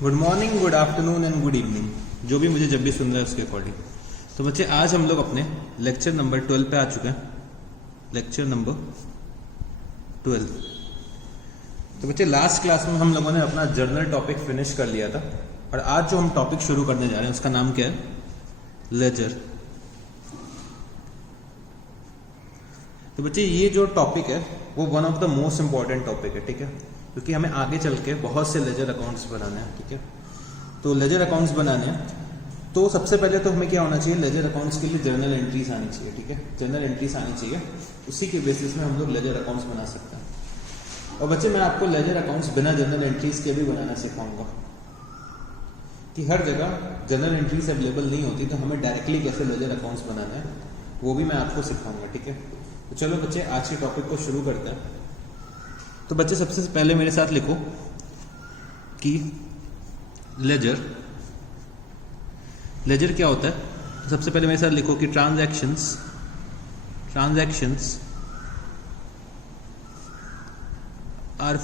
Good morning, good afternoon and good evening, जो भी मुझे जब भी सुन रहा है उसके अकॉर्डिंग। तो बच्चे आज हम लोग अपने लेक्चर नंबर 12 पे आ चुके हैं। Lecture number 12। तो बच्चे लास्ट क्लास में हम लोगों ने अपना जर्नल टॉपिक फिनिश कर लिया था और आज जो हम टॉपिक शुरू करने जा रहे हैं उसका नाम क्या है? लेजर। तो बच्चे ये जो टॉपिक है वो one of the most important topic है, ठीक है, क्योंकि हमें आगे चल के बहुत से लेजर अकाउंट्स बनाने हैं, ठीक है। तो लेजर अकाउंट्स बनाने हैं तो सबसे पहले तो हमें क्या होना चाहिए? लेजर अकाउंट्स के लिए जर्नल एंट्रीज आनी चाहिए, ठीक है। जर्नल एंट्रीज आनी चाहिए, उसी के बेसिस में हम लोग लेजर अकाउंट्स बना सकते हैं। और बच्चे मैं आपको लेजर अकाउंट्स बिना जर्नल एंट्रीज के भी बनाना सिखाऊंगा कि हर जगह जर्नल एंट्रीज अवेलेबल नहीं होती तो हमें डायरेक्टली कैसे लेजर अकाउंट्स बनाना है वो भी मैं आपको सिखाऊंगा, ठीक है। तो चलो बच्चे आज के टॉपिक को शुरू करते हैं। तो बच्चे सबसे पहले मेरे साथ लिखो कि लेजर क्या होता है। तो सबसे पहले मेरे साथ लिखो कि transactions are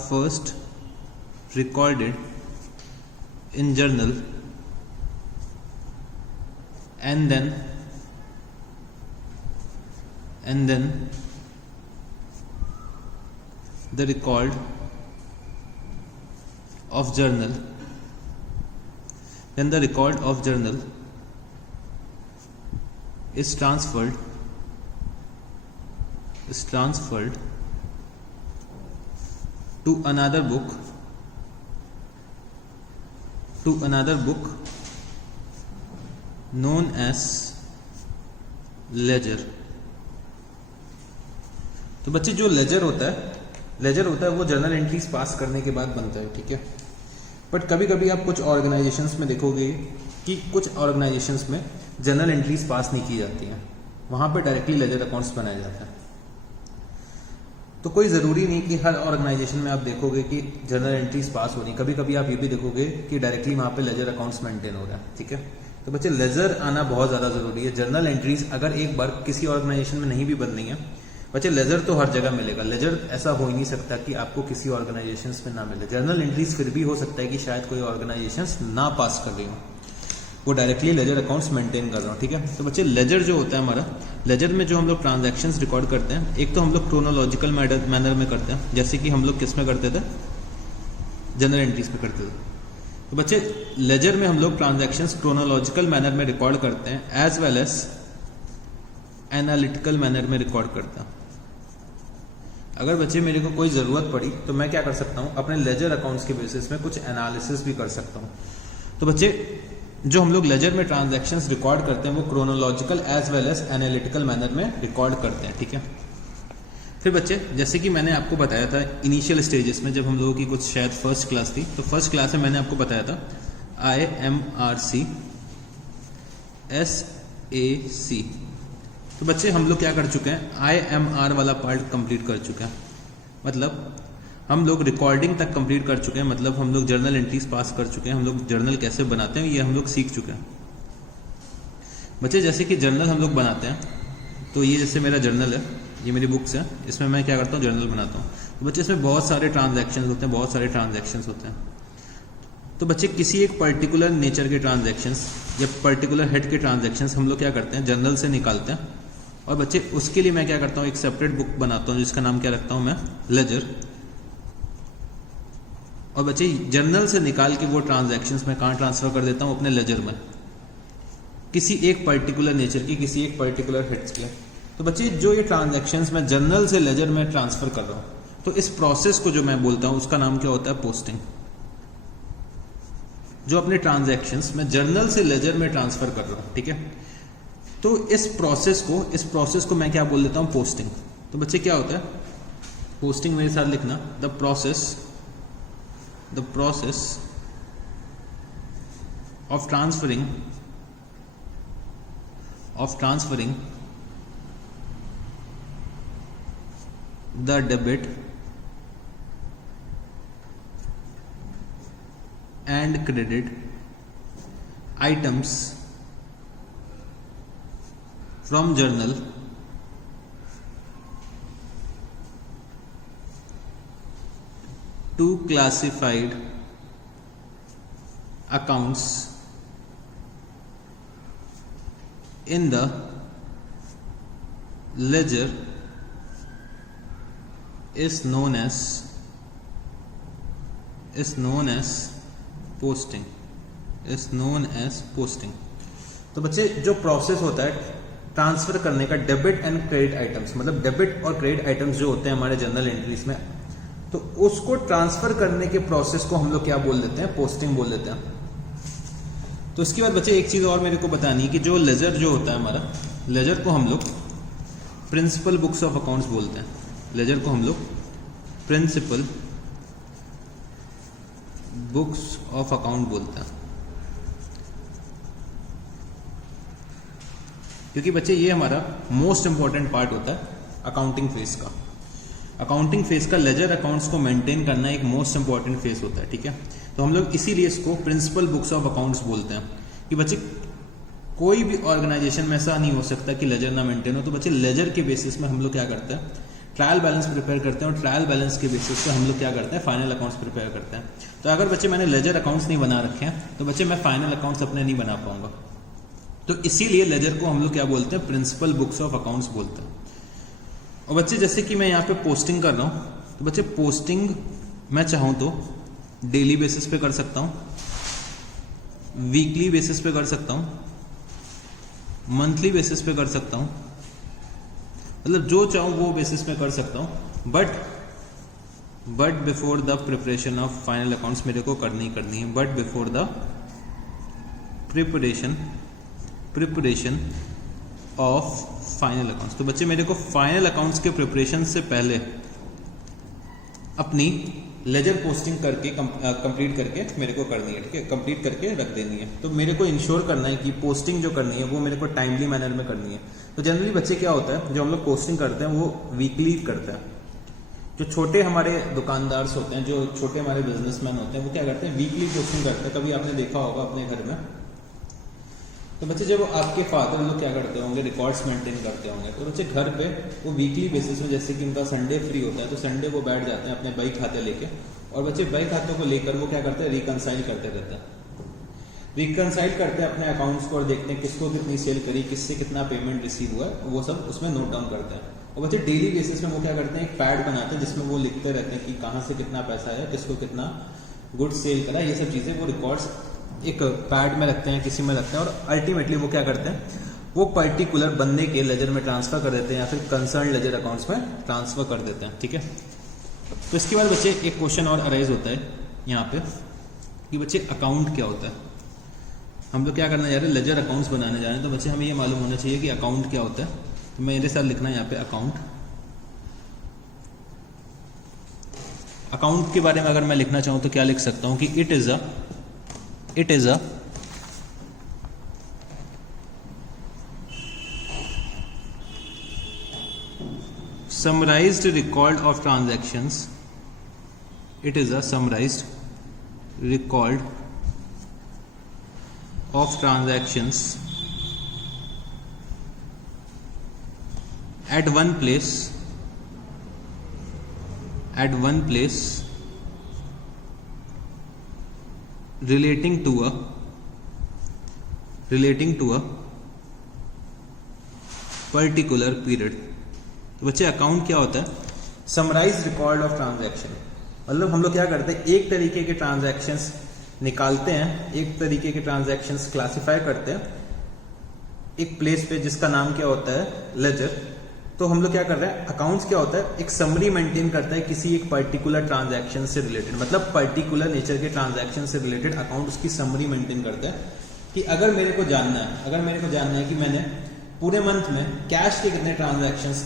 first recorded in journal and then the record of journal is transferred to another book known as ledger। तो बच्चे जो लेजर होता है वो जर्नल एंट्रीज पास करने के बाद बनता है, ठीक है। बट कभी कभी आप कुछ ऑर्गेनाइजेशंस में देखोगे कि कुछ ऑर्गेनाइजेशंस में जर्नल एंट्रीज पास नहीं की जाती हैं, वहां पे डायरेक्टली लेजर अकाउंट्स बनाया जाता है। तो कोई ज़रूरी नहीं कि हर ऑर्गेनाइजेशन में आप देखोगे कि जर्नल एंट्रीज पास हो रही, कभी कभी आप ये भी देखोगे कि डायरेक्टली वहाँ पे लेजर अकाउंट्स मेंटेन हो रहा है, ठीक है। तो बच्चे लेजर आना बहुत ज़्यादा ज़रूरी है। जर्नल एंट्रीज अगर एक बार किसी ऑर्गेनाइजेशन में नहीं भी बन रही है बच्चे, लेजर तो हर जगह मिलेगा। लेजर ऐसा हो ही नहीं सकता कि आपको किसी ऑर्गेनाइजेशन में ना मिले। जर्नल एंट्रीज फिर भी हो सकता है कि शायद कोई ऑर्गेनाइजेशन ना पास कर रही हो, वो डायरेक्टली लेजर अकाउंट्स मेंटेन कर रहा हूँ, ठीक है। तो बच्चे लेजर जो होता है हमारा, लेजर में जो हम लोग ट्रांजैक्शंस रिकॉर्ड करते हैं, एक तो हम लोग क्रोनोलॉजिकल मैनर में करते हैं, जैसे कि हम लोग किस में करते थे? जनरल एंट्रीज में करते थे। तो बच्चे लेजर में हम लोग ट्रांजैक्शंस क्रोनोलॉजिकल मैनर में रिकॉर्ड करते हैं as well as analytical manner में रिकॉर्ड करते हैं। अगर बच्चे मेरे को कोई ज़रूरत पड़ी तो मैं क्या कर सकता हूँ? अपने लेजर अकाउंट्स के बेसिस में कुछ एनालिसिस भी कर सकता हूँ। तो बच्चे जो हम लोग लेजर में ट्रांजैक्शंस रिकॉर्ड करते हैं वो chronological as well as analytical manner में रिकॉर्ड करते हैं, ठीक है। फिर बच्चे जैसे कि मैंने आपको बताया था इनिशियल स्टेजेस में, जब हम लोगों की कुछ शायद फर्स्ट क्लास थी, तो फर्स्ट क्लास में मैंने आपको बताया था IMRC SAC। तो बच्चे हम लोग क्या कर चुके हैं? IMR वाला पार्ट कंप्लीट कर चुके हैं, मतलब हम लोग रिकॉर्डिंग तक कंप्लीट कर चुके हैं, मतलब हम लोग जर्नल एंट्रीज पास कर चुके हैं, हम लोग जर्नल कैसे बनाते हैं ये हम लोग सीख चुके हैं। बच्चे जैसे कि जर्नल हम लोग बनाते हैं, तो ये जैसे मेरा जर्नल है, ये मेरी बुक्स है, इसमें मैं क्या करता हूँ? जर्नल बनाता हूँ। तो बच्चे इसमें बहुत सारे ट्रांजैक्शंस होते हैं, तो बच्चे किसी एक पर्टिकुलर नेचर के ट्रांजैक्शंस या पर्टिकुलर हेड के ट्रांजैक्शंस हम लोग क्या करते हैं? जर्नल से निकालते हैं। और बच्चे उसके लिए मैं क्या करता हूँ? एक सेपरेट बुक बनाता हूँ जिसका नाम क्या रखता हूँ मैं? लेजर। और बच्चे जर्नल से निकाल के वो ट्रांजैक्शंस मैं कहाँ ट्रांसफर कर देता हूँ? अपने लेजर में, किसी एक पर्टिकुलर नेचर की, किसी एक पर्टिकुलर हेड्स के। तो बच्चे जो ये ट्रांजैक्शंस मैं जर्नल से लेजर में ट्रांसफर कर रहा हूँ, तो इस प्रोसेस को जो मैं बोलता हूँ उसका नाम क्या होता है? पोस्टिंग। जो अपने ट्रांजैक्शंस मैं जर्नल से लेजर में ट्रांसफर कर रहा हूँ, ठीक है। तो इस प्रोसेस को मैं क्या बोल देता हूँ? पोस्टिंग। तो बच्चे क्या होता है पोस्टिंग? मेरे साथ लिखना, the process of transferring the debit and credit items from journal 2 classified accounts in the ledger is known as posting. तो बच्चे जो प्रोसेस होता है ट्रांसफर करने का डेबिट एंड क्रेडिट आइटम्स, मतलब डेबिट और क्रेडिट आइटम्स जो होते हैं हमारे जनरल एंट्रीज में, तो उसको ट्रांसफर करने के प्रोसेस को हम लोग क्या बोल देते हैं, पोस्टिंग बोल देते हैं। तो इसके बाद बच्चे एक चीज और मेरे को बतानी है कि जो लेजर जो होता है हमारा, लेजर को हम लोग प्रिंसिपल बुक्स ऑफ अकाउंट्स बोलते हैं। लेजर को हम लोग प्रिंसिपल बुक्स ऑफ अकाउंट बोलते हैं, क्योंकि बच्चे ये हमारा मोस्ट इंपॉर्टेंट पार्ट होता है अकाउंटिंग फेज का। अकाउंटिंग फेज का लेजर अकाउंट्स को मेंटेन करना एक मोस्ट इंपॉर्टेंट फेज होता है, ठीक है। तो हम लोग इसीलिए इसको प्रिंसिपल बुक्स ऑफ अकाउंट्स बोलते हैं कि बच्चे कोई भी ऑर्गेनाइजेशन में ऐसा नहीं हो सकता कि लेजर ना मेंटेन हो। तो बच्चे लेजर के बेसिस में हम लोग क्या करते हैं, ट्रायल बैलेंस प्रिपेयर करते हैं, और ट्रायल बैलेंस के बेसिस पे हम लोग क्या करते हैं, फाइनल अकाउंट्स प्रिपेयर करते हैं। तो अगर बच्चे मैंने लेजर अकाउंट्स नहीं बना रखे हैं तो बच्चे मैं फाइनल अकाउंट्स अपने नहीं बना पाऊंगा। तो इसीलिए लेजर को हम लोग क्या बोलते हैं, प्रिंसिपल बुक्स ऑफ अकाउंट्स बोलते हैं। और बच्चे जैसे कि मैं यहाँ पे पोस्टिंग कर रहा हूँ, तो बच्चे पोस्टिंग मैं चाहूँ तो डेली बेसिस पे कर सकता हूँ, वीकली बेसिस पे कर सकता हूँ, मंथली बेसिस पे कर सकता हूँ, मतलब जो चाहूँ वो बेसिस पे कर सकता हूँ। But before the preparation of final accounts मेरे को करनी है। But before the preparation of final accounts, तो बच्चे मेरे को फाइनल अकाउंट्स के प्रिपरेशन से पहले अपनी लेजर पोस्टिंग करके कंप्लीट करके मेरे को करनी है, ठीक है, कंप्लीट करके रख देनी है। तो मेरे को इंश्योर करना है कि पोस्टिंग जो करनी है वो मेरे को टाइमली मैनर में करनी है। तो जनरली बच्चे क्या होता है, जो हम लोग पोस्टिंग करते हैं वो वीकली करते हैं। जो छोटे हमारे दुकानदार होते हैं, जो छोटे हमारे बिजनेसमैन होते हैं, वो क्या करते हैं, वीकली पोस्टिंग करते हैं। कभी आपने देखा होगा अपने घर में, तो बच्चे जब आपके फादर लोग क्या करते होंगे, रिकॉर्ड्स मेंटेन करते होंगे, तो बच्चे घर पे वो वीकली बेसिस में, जैसे कि उनका संडे फ्री होता है तो संडे वो बैठ जाते हैं अपने बही खाते लेके, और बच्चे बही खातों को लेकर वो क्या करते हैं, रिकनसाइल करते रहते हैं। रिकनसाइल करते हैं अपने अकाउंट्स को और देखते हैं किसको कितनी सेल करी, किससे कितना पेमेंट रिसीव हुआ है, वो सब उसमें नोट डाउन करते हैं। और बच्चे डेली बेसिस में वो क्या करते हैं, एक पैड बनाते हैं जिसमें वो लिखते रहते हैं कि कहाँ से कितना पैसा आया, किसको कितना गुड सेल करा, ये सब चीज़ें वो रिकॉर्ड्स एक पैड में रखते हैं, किसी में रखते हैं, और अल्टीमेटली वो क्या करते हैं, वो पर्टिकुलर बंदे के लेजर में ट्रांसफर कर देते हैं या फिर कंसर्न लेजर अकाउंट्स में ट्रांसफर कर देते हैं, ठीक है। तो इसके बाद बच्चे एक क्वेश्चन और अराइज होता है यहाँ पे कि बच्चे अकाउंट क्या होता है। हम लोग क्या करने जा रहे हैं, लेजर अकाउंट्स बनाने जा रहे हैं। तो बच्चे हमें ये मालूम होना चाहिए कि अकाउंट क्या होता है। तो मेरे साथ लिखना है यहाँ पे अकाउंट। अकाउंट के बारे में अगर मैं लिखना चाहूँ तो क्या लिख सकता हूँ कि it is a summarized record of transactions. It is a summarized record of transactions at one place relating to a particular period. तो बच्चे अकाउंट क्या होता है, समराइज रिकॉर्ड ऑफ ट्रांजैक्शन। मतलब हम लोग क्या करते हैं, एक तरीके के ट्रांजैक्शंस निकालते हैं, एक तरीके के ट्रांजैक्शंस क्लासिफाई करते हैं एक प्लेस पे जिसका नाम क्या होता है, लेजर। तो हम लोग क्या कर रहे हैं, अकाउंट्स क्या होता है, एक समरी मेंटेन करता है किसी एक पर्टिकुलर ट्रांजैक्शन से रिलेटेड, मतलब पर्टिकुलर नेचर के ट्रांजैक्शन से रिलेटेड अकाउंट उसकी समरी मेंटेन करता है कि अगर मेरे को जानना है कि मैंने पूरे मंथ में कैश के कितने ट्रांजैक्शंस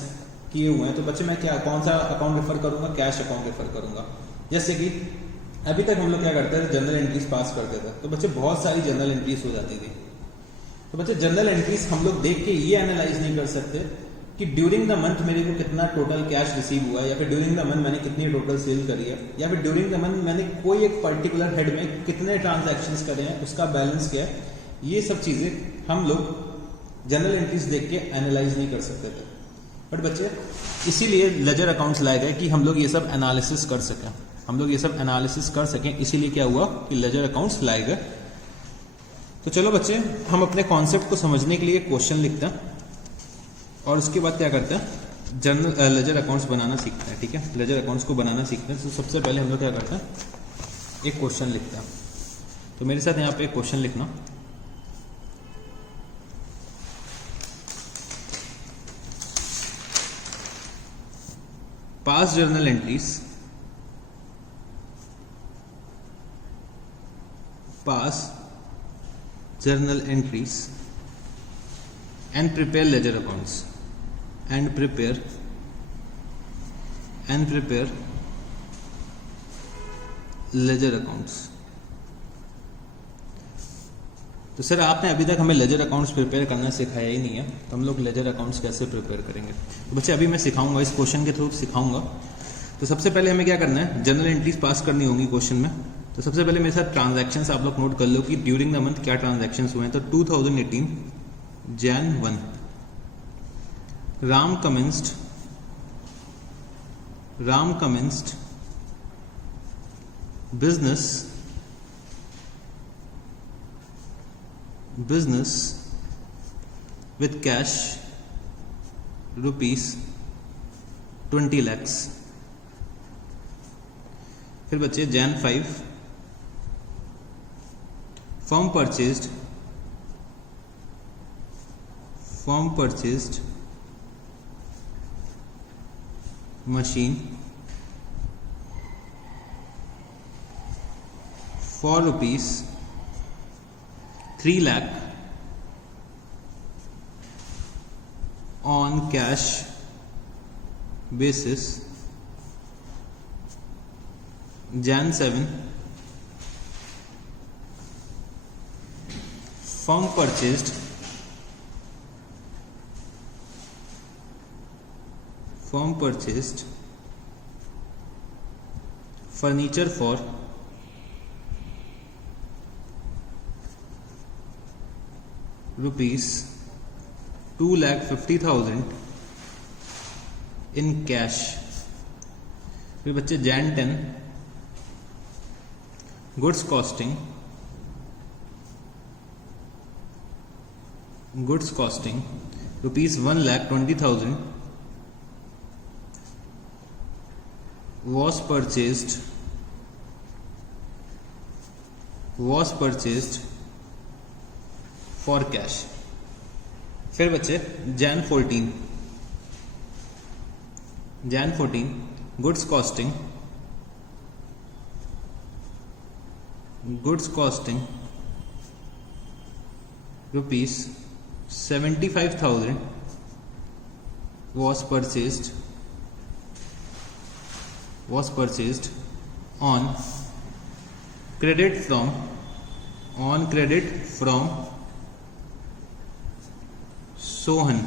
किए हुए हैं, तो बच्चे मैं क्या कौन सा अकाउंट रेफर करूंगा, कैश अकाउंट रेफर करूंगा। जैसे कि अभी तक हम लोग क्या करते थे, जनरल एंट्रीज पास करते थे, तो बच्चे बहुत सारी जनरल एंट्रीज हो जाती थी। तो बच्चे जनरल एंट्रीज हम लोग देख के ये एनालाइज नहीं कर सकते कि ड्यूरिंग द मंथ मेरे को कितना टोटल कैश रिसीव हुआ है, या फिर ड्यूरिंग द मंथ मैंने कितनी टोटल सेल करी है, या फिर ड्यूरिंग द मंथ मैंने कोई एक पर्टिकुलर हेड में कितने ट्रांजैक्शंस करे हैं, उसका बैलेंस क्या है। ये सब चीजें हम लोग जनरल एंट्रीज देख के एनालाइज नहीं कर सकते थे। बट बच्चे इसीलिए लेजर अकाउंट्स लाए गए कि हम लोग ये सब एनालिसिस कर सकें। हम लोग ये सब एनालिसिस कर सकें, इसीलिए क्या हुआ कि लेजर अकाउंट्स लाए गए। तो चलो बच्चे, हम अपने कॉन्सेप्ट को समझने के लिए क्वेश्चन लिखते हैं और उसके बाद क्या करते हैं, जर्नल लेजर अकाउंट्स बनाना सीखते हैं। ठीक है, लेजर अकाउंट्स को बनाना सीखते हैं। तो सबसे पहले हम लोग क्या करते हैं, एक क्वेश्चन लिखते हैं। तो मेरे साथ यहाँ पे एक क्वेश्चन लिखना। पास journal entries, pass journal entries and prepare ledger accounts and prepare ledger accounts। तो सर आपने अभी तक हमें लेजर अकाउंट्स प्रिपेयर करना सिखाया ही नहीं है, तो हम लोग लेजर अकाउंट्स कैसे प्रिपेयर करेंगे? तो बच्चे अभी मैं सिखाऊंगा, इस क्वेश्चन के थ्रू सिखाऊंगा। तो सबसे पहले हमें क्या करना है, जनरल एंट्रीज पास करनी होंगी क्वेश्चन में। तो सबसे पहले मेरे साथ ट्रांजैक्शंस आप लोग नोट कर लो कि ड्यूरिंग द मंथ क्या ट्रांजैक्शंस हुए हैं। तो 2018 Jan 1 Ram commenced business with cash rupees 20 lakhs। फिर बच्चे Jan 5 firm purchased machine for rupees 3 lakh on cash basis। Jan 7 firm purchased furniture for rupees 2,50,000 in cash। फिर बच्चे Jan 10 goods costing rupees 1,20,000 was purchased for cash। फिर बच्चे Jan 14 goods costing rupees 75,000 was purchased on credit from Sohan।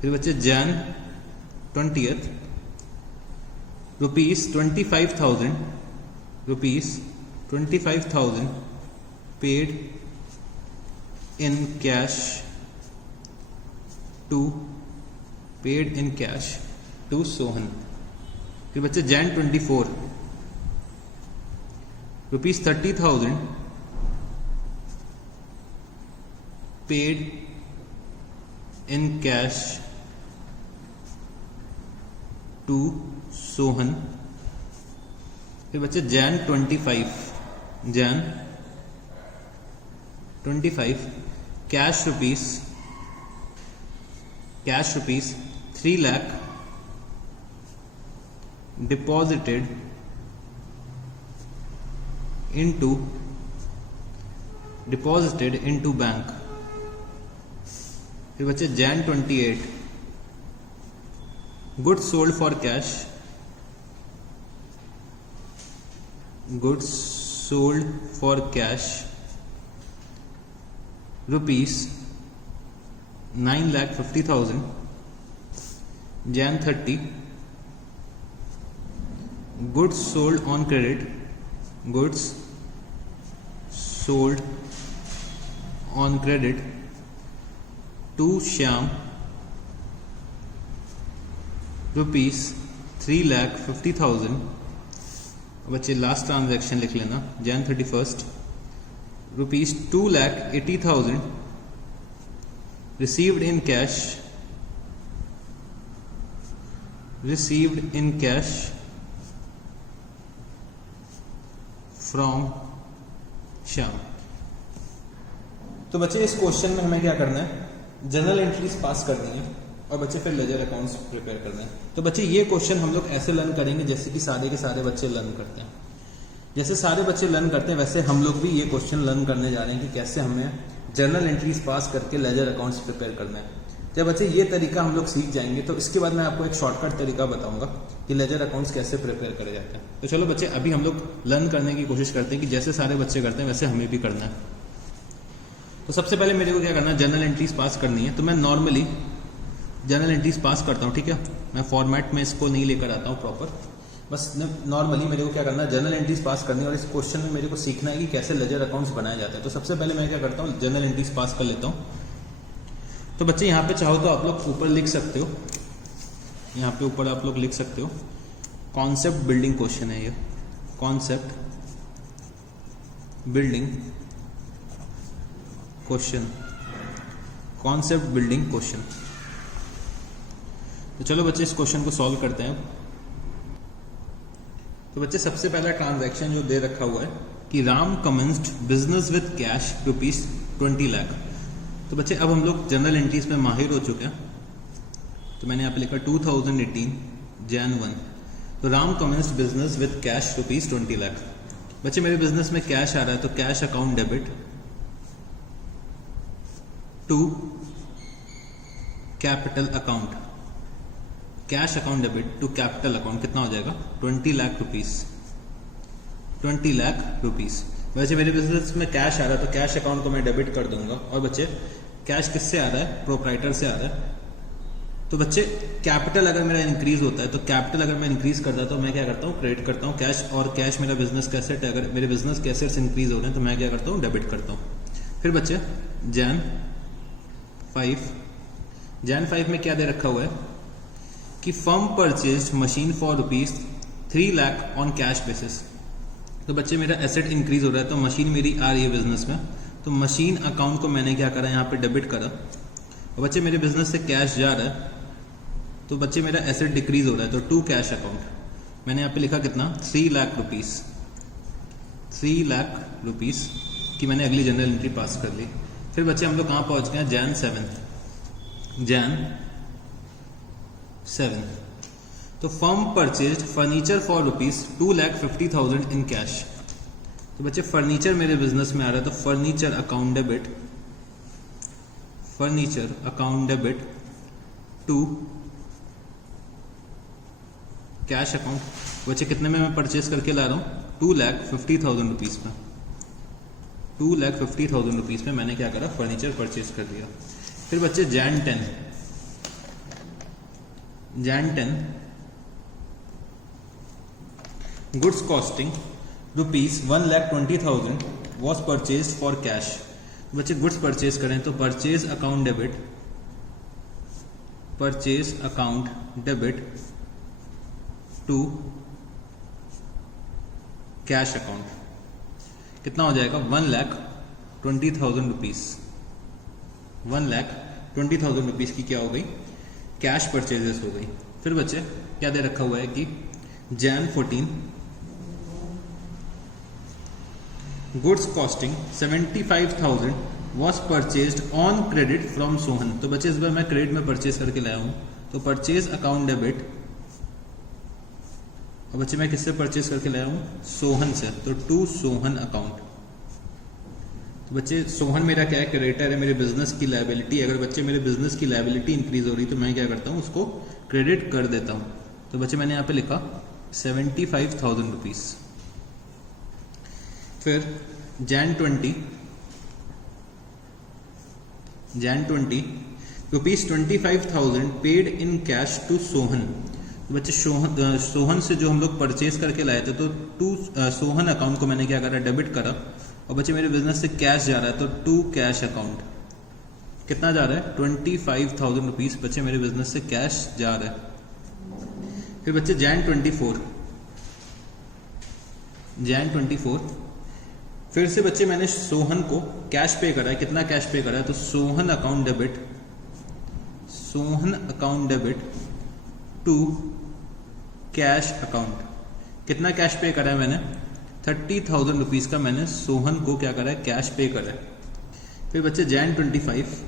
फिर बच्चे Jan 20 rupees 25,000 paid in cash to Sohan। फिर बच्चे Jan 24 rupees 30,000 paid in cash to Sohan। फिर बच्चे Jan 25 cash rupees 3 lakh deposited into bank। फिर बच्चे Jan 28 goods sold for cash rupees 9,50,000। Jan 30 goods sold on credit to Shyam rupees 3,50,000 बच्चे last transaction लिख लेना, Jan 31 ₹2,80,000 received in cash from Shyam. तो बच्चे इस क्वेश्चन में हमें क्या करना है, जनरल एंट्रीज पास करनी है और बच्चे फिर लेजर अकाउंट्स प्रिपेयर करने हैं। तो बच्चे ये क्वेश्चन हम लोग ऐसे लर्न करेंगे जैसे कि सारे के सारे बच्चे लर्न करते हैं। जैसे सारे बच्चे लर्न करते हैं वैसे हम लोग भी ये क्वेश्चन लर्न करने जा रहे हैं कि कैसे हमें जनरल एंट्रीज पास करके लेजर अकाउंट्स प्रिपेयर करना है। जब बच्चे ये तरीका हम लोग सीख जाएंगे तो इसके बाद मैं आपको एक शॉर्टकट तरीका बताऊंगा कि लेजर अकाउंट्स कैसे प्रिपेयर करे जाते हैं। तो चलो बच्चे अभी हम लोग लर्न करने की कोशिश करते हैं कि जैसे सारे बच्चे करते हैं वैसे हमें भी करना है। तो सबसे पहले मेरे को क्या करना है, जनरल एंट्रीज पास करनी है। तो मैं नॉर्मली जनरल एंट्रीज पास करता हूँ, ठीक है। मैं फॉर्मेट में इसको नहीं लेकर आता हूँ प्रॉपर, बस नॉर्मली मेरे को क्या करना है, जनरल एंट्रीज पास करनी है और इस क्वेश्चन में मेरे को सीखना है कि कैसे लेजर अकाउंट्स बनाए जाते हैं। तो सबसे पहले मैं क्या करता हूँ, जनरल एंट्रीज पास कर लेता हूँ। तो बच्चे यहाँ पे चाहो तो आप लोग ऊपर लिख सकते हो, यहाँ पे ऊपर आप लोग लिख सकते हो कॉन्सेप्ट बिल्डिंग क्वेश्चन है ये, concept building question, concept building question. तो चलो बच्चे इस क्वेश्चन को सॉल्व करते हैं। तो बच्चे सबसे पहला ट्रांजैक्शन जो दे रखा हुआ है कि Ram commenced business with cash ₹20 lakh. तो बच्चे अब हम लोग जनरल एंट्रीज में माहिर हो चुके हैं। तो मैंने यहाँ पे लिखा 2018 Jan 1। तो Ram commenced business with cash ₹20 lakh. बच्चे मेरे बिजनेस में कैश आ रहा है तो cash account debit to capital account, cash account debit to capital account कितना हो जाएगा, 20 लाख रुपीस, 20 लाख रुपीस। वैसे मेरे बिजनेस में कैश आ रहा है तो कैश अकाउंट को मैं डेबिट कर दूंगा। और बच्चे कैश किससे आ रहा है, प्रोप्राइटर से आ रहा है। तो बच्चे कैपिटल अगर मेरा इंक्रीज होता है तो कैपिटल अगर मैं इंक्रीज करता है तो मैं क्या करता हूँ, क्रेडिट करता हूँ कैश। और कैश मेरा बिजनेस का एसेट है, अगर मेरे बिजनेस के एसेट्स इंक्रीज हो रहे हैं तो मैं क्या करता हूँ, डेबिट करता हूँ। फिर बच्चे Jan 5 में क्या दे रखा हुआ है कि firm purchased machine for ₹3 lakh on cash basis. तो बच्चे मेरा एसेट इंक्रीज हो रहा है तो मशीन मेरी आ रही है बिजनेस में, तो मशीन अकाउंट को मैंने क्या करा, यहाँ पे डेबिट करा। और बच्चे मेरे बिजनेस से कैश जा रहा है तो बच्चे मेरा एसेट डिक्रीज हो रहा है तो टू कैश अकाउंट मैंने यहाँ पे लिखा कितना, 3 लाख रुपीस, 3 लाख रुपीस की मैंने अगली जनरल एंट्री पास कर ली। फिर बच्चे हम लोग कहाँ पहुंच गए, Jan 7। तो firm purchased furniture for ₹2,50,000 in cash. तो बच्चे फर्नीचर मेरे बिजनेस में आ रहा है तो furniture account debit to cash account. बच्चे कितने में मैं परचेज करके ला रहा हूँ, 2,50,000 रुपीज में, 2,50,000 रुपीज में मैंने क्या करा, फर्नीचर परचेज कर दिया। फिर बच्चे Jan 10 goods costing ₹1,20,000 was purchase for cash. बच्चे गुड्स परचेज करें तो purchase account debit to cash account कितना हो जाएगा, 1,20,000 रुपीज, 1,20,000 रुपीज की क्या हो गई, कैश परचेजेस हो गई। फिर बच्चे क्या दे रखा हुआ है कि Jan 14 goods costing 75,000 was purchased on credit from Sohan. तो बच्चे इस बार मैं क्रेडिट में परचेज करके लाया हूं तो परचेज अकाउंट डेबिट, और बच्चे मैं किससे परचेज करके लाया हूं, सोहन से, तो टू सोहन अकाउंट। तो बच्चे सोहन मेरा क्या है, क्रेडिटर है, मेरे बिजनेस की लायबिलिटी। अगर बच्चे मेरे बिजनेस की लायबिलिटी इंक्रीज हो रही तो मैं क्या करता हूँ, उसको क्रेडिट कर देता हूँ। तो बच्चे मैंने यहाँ पे लिखा 75,000 रुपीज। फिर Jan 20 ₹25,000 paid in cash to Sohan. तो बच्चे सोहन से जो हम लोग परचेज करके लाए थे तो टू सोहन अकाउंट को मैंने क्या करा, डेबिट करा। और बच्चे मेरे बिजनेस से कैश जा रहा है तो टू कैश अकाउंट कितना जा रहा है, 25,000 रुपीज बच्चे मेरे बिजनेस से कैश जा रहा है। फिर बच्चे Jan 24 Jan 24 फिर से बच्चे मैंने सोहन को कैश पे करा है। कितना कैश पे करा है? तो Sohan account debit to cash account. कितना कैश पे करा है मैंने? 30,000 रुपीज़ का मैंने सोहन को क्या करा है? कैश पे करा है। फिर बच्चे Jan 25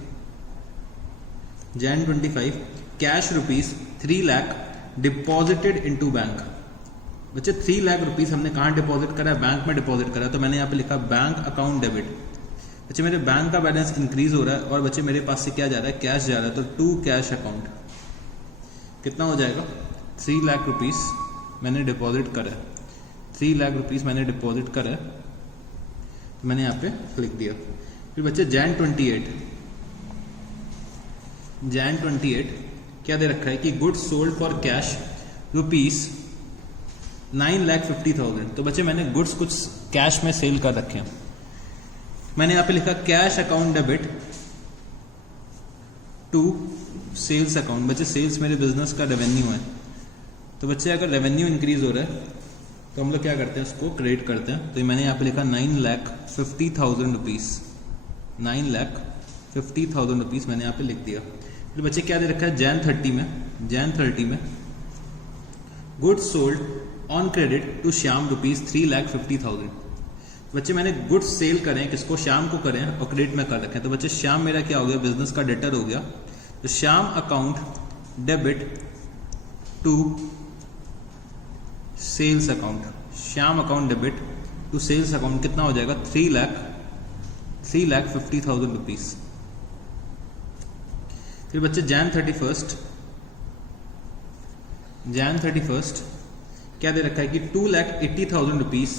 cash rupees 3 lakh deposited into bank. बच्चे 3 लाख रुपीज़ हमने कहाँ डिपॉजिट करा है? बैंक में डिपॉजिट करा है। तो मैंने यहाँ पे लिखा बैंक अकाउंट डेबिट। बच्चे मेरे बैंक का बैलेंस इंक्रीज हो रहा है और बच्चे मेरे पास से क्या जा रहा है? कैश जा रहा है। तो टू कैश अकाउंट कितना हो जाएगा? 3 लाख रुपीज़ मैंने डिपॉजिट करा है। 3 लाख रुपीज़ मैंने डिपॉजिट करा है, तो मैंने यहाँ पे लिख दिया। फिर बच्चे Jan 28 क्या दे रखा है कि goods sold for cash rupees 9,50,000। तो बच्चे मैंने गुड्स कुछ कैश में सेल कर रखे हैं। मैंने यहाँ पे लिखा cash account debit to sales account. बच्चे सेल्स मेरे बिजनेस का रेवेन्यू है। तो बच्चे अगर रेवेन्यू इंक्रीज हो रहा है तो हम लोग क्या करते हैं? उसको क्रेडिट करते हैं। तो मैंने यहाँ पे लिखा 9,50,000 रुपीज़। 9,50,000 रुपीज़ मैंने यहाँ पे लिख दिया। फिर बच्चे क्या दे रखा है? Jan 30 में goods sold on credit to Shyam rupees 3,50,000। बच्चे मैंने गुड्स सेल करें, किसको? श्याम को करें और क्रेडिट में कर रखें। तो बच्चे श्याम मेरा क्या हो गया? बिजनेस का डेटर हो गया। तो Shyam account debit to sales account. Shyam account debit to sales account कितना हो जाएगा? 3,50,000 रुपीज़। फिर बच्चे Jan 31 क्या दे रखा है कि 2,80,000 rupees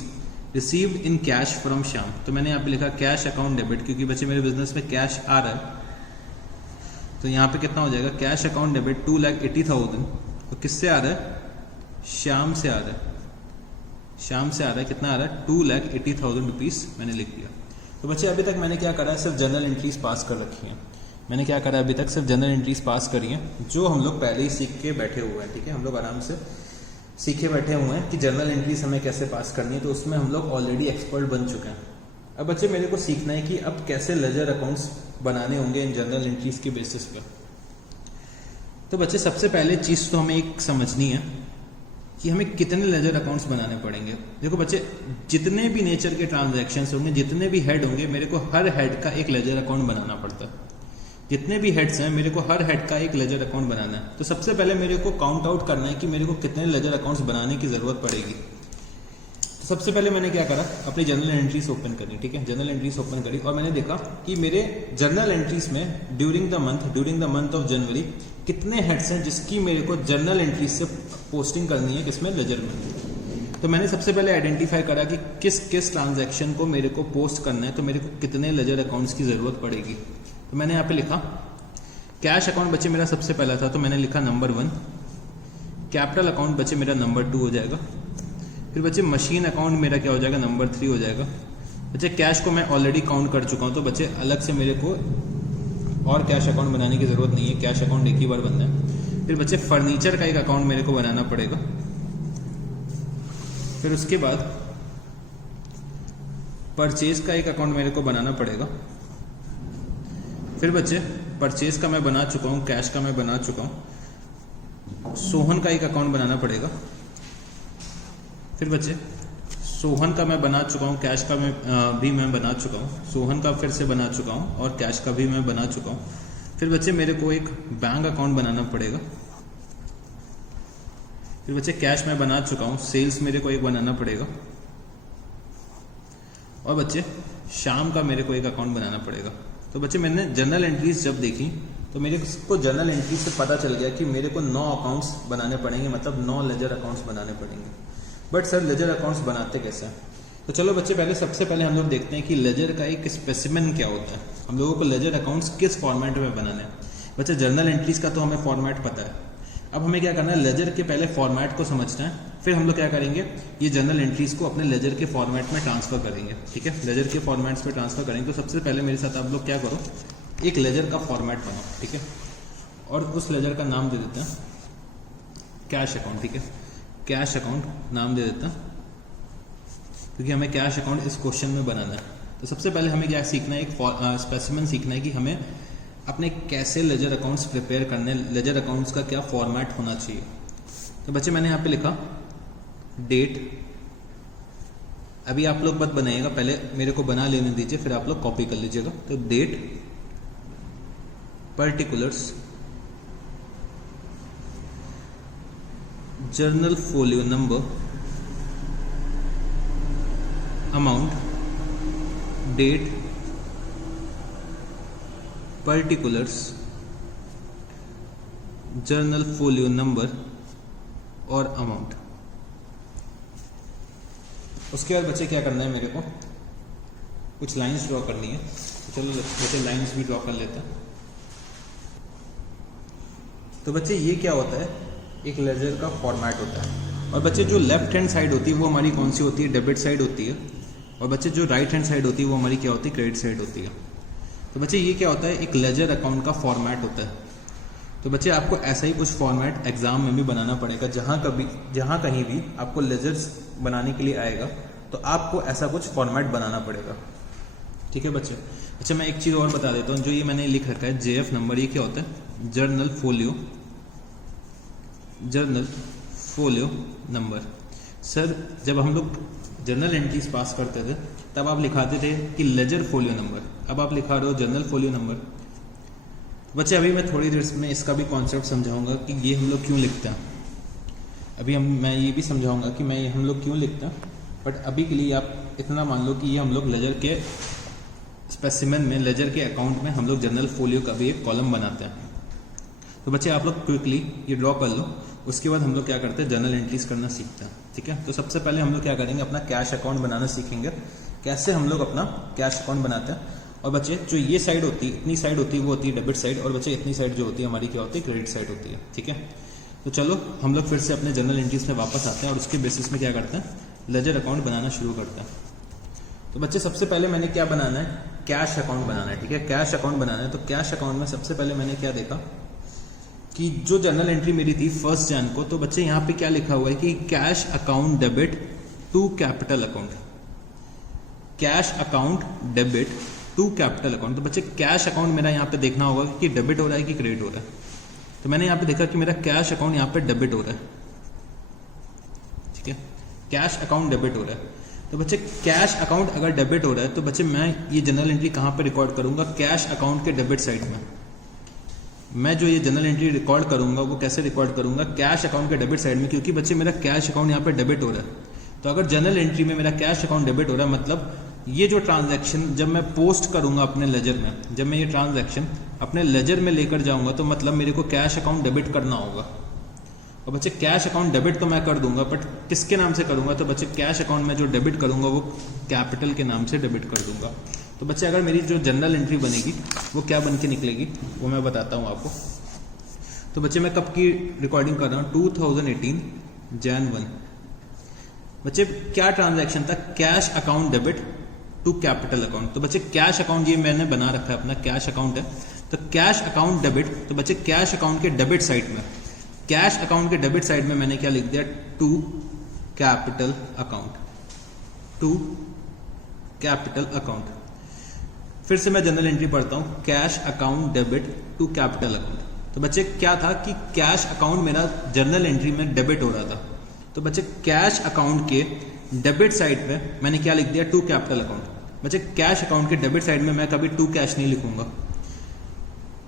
received in cash from Shyam. तो मैंने यहाँ पे लिखा कैश अकाउंट डेबिट, क्योंकि बच्चे मेरे बिजनेस में कैश आ रहा है। तो यहाँ पे कितना हो जाएगा? Cash account debit 2,80,000। तो किससे आ रहा है? श्याम से आ रहा है। कितना आ रहा है? 2,80,000 रुपीज़ मैंने लिख दिया। तो बच्चे अभी तक मैंने क्या करा है? सिर्फ जनरल एंट्रीज पास कर रखी हैं। मैंने क्या करा अभी तक? सिर्फ जनरल एंट्रीज पास करी हैं, जो हम लोग पहले ही सीख के बैठे हुए हैं। ठीक है, हम लोग आराम से सीखे बैठे हुए हैं कि जनरल एंट्रीज हमें कैसे पास करनी है। तो उसमें हम लोग ऑलरेडी एक्सपर्ट बन चुके हैं। अब बच्चे मेरे को सीखना है कि अब कैसे लेजर अकाउंट्स बनाने होंगे इन जनरल एंट्रीज की बेसिस पर। तो बच्चे सबसे पहले चीज़ तो हमें एक समझनी है कि हमें कितने लेजर अकाउंट्स बनाने पड़ेंगे। देखो बच्चे, जितने भी नेचर के ट्रांजैक्शंस होंगे, जितने भी हेड होंगे, मेरे को हर हेड का एक लेजर अकाउंट बनाना पड़ता है। जितने भी हेड्स हैं, मेरे को हर हेड का एक लेजर अकाउंट बनाना है। तो सबसे पहले मेरे को काउंट आउट करना है कि मेरे को कितने लेजर अकाउंट्स बनाने की ज़रूरत पड़ेगी। तो सबसे पहले मैंने क्या करा? अपनी जनरल एंट्रीज ओपन करी। ठीक है, जनरल एंट्रीज ओपन करी और मैंने देखा कि मेरे जनरल एंट्रीज में during the month of January कितने हेड्स हैं जिसकी मेरे को जनरल एंट्रीज से पोस्टिंग करनी है, किसमें? लेजर में। तो मैंने सबसे पहले आइडेंटिफाई करा कि किस किस ट्रांजैक्शन को मेरे को पोस्ट करना है, तो मेरे को कितने लेजर अकाउंट्स की ज़रूरत पड़ेगी। तो मैंने यहाँ पे लिखा कैश अकाउंट बच्चे मेरा सबसे पहला था, तो मैंने लिखा नंबर 1। कैपिटल अकाउंट बच्चे मेरा नंबर 2 हो जाएगा। फिर बच्चे मशीन अकाउंट मेरा क्या हो जाएगा? नंबर 3 हो जाएगा। बच्चे कैश को मैं ऑलरेडी काउंट कर चुका हूँ, तो बच्चे अलग से मेरे को और कैश अकाउंट बनाने की ज़रूरत नहीं है। कैश अकाउंट एक ही बार बनना है। फिर बच्चे फर्नीचर का एक अकाउंट मेरे को बनाना पड़ेगा। फिर उसके बाद परचेज का एक अकाउंट मेरे को बनाना पड़ेगा। फिर बच्चे परचेज का मैं बना चुका हूँ, कैश का मैं बना चुका हूँ। सोहन का एक अकाउंट बनाना पड़ेगा। फिर बच्चे सोहन का मैं बना चुका हूँ, कैश का भी मैं बना चुका हूँ। सोहन का फिर से बना चुका हूँ और कैश का भी मैं बना चुका हूँ। फिर बच्चे मेरे को एक बैंक अकाउंट बनाना पड़ेगा। फिर बच्चे कैश में बना चुका हूँ, सेल्स मेरे को एक बनाना पड़ेगा। और बच्चे शाम का मेरे को एक अकाउंट बनाना पड़ेगा। तो बच्चे मैंने जनरल एंट्रीज जब देखी तो मेरे को जनरल एंट्रीज से पता चल गया कि मेरे को 9 अकाउंट्स बनाने पड़ेंगे, मतलब 9 लेजर अकाउंट्स बनाने पड़ेंगे। बट सर लेजर अकाउंट्स बनाते कैसे हैं? तो चलो बच्चे सबसे पहले हम लोग देखते हैं कि लेजर का एक स्पेसिमेन क्या होता है। हम लोगों को लेजर अकाउंट्स किस फॉर्मेट में बनाने हैं। बच्चे जनरल एंट्रीज का तो हमें फॉर्मेट पता है। अब हमें क्या करना है? लेजर के पहले फॉर्मेट को समझना है, फिर हम लोग क्या करेंगे? ये जनरल एंट्रीज को अपने लेजर के फॉर्मेट में ट्रांसफर करेंगे। ठीक है, लेजर के फॉर्मेट्स में ट्रांसफर करेंगे। तो सबसे पहले मेरे साथ आप लोग क्या करो, एक लेजर का फॉर्मेट बनाओ। ठीक है, और उस लेजर का नाम दे देते हैं कैश अकाउंट। ठीक है, कैश अकाउंट नाम दे देता है। क्योंकि हमें कैश अकाउंट इस क्वेश्चन में बनाना है। तो सबसे पहले हमें क्या सीखना है, एक स्पेसिमेन सीखना है कि हमें अपने कैसे लेजर अकाउंट्स प्रिपेयर करने, लेजर अकाउंट्स का क्या फॉर्मेट होना चाहिए। तो बच्चे मैंने यहाँ पे लिखा डेट। अभी आप लोग मत बनाइएगा, पहले मेरे को बना लेने दीजिए, फिर आप लोग कॉपी कर लीजिएगा। तो date, particulars, journal folio number, amount, date, particulars, journal folio number और अमाउंट। उसके बाद बच्चे क्या करना है, मेरे को कुछ लाइंस ड्रॉ करनी है। तो चलो बच्चे लाइंस भी ड्रॉ कर लेते हैं। तो बच्चे ये क्या होता है, एक लेजर का फॉर्मेट होता है। और बच्चे जो लेफ्ट हैंड साइड होती है वो हमारी कौन सी होती है, डेबिट साइड होती है। और बच्चे जो राइट हैंड साइड होती है वो हमारी क्या होती है, क्रेडिट साइड होती है। तो बच्चे ये क्या होता है, एक लेजर अकाउंट का फॉर्मेट होता है। तो बच्चे आपको ऐसा ही कुछ फॉर्मेट एग्जाम में भी बनाना पड़ेगा। जहाँ कहीं भी आपको लेजर्स बनाने के लिए आएगा तो आपको ऐसा कुछ फॉर्मेट बनाना पड़ेगा। ठीक है बच्चे। अच्छा मैं एक चीज़ और बता देता हूँ, जो ये मैंने लिख रखा है JF नंबर, ये क्या होता है, जर्नल फोलियो नंबर। सर जब हम लोग जर्नल एंट्रीज पास करते थे तब आप लिखाते थे कि लेजर फोलियो नंबर, अब आप लिखा रहे हो जर्नल फोलियो नंबर। बच्चे अभी मैं थोड़ी देर में इसका भी कॉन्सेप्ट समझाऊंगा कि ये हम लोग क्यों लिखते हैं। मैं ये भी समझाऊंगा कि हम लोग क्यों लिखते हैं। बट अभी के लिए आप इतना मान लो कि ये हम लोग लेजर के स्पेसिमेन में, लेजर के अकाउंट में हम लोग जर्नल फोलियो का भी एक कॉलम बनाते हैं। तो बच्चे आप लोग क्विकली ये ड्रॉ कर लो। उसके बाद हम लोग क्या करते हैं, जर्नल एंट्रीज करना सीखते हैं। ठीक है। तो सबसे पहले हम लोग क्या करेंगे, अपना कैश अकाउंट बनाना सीखेंगे, कैसे हम लोग अपना कैश अकाउंट बनाते हैं। और बच्चे जो ये साइड होती है, इतनी साइड होती है, वो होती है डेबिट साइड। और बच्चे इतनी साइड जो होती है हमारी क्या होती है, क्रेडिट साइड होती है। ठीक है। तो चलो हम लोग फिर से अपने जर्नल एंट्रीज में वापस आते हैं और उसके बेसिस में क्या करते हैं, लेजर अकाउंट बनाना शुरू करते हैं। तो बच्चे सबसे पहले मैंने क्या बनाना है, कैश अकाउंट बनाना है। ठीक है, कैश अकाउंट बनाना है। तो कैश अकाउंट में सबसे पहले मैंने क्या देखा कि जो जर्नल एंट्री मेरी थी 1 जन को, तो बच्चे यहाँ पे क्या लिखा हुआ है कि cash account debit to capital account, cash account debit to capital account. तो बच्चे कैश अकाउंट मेरा यहाँ पे देखना होगा कि डेबिट हो रहा है कि क्रेडिट हो रहा है। तो मैंने यहाँ पे देखा कि मेरा कैश अकाउंट यहाँ पे डेबिट हो रहा है। ठीक है, कैश अकाउंट डेबिट हो रहा है। तो बच्चे कैश अकाउंट अगर डेबिट हो रहा है तो बच्चे मैं ये जनरल एंट्री कहाँ पे रिकॉर्ड करूंगा, कैश अकाउंट के डेबिट साइड में। मैं जो ये जनरल एंट्री रिकॉर्ड करूंगा वो कैसे रिकॉर्ड करूंगा, कैश अकाउंट के डेबिट साइड में, क्योंकि बच्चे मेरा कैश अकाउंट यहाँ पे डेबिट हो रहा है। तो अगर जनरल एंट्री में मेरा कैश अकाउंट डेबिट हो रहा है, मतलब ये जो ट्रांजैक्शन जब मैं पोस्ट करूंगा अपने लेजर में, जब मैं ये ट्रांजैक्शन अपने लेजर में लेकर जाऊंगा तो मतलब मेरे को कैश अकाउंट डेबिट करना होगा। और बच्चे कैश अकाउंट डेबिट तो मैं कर दूंगा, बट किसके नाम से करूंगा, तो बच्चे कैश अकाउंट में जो डेबिट करूंगा वो कैपिटल के नाम से डेबिट कर दूंगा। तो बच्चे अगर मेरी जो जनरल एंट्री बनेगी वो क्या बन के निकलेगी वो मैं बताता हूँ आपको। तो बच्चे मैं कब की रिकॉर्डिंग कर रहा हूँ, 2018 Jan 1। बच्चे क्या ट्रांजैक्शन था, cash account debit to capital account. तो बच्चे कैश अकाउंट ये मैंने बना रखा है, अपना कैश अकाउंट है। तो कैश अकाउंट डेबिट, तो बच्चे कैश अकाउंट के डेबिट साइड में, कैश अकाउंट के डेबिट साइड में मैंने क्या लिख दिया, to capital account, to capital account. फिर से मैं जनरल एंट्री पढ़ता हूं, cash account debit to capital account. तो बच्चे क्या था कि कैश अकाउंट मेरा जनरल एंट्री में डेबिट हो रहा था। तो बच्चे कैश अकाउंट के डेबिट साइड में मैंने क्या लिख दिया, टू कैपिटल अकाउंट। बच्चे कैश अकाउंट के डेबिट साइड में मैं कभी टू कैश नहीं लिखूंगा।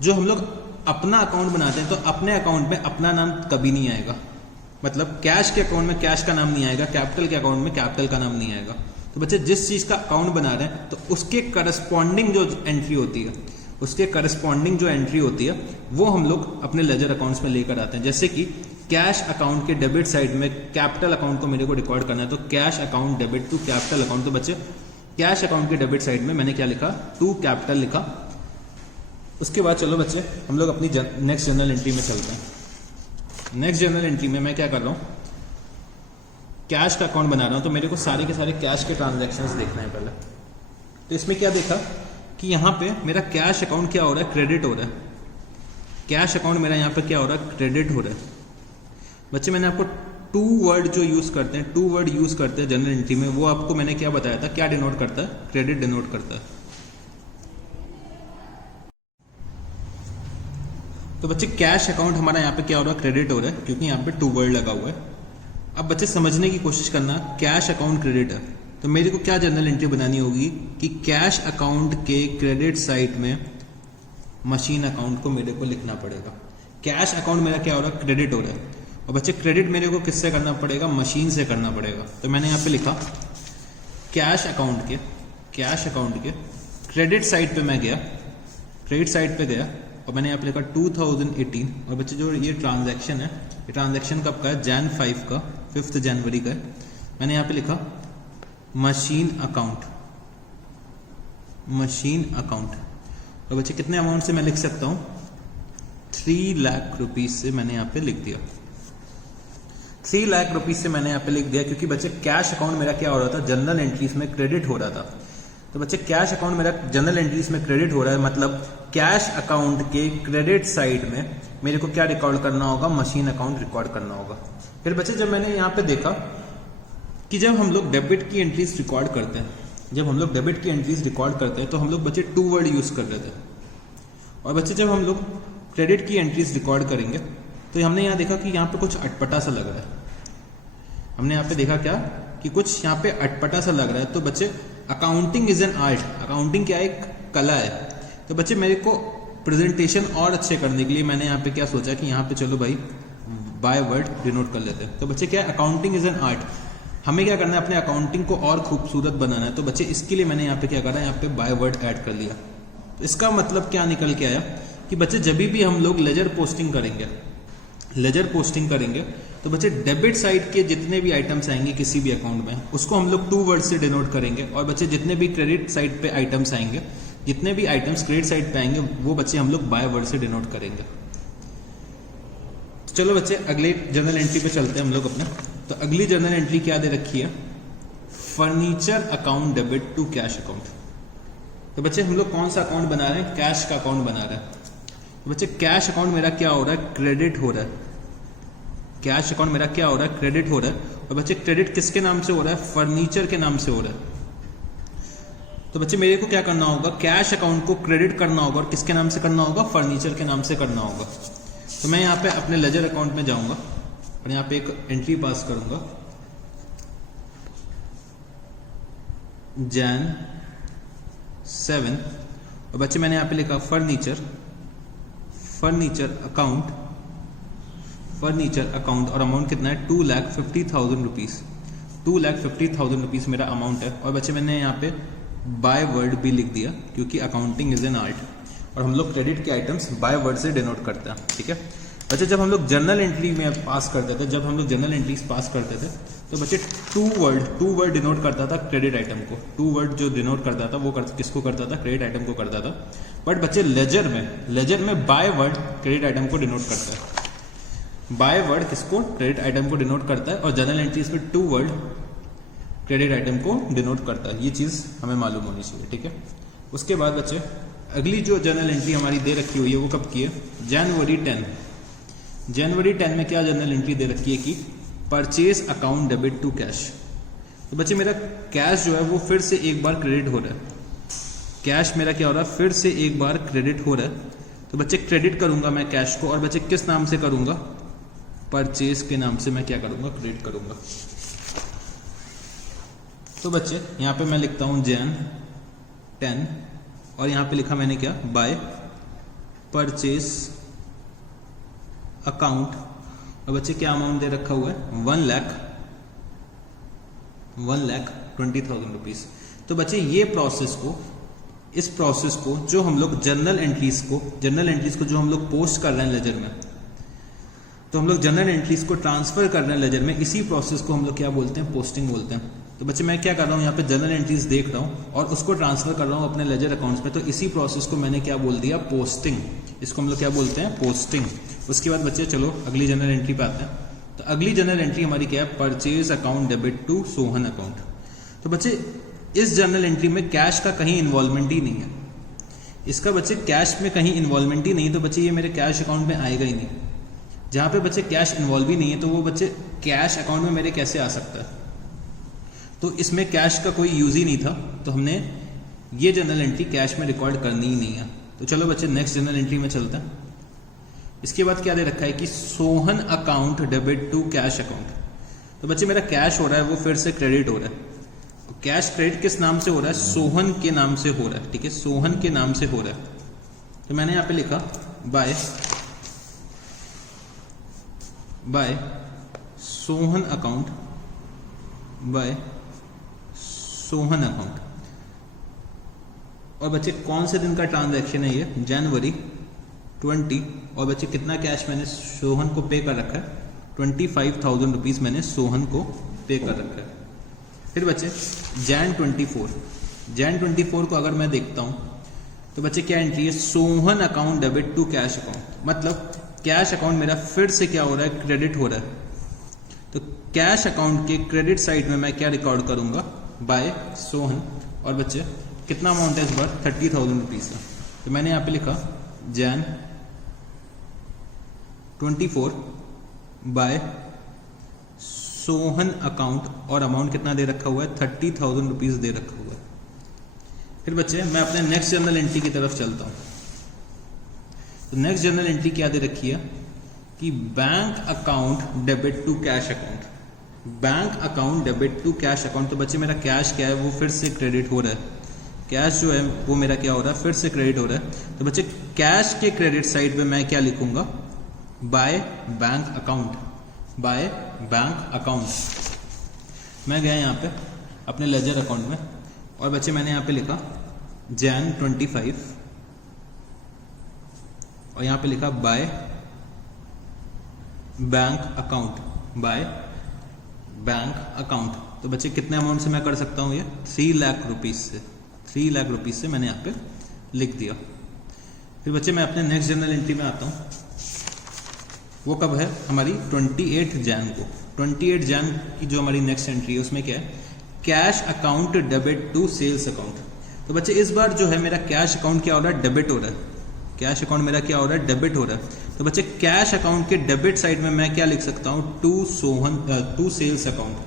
जो हम लोग अपना अकाउंट बनाते हैं तो अपने अकाउंट में अपना नाम कभी नहीं आएगा, मतलब कैश के अकाउंट में कैश का नाम नहीं आएगा, कैपिटल के अकाउंट में कैपिटल का नाम नहीं आएगा। तो बच्चे जिस चीज का अकाउंट बना रहे हैं तो उसके करस्पॉन्डिंग जो एंट्री होती है, उसके करस्पॉन्डिंग जो एंट्री होती है वो हम लोग अपने लेजर अकाउंट्स में लेकर आते हैं। जैसे कि कैश अकाउंट के डेबिट साइड में कैपिटल अकाउंट को मेरे को रिकॉर्ड करना है, तो cash account debit to capital account. तो बच्चे कैश अकाउंट के डेबिट साइड में मैंने क्या लिखा, टू कैपिटल लिखा। उसके बाद चलो बच्चे हम लोग अपनी नेक्स्ट जनरल एंट्री में चलते हैं। नेक्स्ट जनरल एंट्री में मैं क्या कर रहा हूँ, कैश का अकाउंट बना रहा हूँ। तो मेरे को सारे के सारे कैश के ट्रांजैक्शंस देखना है पहले। तो इसमें क्या देखा कि यहाँ पे मेरा कैश अकाउंट क्या हो रहा है, क्रेडिट हो रहा है। कैश अकाउंट मेरा यहाँ पे क्या हो रहा है, क्रेडिट हो रहा है। बच्चे मैंने आपको टू वर्ड जो यूज करते हैं, टू वर्ड यूज करते हैं जनरल एंट्री में, वो आपको मैंने क्या बताया था, क्या डिनोट करता है, क्रेडिट डिनोट करता है। तो बच्चे कैश अकाउंट हमारा यहाँ पे क्या हो रहा है, क्रेडिट हो रहा है, क्योंकि यहाँ पे टू वर्ड लगा हुआ है। अब बच्चे समझने की कोशिश करना, कैश अकाउंट क्रेडिट है, तो मेरे को क्या जनरल एंट्री बनानी होगी कि कैश अकाउंट के क्रेडिट साइड में मशीन अकाउंट को मेरे को लिखना पड़ेगा। कैश अकाउंट मेरा क्या हो रहा है, क्रेडिट हो रहा है, और बच्चे क्रेडिट मेरे को किससे करना पड़ेगा, मशीन से करना पड़ेगा। तो मैंने यहाँ पे लिखा कैश अकाउंट के क्रेडिट साइड पे मैं गया, क्रेडिट साइड पे गया और मैंने यहाँ पे लिखा 2018। और बच्चे जो ये ट्रांजैक्शन है, ये ट्रांजैक्शन कब का है, Jan 5 का, 5 जनवरी का है। मैंने यहाँ पे लिखा मशीन अकाउंट। और बच्चे कितने अमाउंट से मैं लिख सकता हूँ, 3 लाख रुपीज से मैंने यहाँ पे लिख दिया, 3 लाख रुपीज से मैंने यहाँ पे लिख दिया, क्योंकि बच्चे कैश अकाउंट मेरा क्या हो रहा था, जनरल एंट्रीज में क्रेडिट हो रहा था। तो बच्चे कैश अकाउंट मेरा जनरल एंट्रीज में क्रेडिट हो रहा है, मतलब कैश अकाउंट के क्रेडिट साइड में मेरे को क्या रिकॉर्ड करना होगा, मशीन अकाउंट रिकॉर्ड करना होगा। फिर बच्चे जब मैंने यहाँ पे देखा कि जब हम लोग डेबिट की एंट्रीज रिकॉर्ड करते हैं, तो हम लोग बच्चे टू वर्ड यूज कर रहे थे। और बच्चे जब हम लोग क्रेडिट की एंट्रीज रिकॉर्ड करेंगे तो हमने यहाँ देखा कि यहाँ पे कुछ अटपटा सा लग रहा है। हमने यहाँ पे देखा क्या कि कुछ यहाँ पे अटपटा सा लग रहा है। तो बच्चे accounting is an art, accounting क्या एक कला है। तो बच्चे मेरे को प्रेजेंटेशन और अच्छे करने के लिए मैंने यहाँ पे क्या सोचा कि यहाँ पे चलो भाई बाय वर्ड डिनोट कर लेते हैं। तो बच्चे क्या, अकाउंटिंग इज एन आर्ट, हमें क्या करना है, अपने अकाउंटिंग को और खूबसूरत बनाना है। तो बच्चे इसके लिए मैंने यहाँ पे क्या करा, यहाँ पे बाय वर्ड ऐड कर लिया। तो इसका मतलब क्या निकल के आया कि बच्चे जब भी हम लोग लेजर पोस्टिंग करेंगे तो बच्चे डेबिट साइड के जितने भी आइटम्स आएंगे किसी भी अकाउंट में, उसको हम लोग टू वर्ड से डिनोट करेंगे। और बच्चे जितने भी क्रेडिट साइड पे आइटम्स आएंगे, जितने भी आइटम्स क्रेडिट साइड पे आएंगे, वो बच्चे हम लोग बाय वर्ड से डिनोट करेंगे। तो चलो बच्चे अगले जर्नल एंट्री पे चलते हैं हम लोग अपने। तो अगली जर्नल एंट्री क्या दे रखी है, furniture account debit to cash account. तो बच्चे हम लोग कौन सा अकाउंट बना रहे हैं, कैश का अकाउंट बना रहे हैं। तो बच्चे कैश अकाउंट मेरा क्या हो रहा है, क्रेडिट हो रहा है। कैश अकाउंट मेरा क्या हो रहा है, क्रेडिट हो रहा है। और बच्चे क्रेडिट किसके नाम से हो रहा है, फर्नीचर के नाम से हो रहा है। तो बच्चे मेरे को क्या करना होगा, कैश अकाउंट को क्रेडिट करना होगा, और किसके नाम से करना होगा, फर्नीचर के नाम से करना होगा। तो मैं यहाँ पे अपने लेजर अकाउंट में जाऊंगा और यहाँ पे एक एंट्री पास करूंगा, Jan 7। और बच्चे मैंने यहाँ पे लिखा फर्नीचर अकाउंट, और अमाउंट कितना है, 2,50,000 रुपीज। 2,50,000 रुपीज मेरा अमाउंट है। और बच्चे मैंने यहाँ पे बाय वर्ड भी लिख दिया, क्योंकि अकाउंटिंग इज एन आर्ट और हम लोग क्रेडिट के आइटम्स बाय वर्ड से डिनोट करते हैं। ठीक है बच्चे, जब हम लोग जर्नल एंट्री में पास करते थे, तो बच्चे टू वर्ड डिनोट करता था क्रेडिट आइटम को। टू वर्ड जो डिनोट करता था वो किसको करता था, क्रेडिट आइटम को करता था। बट बच्चे लेजर में बाय वर्ड क्रेडिट आइटम को डिनोट करता है। बाय वर्ड किसको, क्रेडिट आइटम को डिनोट करता है, और जर्नल एंट्रीज में टू वर्ड क्रेडिट आइटम को डिनोट करता है। ये चीज हमें मालूम होनी चाहिए। ठीक है, उसके बाद बच्चे अगली जो जर्नल एंट्री हमारी दे रखी हुई है वो कब की है, जनवरी 10 में क्या जर्नल एंट्री दे रखी है कि purchase account debit to cash. तो बच्चे मेरा कैश जो है वो फिर से एक बार क्रेडिट हो रहा है। कैश मेरा क्या हो रहा है, फिर से एक बार क्रेडिट हो रहा है। तो बच्चे क्रेडिट करूंगा मैं कैश को, और बच्चे किस नाम से करूंगा, परचेज के नाम से मैं क्या करूंगा, क्रेडिट करूंगा। तो बच्चे यहाँ पे मैं लिखता हूं Jan 10, और यहाँ पे लिखा मैंने क्या, बाय परचेज अकाउंट। और बच्चे क्या अमाउंट दे रखा हुआ है, 1,20,000 रुपीज। तो बच्चे ये इस प्रोसेस को जो हम लोग जर्नल एंट्रीज को जो हम लोग पोस्ट कर रहे हैं लेजर में, तो हम लोग जर्नल एंट्रीज को ट्रांसफर कर रहे हैं लेजर में, इसी प्रोसेस को हम लोग क्या बोलते हैं, पोस्टिंग बोलते हैं। तो बच्चे मैं क्या कर रहा हूँ, यहाँ पे जर्नल एंट्रीज देख रहा हूँ और उसको ट्रांसफर कर रहा हूँ अपने लेजर अकाउंट्स में। तो इसी प्रोसेस को मैंने क्या बोल दिया, पोस्टिंग। इसको हम लोग क्या बोलते हैं, पोस्टिंग। उसके बाद बच्चे चलो अगली जनरल एंट्री पे आते हैं। तो अगली जनरल एंट्री हमारी क्या है, purchase account debit to Sohan account. तो बच्चे इस जर्नल एंट्री में कैश का कहीं इन्वॉल्वमेंट ही नहीं है। इसका बच्चे कैश में कहीं इन्वॉल्वमेंट ही नहीं, तो बच्चे ये मेरे कैश अकाउंट में आएगा ही नहीं। जहाँ पे बच्चे कैश इन्वॉल्व ही नहीं है तो वो बच्चे कैश अकाउंट में मेरे कैसे आ सकता है। तो इसमें कैश का कोई यूज ही नहीं था, तो हमने ये जर्नल एंट्री कैश में रिकॉर्ड करनी ही नहीं है। तो चलो बच्चे नेक्स्ट जर्नल एंट्री में चलते हैं। इसके बाद क्या दे रखा है कि Sohan account debit to cash account. तो बच्चे मेरा कैश हो रहा है वो फिर से क्रेडिट हो रहा है। कैश क्रेडिट किस नाम से हो रहा है? सोहन के नाम से हो रहा है, ठीक है, सोहन के नाम से हो रहा है। तो मैंने यहाँ पे लिखा by Sohan account, by Sohan account. और बच्चे कौन से दिन का ट्रांजैक्शन है ये? जनवरी 20। और बच्चे कितना कैश मैंने सोहन को पे कर रखा है? 25,000 रुपीज़ मैंने सोहन को पे कर रखा है। फिर बच्चे जैन 24 को अगर मैं देखता हूँ तो बच्चे क्या एंट्री है? Sohan account debit to cash account. मतलब कैश अकाउंट मेरा फिर से क्या हो रहा है? क्रेडिट हो रहा है। तो कैश अकाउंट के क्रेडिट साइड में मैं क्या रिकॉर्ड करूंगा? बाय सोहन। और बच्चे कितना अमाउंट है इस बार? 30,000 रुपीज़ का। तो मैंने यहाँ पे लिखा जैन 24 बाय सोहन अकाउंट, और अमाउंट कितना दे रखा हुआ है? 30,000 रुपीज़ दे रखा हुआ है। फिर बच्चे मैं अपने नेक्स्ट जर्नल एंट्री की तरफ चलता हूँ। तो नेक्स्ट जर्नल एंट्री क्या दे रखी है कि bank account debit to cash account. Bank account debit to cash account. तो बच्चे मेरा कैश क्या है? वो फिर से क्रेडिट हो रहा है। कैश जो है वो मेरा क्या हो रहा है? फिर से क्रेडिट हो रहा है। तो बच्चे कैश के क्रेडिट साइड पे मैं क्या लिखूंगा? By bank account, by bank account. मैं गया यहाँ पे अपने लेजर अकाउंट में, और बच्चे मैंने यहाँ पे लिखा जैन 25, और यहाँ पे लिखा by bank account, by bank account. तो बच्चे कितने अमाउंट से मैं कर सकता हूँ ये? 3 लाख रुपीज़ से। 3 लाख रुपीज़ से मैंने यहाँ पे लिख दिया। फिर बच्चे मैं अपने नेक्स्ट जर्नल एंट्री में आता हूँ। वो कब है? हमारी 28 जैन को। 28 जैन की जो हमारी नेक्स्ट एंट्री है उसमें क्या है? Cash account debit to sales account. तो बच्चे इस बार जो है मेरा कैश अकाउंट क्या हो रहा है? डेबिट हो रहा है। कैश अकाउंट मेरा क्या हो रहा है? डेबिट हो रहा है। तो बच्चे कैश अकाउंट के डेबिट साइड में मैं क्या लिख सकता हूँ? To sales account,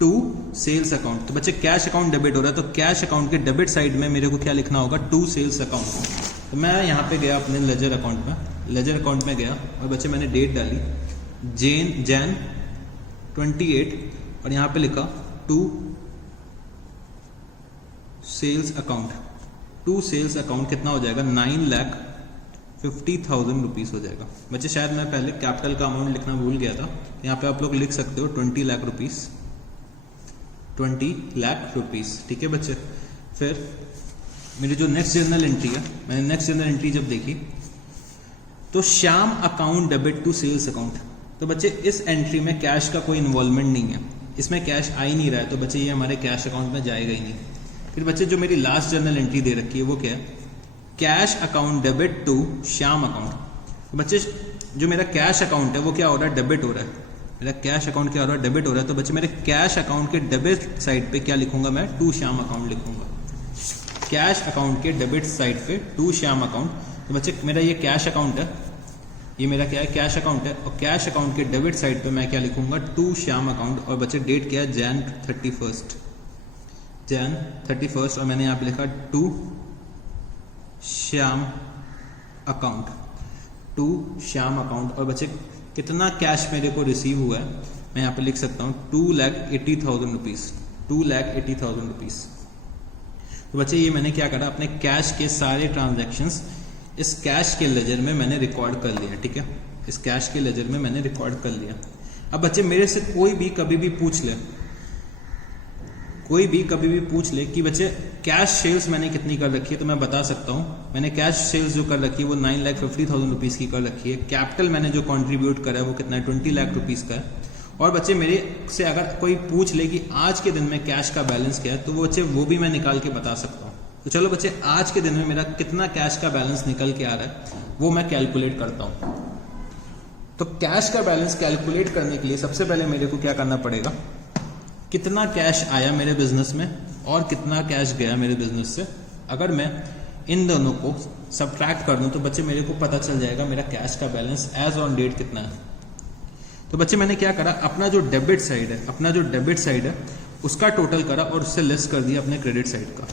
to sales account. तो बच्चे कैश अकाउंट डेबिट हो रहा है, तो कैश अकाउंट के डेबिट साइड में मेरे को क्या लिखना होगा? To sales account. तो मैं यहाँ पे गया अपने लेजर अकाउंट में, लेजर अकाउंट में गया, और बच्चे मैंने डेट डाली जैन 28, और यहाँ पे लिखा to sales account. To sales account कितना हो जाएगा? 9,50,000 रुपीज़ हो जाएगा। बच्चे शायद मैं पहले कैपिटल का अमाउंट लिखना भूल गया था, यहाँ पे आप लोग लिख सकते हो 20 लाख रुपीज़, 20 लाख रुपीज़, ठीक है बच्चे। फिर मेरी जो नेक्स्ट जर्नल एंट्री है, मैंने नेक्स्ट जर्नल एंट्री जब देखी तो Shyam account debit to sales account. तो बच्चे इस एंट्री में कैश का कोई इन्वॉल्वमेंट नहीं है, इसमें कैश आ ही नहीं रहा है, तो बच्चे ये हमारे कैश अकाउंट में जाएगा ही नहीं। फिर बच्चे जो मेरी लास्ट जर्नल एंट्री दे रखी है वो क्या है? Cash account debit to Shyam account. बच्चे जो मेरा कैश अकाउंट है वो क्या हो रहा है? डेबिट हो रहा है। मेरा कैश अकाउंट क्या हो रहा है? डेबिट हो रहा है। तो बच्चे मेरे कैश अकाउंट के डेबिट साइड पे क्या लिखूंगा मैं? टू श्याम अकाउंट लिखूंगा। कैश अकाउंट के डेबिट साइड पे टू श्याम अकाउंट। तो बच्चे मेरा ये कैश अकाउंट है, ये मेरा क्या है? कैश अकाउंट है, और कैश अकाउंट के डेबिट साइड पे मैं क्या लिखूंगा? To Shyam account. और बच्चे डेट क्या है? जैन 31, जैन 31, और मैंने यहाँ पे लिखा to Shyam account, to Shyam account. और बच्चे कितना कैश मेरे को रिसीव हुआ है मैं यहाँ पे लिख सकता हूँ 2,80,000 रुपीज़, 2,80,000 रुपीज़। तो बच्चे ये मैंने क्या करा? अपने कैश के सारे ट्रांजैक्शंस इस कैश के लेजर में मैंने रिकॉर्ड कर लिया, ठीक है, इस कैश के लेजर में मैंने रिकॉर्ड कर लिया। अब बच्चे मेरे से कोई भी कभी भी पूछ ले, कोई भी कभी भी पूछ ले कि बच्चे कैश सेल्स मैंने कितनी कर रखी है, तो मैं बता सकता हूँ मैंने कैश सेल्स जो कर रखी है वो 9,50,000 रुपीज़ की कर रखी है। कैपिटल मैंने जो कंट्रीब्यूट करा है वो कितना है? 20 लाख रुपीज़ का है। और बच्चे मेरे से अगर कोई पूछ ले कि आज के दिन में कैश का बैलेंस क्या है, तो वो बच्चे वो भी मैं निकाल के बता सकता हूँ। तो चलो बच्चे आज के दिन में मेरा कितना कैश का बैलेंस निकल के आ रहा है वो मैं कैलकुलेट करता हूँ। तो कैश का बैलेंस कैलकुलेट करने के लिए सबसे पहले मेरे को क्या करना पड़ेगा? कितना कैश आया मेरे बिजनेस में और कितना कैश गया मेरे बिजनेस से। अगर मैं इन दोनों को सब्ट्रैक्ट कर दूं तो बच्चे मेरे को पता चल जाएगा मेरा कैश का बैलेंस एज ऑन डेट कितना है। तो बच्चे मैंने क्या करा, अपना जो डेबिट साइड है उसका टोटल करा और उससे लेस कर दिया अपने क्रेडिट साइड का।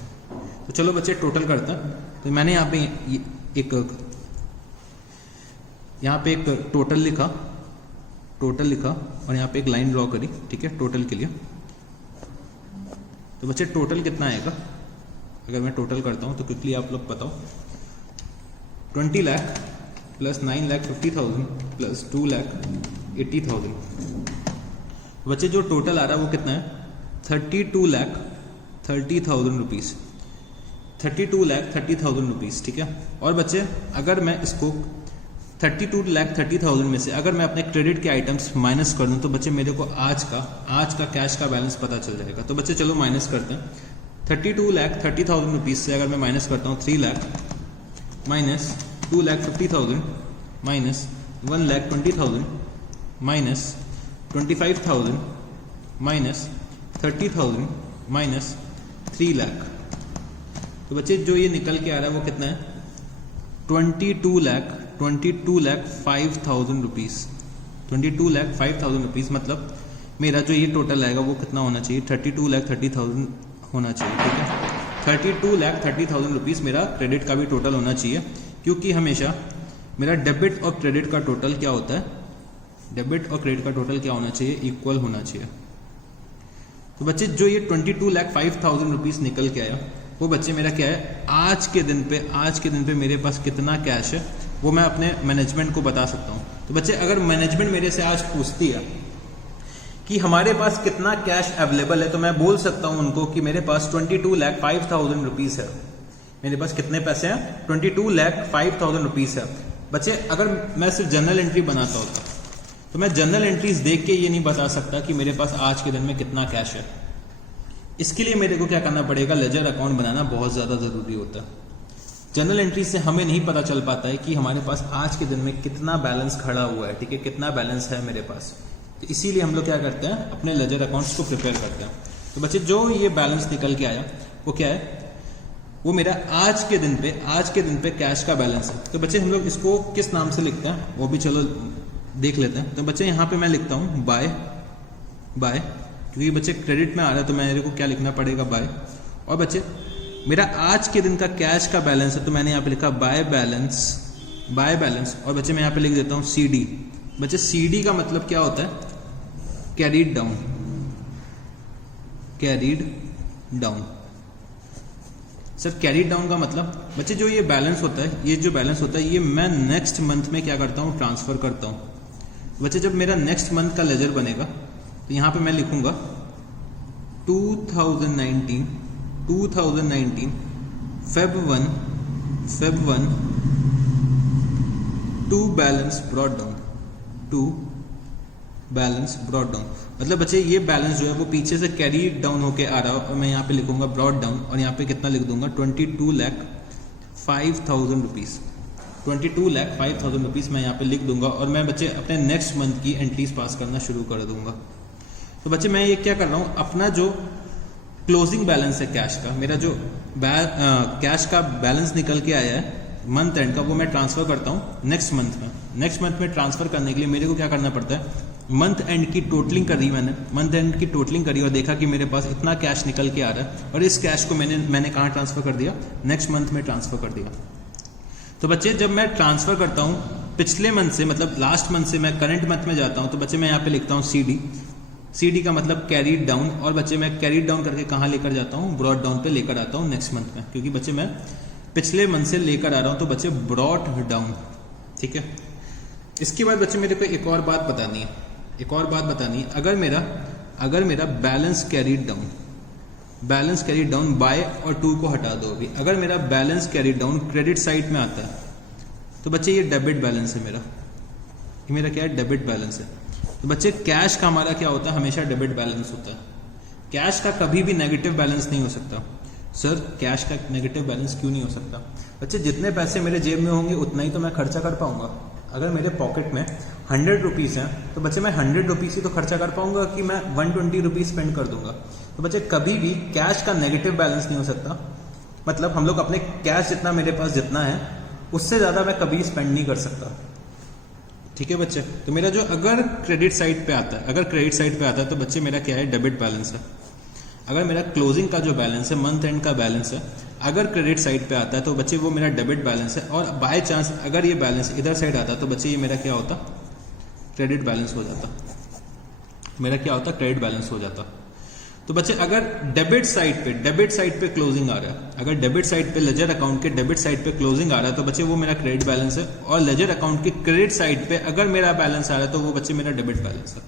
तो चलो बच्चे टोटल करते हैं। तो मैंने यहाँ पे एक टोटल लिखा और यहाँ पे एक लाइन ड्रॉ करी, ठीक है, टोटल के लिए। तो बच्चे टोटल कितना आएगा, अगर मैं टोटल करता हूँ तो क्विकली आप लोग बताओ। 20 लाख प्लस 9,50,000 प्लस 2,80,000। बच्चे जो टोटल आ रहा है वो कितना है, 32,30,000 रुपीज़, 32,30,000 रुपीज़, ठीक है। और बच्चे अगर मैं इसको 32,30,000 में से अगर मैं अपने क्रेडिट के आइटम्स माइनस कर दूं तो बच्चे मेरे को आज का कैश का बैलेंस पता चल जाएगा। तो बच्चे चलो माइनस करते हैं। 32,30,000 रुपीज़ से अगर मैं माइनस करता हूँ 3 lakh minus 2,50,000 minus 1,20,000 minus 25,000 minus 30,000 minus 3 lakh. तो बच्चे जो ये निकल के आ रहा है वो कितना है, 22,05,000 रुपीज़, 22,05,000 रुपीज़। मतलब मेरा जो ये टोटल आएगा वो कितना होना चाहिए, 32,30,000 होना चाहिए, ठीक है। 32,30,000 रुपीज़ मेरा क्रेडिट का भी टोटल होना चाहिए, क्योंकि हमेशा मेरा डेबिट और क्रेडिट का टोटल क्या होता है, डेबिट और क्रेडिट का टोटल क्या होना चाहिए, इक्वल होना चाहिए। तो बच्चे जो ये 22,05,000 रुपीज़ निकल के आया वो बच्चे मेरा क्या है, आज के दिन पे मेरे पास कितना कैश है वो मैं अपने मैनेजमेंट को बता सकता हूँ। तो बच्चे अगर मैनेजमेंट मेरे से आज पूछती है कि हमारे पास कितना कैश अवेलेबल है, तो मैं बोल सकता हूँ उनको कि मेरे पास 22,05,000 रुपीज़ है। मेरे पास कितने पैसे हैं, 22,05,000 रुपीज़ है। बच्चे अगर मैं सिर्फ जनरल एंट्री बनाता होता तो मैं जनरल एंट्रीज देख के ये नहीं बता सकता कि मेरे पास आज के दिन में कितना कैश है। इसके लिए मेरे को क्या करना पड़ेगा, लेजर अकाउंट बनाना बहुत ज़्यादा ज़रूरी होता है। जनरल एंट्री से हमें नहीं पता चल पाता है कि हमारे पास आज के दिन में कितना बैलेंस खड़ा हुआ है, ठीक है, कितना बैलेंस है मेरे पास। तो इसीलिए हम लोग क्या करते हैं, अपने लेजर अकाउंट्स को प्रिपेयर करते हैं। तो बच्चे जो ये बैलेंस निकल के आया वो क्या है, वो मेरा आज के दिन पे कैश का बैलेंस है। तो बच्चे हम लोग इसको किस नाम से लिखते हैं वो भी चलो देख लेते हैं। तो बच्चे यहाँ पे मैं लिखता हूँ बाय, क्योंकि बच्चे क्रेडिट में आ रहा है तो मेरे को क्या लिखना पड़ेगा, बाय। और बच्चे मेरा आज के दिन का कैश का बैलेंस है तो मैंने यहाँ पे लिखा बाय बैलेंस। और बच्चे मैं यहाँ पे लिख देता हूँ CD। बच्चे CD का मतलब क्या होता है, carried down. Sir carried down का मतलब बच्चे जो ये बैलेंस होता है, ये मैं नेक्स्ट मंथ में क्या करता हूँ, ट्रांसफर करता हूँ। बच्चे जब मेरा नेक्स्ट मंथ का लेजर बनेगा तो यहाँ पे मैं लिखूंगा 2019 Feb 1 to balance brought down. मतलब बच्चे ये बैलेंस जो है वो पीछे से कैरी डाउन होके आ रहा है और मैं यहाँ पे लिखूंगा ब्रॉट डाउन और यहाँ पे कितना लिख दूंगा, 22,05,000 रुपीज़। 22,05,000 रुपीज़ मैं यहाँ पे लिख दूंगा और मैं बच्चे अपने नेक्स्ट मंथ की एंट्रीज पास करना शुरू कर दूंगा। तो बच्चे मैं ये क्या कर रहा हूँ, अपना जो क्लोजिंग बैलेंस है कैश का, मेरा जो कैश का बैलेंस निकल के आया है मंथ एंड का, वो मैं ट्रांसफर करता हूँ नेक्स्ट मंथ में ट्रांसफर करने के लिए मेरे को क्या करना पड़ता है, मंथ एंड की टोटलिंग करी मैंने, मंथ एंड की टोटलिंग करी और देखा कि मेरे पास इतना कैश निकल के आ रहा है और इस कैश को मैंने कहाँ ट्रांसफर कर दिया, नेक्स्ट मंथ में ट्रांसफर कर दिया। तो बच्चे जब मैं ट्रांसफर करता हूँ पिछले मंथ से, मतलब लास्ट मंथ से मैं करंट मंथ में जाता हूँ, तो बच्चे मैं यहाँ पे लिखता हूँ CD का मतलब कैरीड डाउन। और बच्चे मैं कैरीड डाउन करके कहाँ लेकर जाता हूँ, ब्रॉट डाउन पे लेकर आता हूँ नेक्स्ट मंथ में, क्योंकि बच्चे मैं पिछले मंथ से लेकर आ रहा हूँ। तो बच्चे ब्रॉट डाउन, ठीक है। इसके बाद बच्चे मेरे को एक और बात बतानी है, अगर मेरा बैलेंस कैरीड डाउन बाय और टू को हटा दो अभी, अगर मेरा balance carried down credit side में आता है तो बच्चे ये डेबिट बैलेंस है मेरा क्या है, डेबिट बैलेंस है। तो बच्चे कैश का हमारा क्या होता है, हमेशा डेबिट बैलेंस होता है। कैश का कभी भी नेगेटिव बैलेंस नहीं हो सकता। सर कैश का नेगेटिव बैलेंस क्यों नहीं हो सकता? बच्चे जितने पैसे मेरे जेब में होंगे उतना ही तो मैं खर्चा कर पाऊंगा। अगर मेरे पॉकेट में 100 रुपीज़ हैं तो बच्चे मैं 100 रुपीज़ ही तो खर्चा कर पाऊंगा कि मैं 120 रुपीज़ स्पेंड कर दूंगा। तो बच्चे कभी भी कैश का नेगेटिव बैलेंस नहीं हो सकता। मतलब हम लोग अपने कैश जितना मेरे पास जितना है उससे ज़्यादा मैं कभी स्पेंड नहीं कर सकता। ठीक है बच्चे। तो मेरा जो अगर क्रेडिट साइड पे आता है, अगर क्रेडिट साइड पे आता है तो बच्चे मेरा क्या है, डेबिट बैलेंस है। अगर मेरा क्लोजिंग का जो बैलेंस है, मंथ एंड का बैलेंस है, अगर क्रेडिट साइड पे आता है तो बच्चे वो मेरा डेबिट बैलेंस है। और बाय चांस अगर ये बैलेंस इधर साइड आता तो बच्चे ये मेरा क्या होता, क्रेडिट बैलेंस हो जाता। मेरा क्या होता, क्रेडिट बैलेंस हो जाता। तो बच्चे अगर डेबिट साइड पे क्लोजिंग आ रहा है, अगर डेबिट साइड पे लेजर अकाउंट के डेबिट साइड पे क्लोजिंग आ रहा है तो बच्चे वो मेरा क्रेडिट बैलेंस है। और लेजर अकाउंट के क्रेडिट साइड पे अगर मेरा बैलेंस आ रहा है तो वो बच्चे मेरा डेबिट बैलेंस है।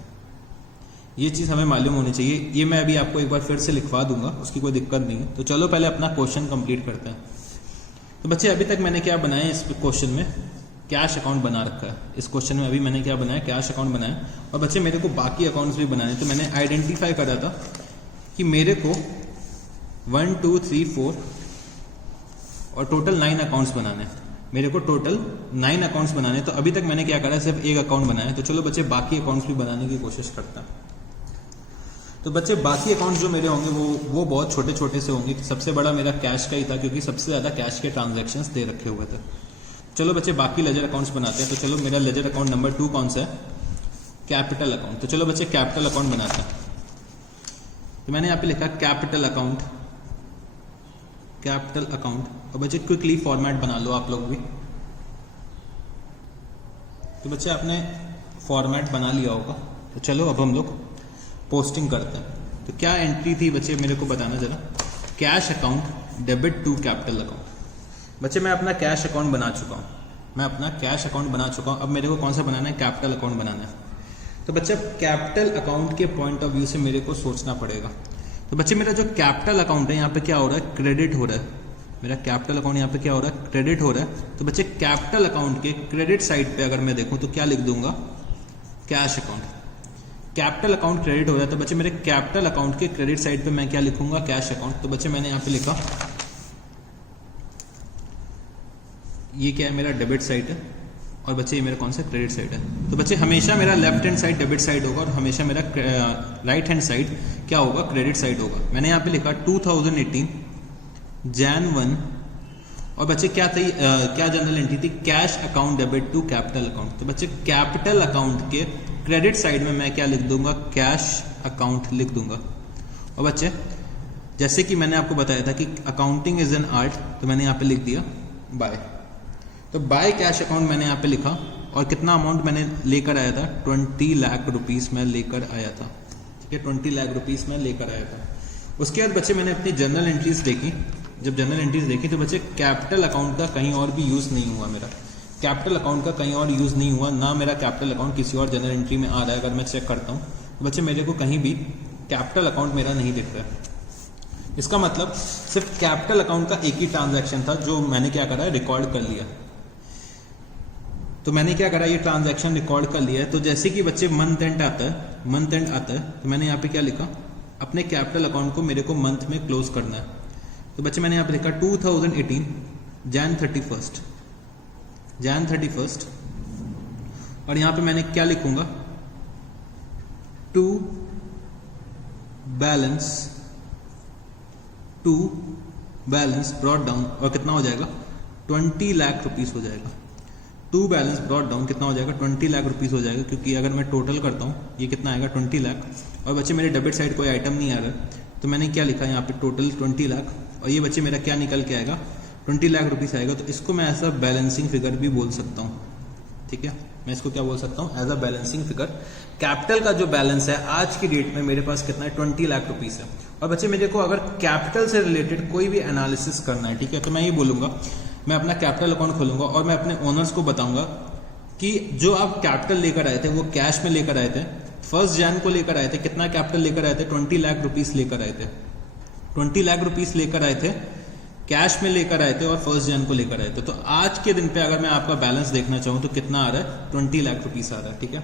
ये चीज़ हमें मालूम होनी चाहिए। ये मैं अभी आपको एक बार फिर से लिखवा दूंगा, उसकी कोई दिक्कत नहीं है। तो चलो पहले अपना क्वेश्चन कंप्लीट करते हैं। तो बच्चे अभी तक मैंने क्या बनाया, इस क्वेश्चन में कैश अकाउंट बना रखा है। इस क्वेश्चन में अभी मैंने क्या बनाया, कैश अकाउंट बनाया। और बच्चे मेरे को बाकी अकाउंट्स भी बनाने, तो मैंने आइडेंटिफाई करा था कि मेरे को 1 2 3 4 और टोटल 9 अकाउंट्स बनाने। मेरे को टोटल 9 अकाउंट्स बनाने। तो अभी तक मैंने क्या करा, सिर्फ एक अकाउंट बनाया। तो चलो बच्चे बाकी अकाउंट्स भी बनाने की कोशिश करता हैं। तो बच्चे बाकी अकाउंट्स जो मेरे होंगे वो बहुत छोटे छोटे से होंगे। सबसे बड़ा मेरा कैश का ही था, क्योंकि सबसे ज़्यादा कैश के ट्रांजैक्शंस दे रखे हुए थे। चलो बच्चे बाकी लेजर अकाउंट्स बनाते हैं। तो चलो मेरा लेजर अकाउंट नंबर 2 कौन सा है, कैपिटल अकाउंट। तो चलो बच्चे कैपिटल अकाउंट बनाते हैं। तो मैंने यहाँ पे लिखा कैपिटल अकाउंट, कैपिटल अकाउंट। और बच्चे क्विकली फॉर्मेट बना लो आप लोग भी। तो बच्चे आपने फॉर्मेट बना लिया होगा। तो चलो अब हम लोग पोस्टिंग करते हैं। तो क्या एंट्री थी बच्चे, मेरे को बताना जरा। Cash account debit to capital account. बच्चे मैं अपना कैश अकाउंट बना चुका हूँ, मैं अपना कैश अकाउंट बना चुका हूँ। अब मेरे को कौन सा बनाना है, कैपिटल अकाउंट बनाना है। तो बच्चे कैपिटल अकाउंट के पॉइंट ऑफ व्यू से मेरे को सोचना पड़ेगा। तो बच्चे मेरा जो कैपिटल अकाउंट है यहाँ पे क्या हो रहा है, क्रेडिट हो रहा है। मेरा कैपिटल अकाउंट यहाँ पे क्या हो रहा है, क्रेडिट हो रहा है। तो बच्चे कैपिटल अकाउंट के क्रेडिट साइड पे अगर मैं देखूँ तो क्या लिख दूंगा, cash account. Capital account credit हो रहा है तो बच्चे मेरे कैपिटल अकाउंट के क्रेडिट साइड पे मैं क्या लिखूंगा, कैश अकाउंट। तो बच्चे मैंने यहाँ पे लिखा, ये क्या है, मेरा डेबिट साइड है। और बच्चे ये मेरा कौन सा, क्रेडिट साइड है। तो बच्चे हमेशा मेरा left hand side debit side होगा और हमेशा मेरा राइट हैंड साइड क्या होगा, क्रेडिट साइड होगा। मैंने यहाँ पे लिखा 2018 Jan 1। और बच्चे क्या थी, क्या जनरल एंट्री थी, cash account debit to capital account. तो बच्चे कैपिटल अकाउंट के क्रेडिट साइड में मैं क्या लिख दूंगा, कैश अकाउंट लिख दूंगा। और बच्चे जैसे कि मैंने आपको बताया था कि अकाउंटिंग इज एन आर्ट, तो मैंने यहाँ पे लिख दिया बाय। तो बाय कैश अकाउंट मैंने यहाँ पे लिखा। और कितना अमाउंट मैंने लेकर आया था, 20 लाख रुपीस मैं लेकर आया था। ठीक है, 20 लाख रुपीस मैं लेकर आया था। उसके बाद बच्चे मैंने अपनी जर्नल एंट्रीज देखी। जब जर्नल एंट्रीज देखी तो बच्चे कैपिटल अकाउंट का कहीं और भी यूज़ नहीं हुआ। मेरा कैपिटल अकाउंट का कहीं और यूज़ नहीं हुआ, ना मेरा कैपिटल अकाउंट किसी और जनरल एंट्री में आ रहा है। अगर मैं चेक करता हूँ तो बच्चे मेरे को कहीं भी कैपिटल अकाउंट मेरा नहीं दिख रहा है। इसका मतलब सिर्फ कैपिटल अकाउंट का एक ही ट्रांजैक्शन था जो मैंने क्या करा है, रिकॉर्ड कर लिया। तो मैंने क्या करा, ये ट्रांजैक्शन रिकॉर्ड कर लिया है। तो जैसे कि बच्चे मंथ एंड आता है तो मैंने यहाँ पे क्या लिखा, अपने कैपिटल अकाउंट को मेरे को मंथ में क्लोज करना है। तो बच्चे मैंने यहाँ पे लिखा 2018 Jan 31। और यहाँ पे मैंने क्या लिखूंगा, टू बैलेंस ब्रॉट डाउन। और कितना हो जाएगा, 20 लाख रुपीस हो जाएगा। टू बैलेंस ब्रॉट डाउन कितना हो जाएगा, 20 लाख रुपीस हो जाएगा। क्योंकि अगर मैं टोटल करता हूँ ये कितना आएगा, 20 लाख। और बच्चे मेरे डेबिट साइड कोई आइटम नहीं आ रहा, तो मैंने क्या लिखा यहाँ पे, टोटल 20 लाख। और ये बच्चे मेरा क्या निकल के आएगा, 20 लाख रुपीस आएगा। तो इसको मैं ऐसा बैलेंसिंग फिगर भी बोल सकता हूँ। ठीक है, मैं इसको क्या बोल सकता हूँ, as a balancing figure. Capital का जो बैलेंस है आज की डेट में मेरे पास कितना है, 20 लाख रुपीस है। और बच्चे मेरे को अगर कैपिटल से रिलेटेड कोई भी एनालिसिस करना है, ठीक है, तो मैं ये बोलूंगा, मैं अपना कैपिटल अकाउंट खोलूंगा और मैं अपने ओनर्स को बताऊंगा कि जो आप कैपिटल लेकर आए थे वो कैश में लेकर आए थे। 1 Jan को लेकर आए थे, कितना कैपिटल लेकर आए थे, 20 लाख रुपीस लेकर आए थे। 20 लाख रुपीस लेकर आए थे, कैश में लेकर आए थे और 1 Jan को लेकर आए थे। तो आज के दिन पे अगर मैं आपका बैलेंस देखना चाहूँ तो कितना आ रहा है, 20 लाख रुपीस आ रहा है। ठीक है,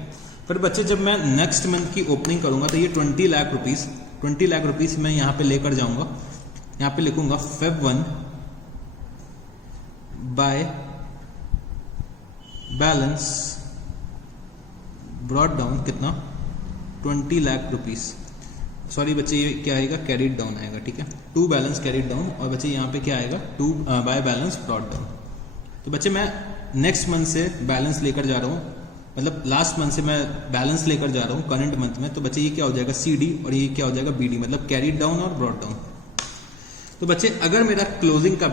फिर बच्चे जब मैं नेक्स्ट मंथ की ओपनिंग करूंगा तो ये 20 लाख रुपीस मैं यहाँ पे लेकर जाऊंगा। यहाँ पे लिखूंगा Feb 1 bye balance brought down कितना, 20 लाख रुपीस। सॉरी बच्चे ये क्या आएगा, कैरीड डाउन आएगा। ठीक है, टू बैलेंस कैरीड डाउन। और बच्चे यहाँ पे क्या आएगा, to by balance brought down. तो बच्चे मैं नेक्स्ट मंथ से बैलेंस लेकर जा रहा हूँ। मतलब लास्ट मंथ से मैं बैलेंस लेकर जा रहा हूँ करंट मंथ में, तो बच्चे ये क्या हो जाएगा CD और ये क्या हो जाएगा BD, मतलब कैरीड डाउन और ब्रॉट डाउन। तो बच्चे अगर मेरा क्लोजिंग का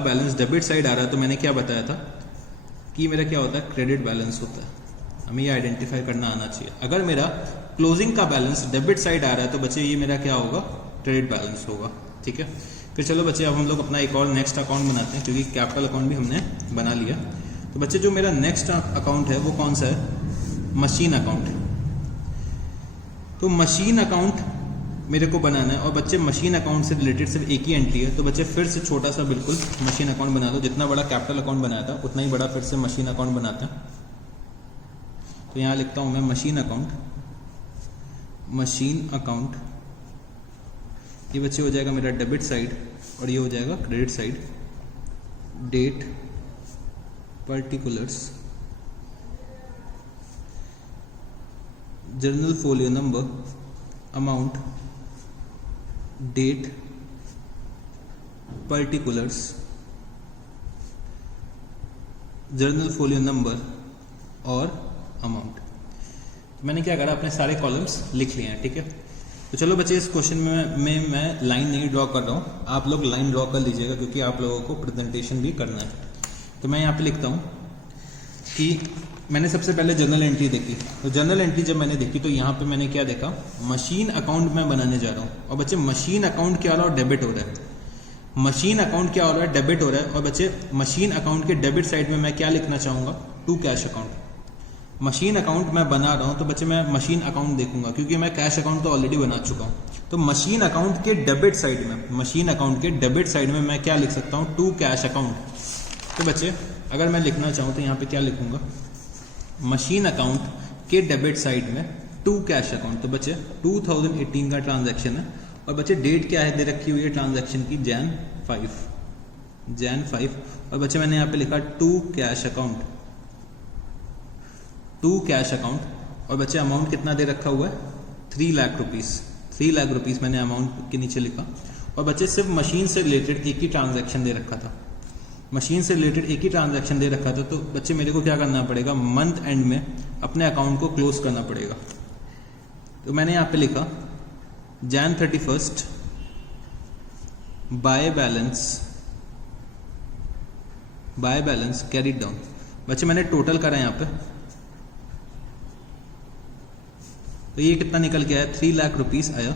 बैलेंस डेबिट साइड आ रहा है तो मैंने क्या बताया था कि मेरा क्या होता है, क्रेडिट बैलेंस होता है। हमें ये आइडेंटिफाई करना आना चाहिए। अगर मेरा क्लोजिंग का बैलेंस डेबिट साइड आ रहा है तो बच्चे ये मेरा क्या होगा, क्रेडिट बैलेंस होगा। ठीक है, फिर चलो बच्चे अब हम लोग अपना एक और नेक्स्ट अकाउंट बनाते हैं, क्योंकि कैपिटल अकाउंट भी हमने बना लिया। तो बच्चे जो मेरा नेक्स्ट अकाउंट है वो कौन सा है, मशीन अकाउंट। तो मशीन अकाउंट मेरे को बनाना है, और बच्चे मशीन अकाउंट से रिलेटेड सिर्फ एक ही एंट्री है। तो बच्चे फिर से छोटा सा बिल्कुल मशीन अकाउंट बना दो, जितना बड़ा कैपिटल अकाउंट बनाया था उतना ही बड़ा फिर से मशीन अकाउंट बनाता है। तो यहाँ लिखता हूँ मैं मशीन अकाउंट, ये बच्चे हो जाएगा मेरा डेबिट साइड और ये हो जाएगा credit side. Date, particulars, journal folio number, amount, date, particulars, journal folio number और अमाउंट। तो मैंने क्या करा, अपने सारे कॉलम्स लिख लिए हैं। ठीक है, तो चलो बच्चे इस क्वेश्चन में मैं लाइन नहीं ड्रॉ कर रहा हूँ, आप लोग लाइन ड्रॉ कर लीजिएगा क्योंकि आप लोगों को प्रेजेंटेशन भी करना है। तो मैं यहाँ पे लिखता हूँ कि मैंने सबसे पहले जर्नल एंट्री देखी। तो जर्नल एंट्री जब मैंने देखी तो यहाँ पे मैंने क्या देखा, मशीन अकाउंट मैं बनाने जा रहा हूँ। और बच्चे मशीन अकाउंट क्या हो रहा है, डेबिट हो रहा है। मशीन अकाउंट क्या हो रहा है, डेबिट हो रहा है। और बच्चे मशीन अकाउंट के डेबिट साइड में मैं क्या लिखना चाहूँगा, to cash account. Machine account मैं बना रहा हूँ तो बच्चे मैं मशीन अकाउंट देखूंगा, क्योंकि मैं कैश अकाउंट तो ऑलरेडी बना चुका हूँ। तो मशीन अकाउंट के डेबिट साइड में मैं क्या लिख सकता हूँ, टू कैश अकाउंट। तो बच्चे अगर मैं लिखना चाहूँ तो यहाँ पे क्या लिखूंगा, मशीन अकाउंट के डेबिट साइड में टू कैश अकाउंट। तो बच्चे 2018 का ट्रांजैक्शन है और बच्चे डेट क्या है दे रखी हुई है ट्रांजैक्शन की, Jan 5। और बच्चे मैंने यहाँ पे लिखा टू कैश अकाउंट। और बच्चे अमाउंट कितना दे रखा हुआ है, 3 लाख रुपीस मैंने अमाउंट के नीचे लिखा। और बच्चे सिर्फ मशीन से रिलेटेड एक ही ट्रांजैक्शन दे रखा था, तो बच्चे मेरे को क्या करना पड़ेगा, मंथ एंड में अपने अकाउंट को क्लोज करना पड़ेगा। तो मैंने यहाँ पे लिखा Jan 31 by balance carried down. बच्चे मैंने टोटल करा यहाँ पे, तो ये कितना निकल के आया, 3 लाख रुपीस आया।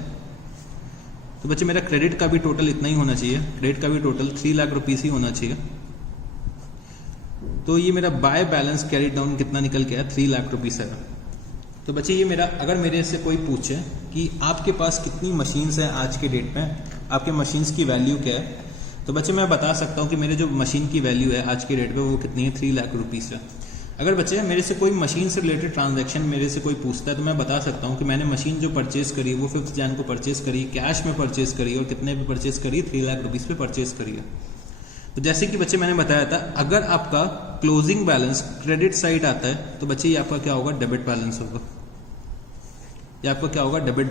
तो बच्चे मेरा क्रेडिट का भी टोटल इतना ही होना चाहिए, 3 लाख रुपीस ही होना चाहिए। तो ये मेरा बाय बैलेंस कैरीड डाउन कितना निकल के आया, 3 लाख रुपीस आया। तो बच्चे ये मेरा, अगर मेरे से कोई पूछे कि आपके पास कितनी मशीन्स हैं आज के डेट में, आपके मशीन्स की वैल्यू क्या है, तो बच्चे मैं बता सकता हूँ कि मेरे जो मशीन की वैल्यू है आज के डेट पे वो कितनी है, 3 लाख रुपीस है। अगर बच्चे मेरे से कोई मशीन से रिलेटेड ट्रांजैक्शन मेरे से कोई पूछता है तो मैं बता सकता हूँ कि मैंने मशीन जो परचेज करी वो 5 Jan को परचेज करी, कैश में परचेज करी, और कितने पे परचेज करी, 3 लाख रुपीस पे परचेज करी है। तो जैसे कि बच्चे मैंने बताया था, अगर आपका क्लोजिंग बैलेंस क्रेडिट साइड आता है तो बच्चे ये आपका क्या होगा, डेबिट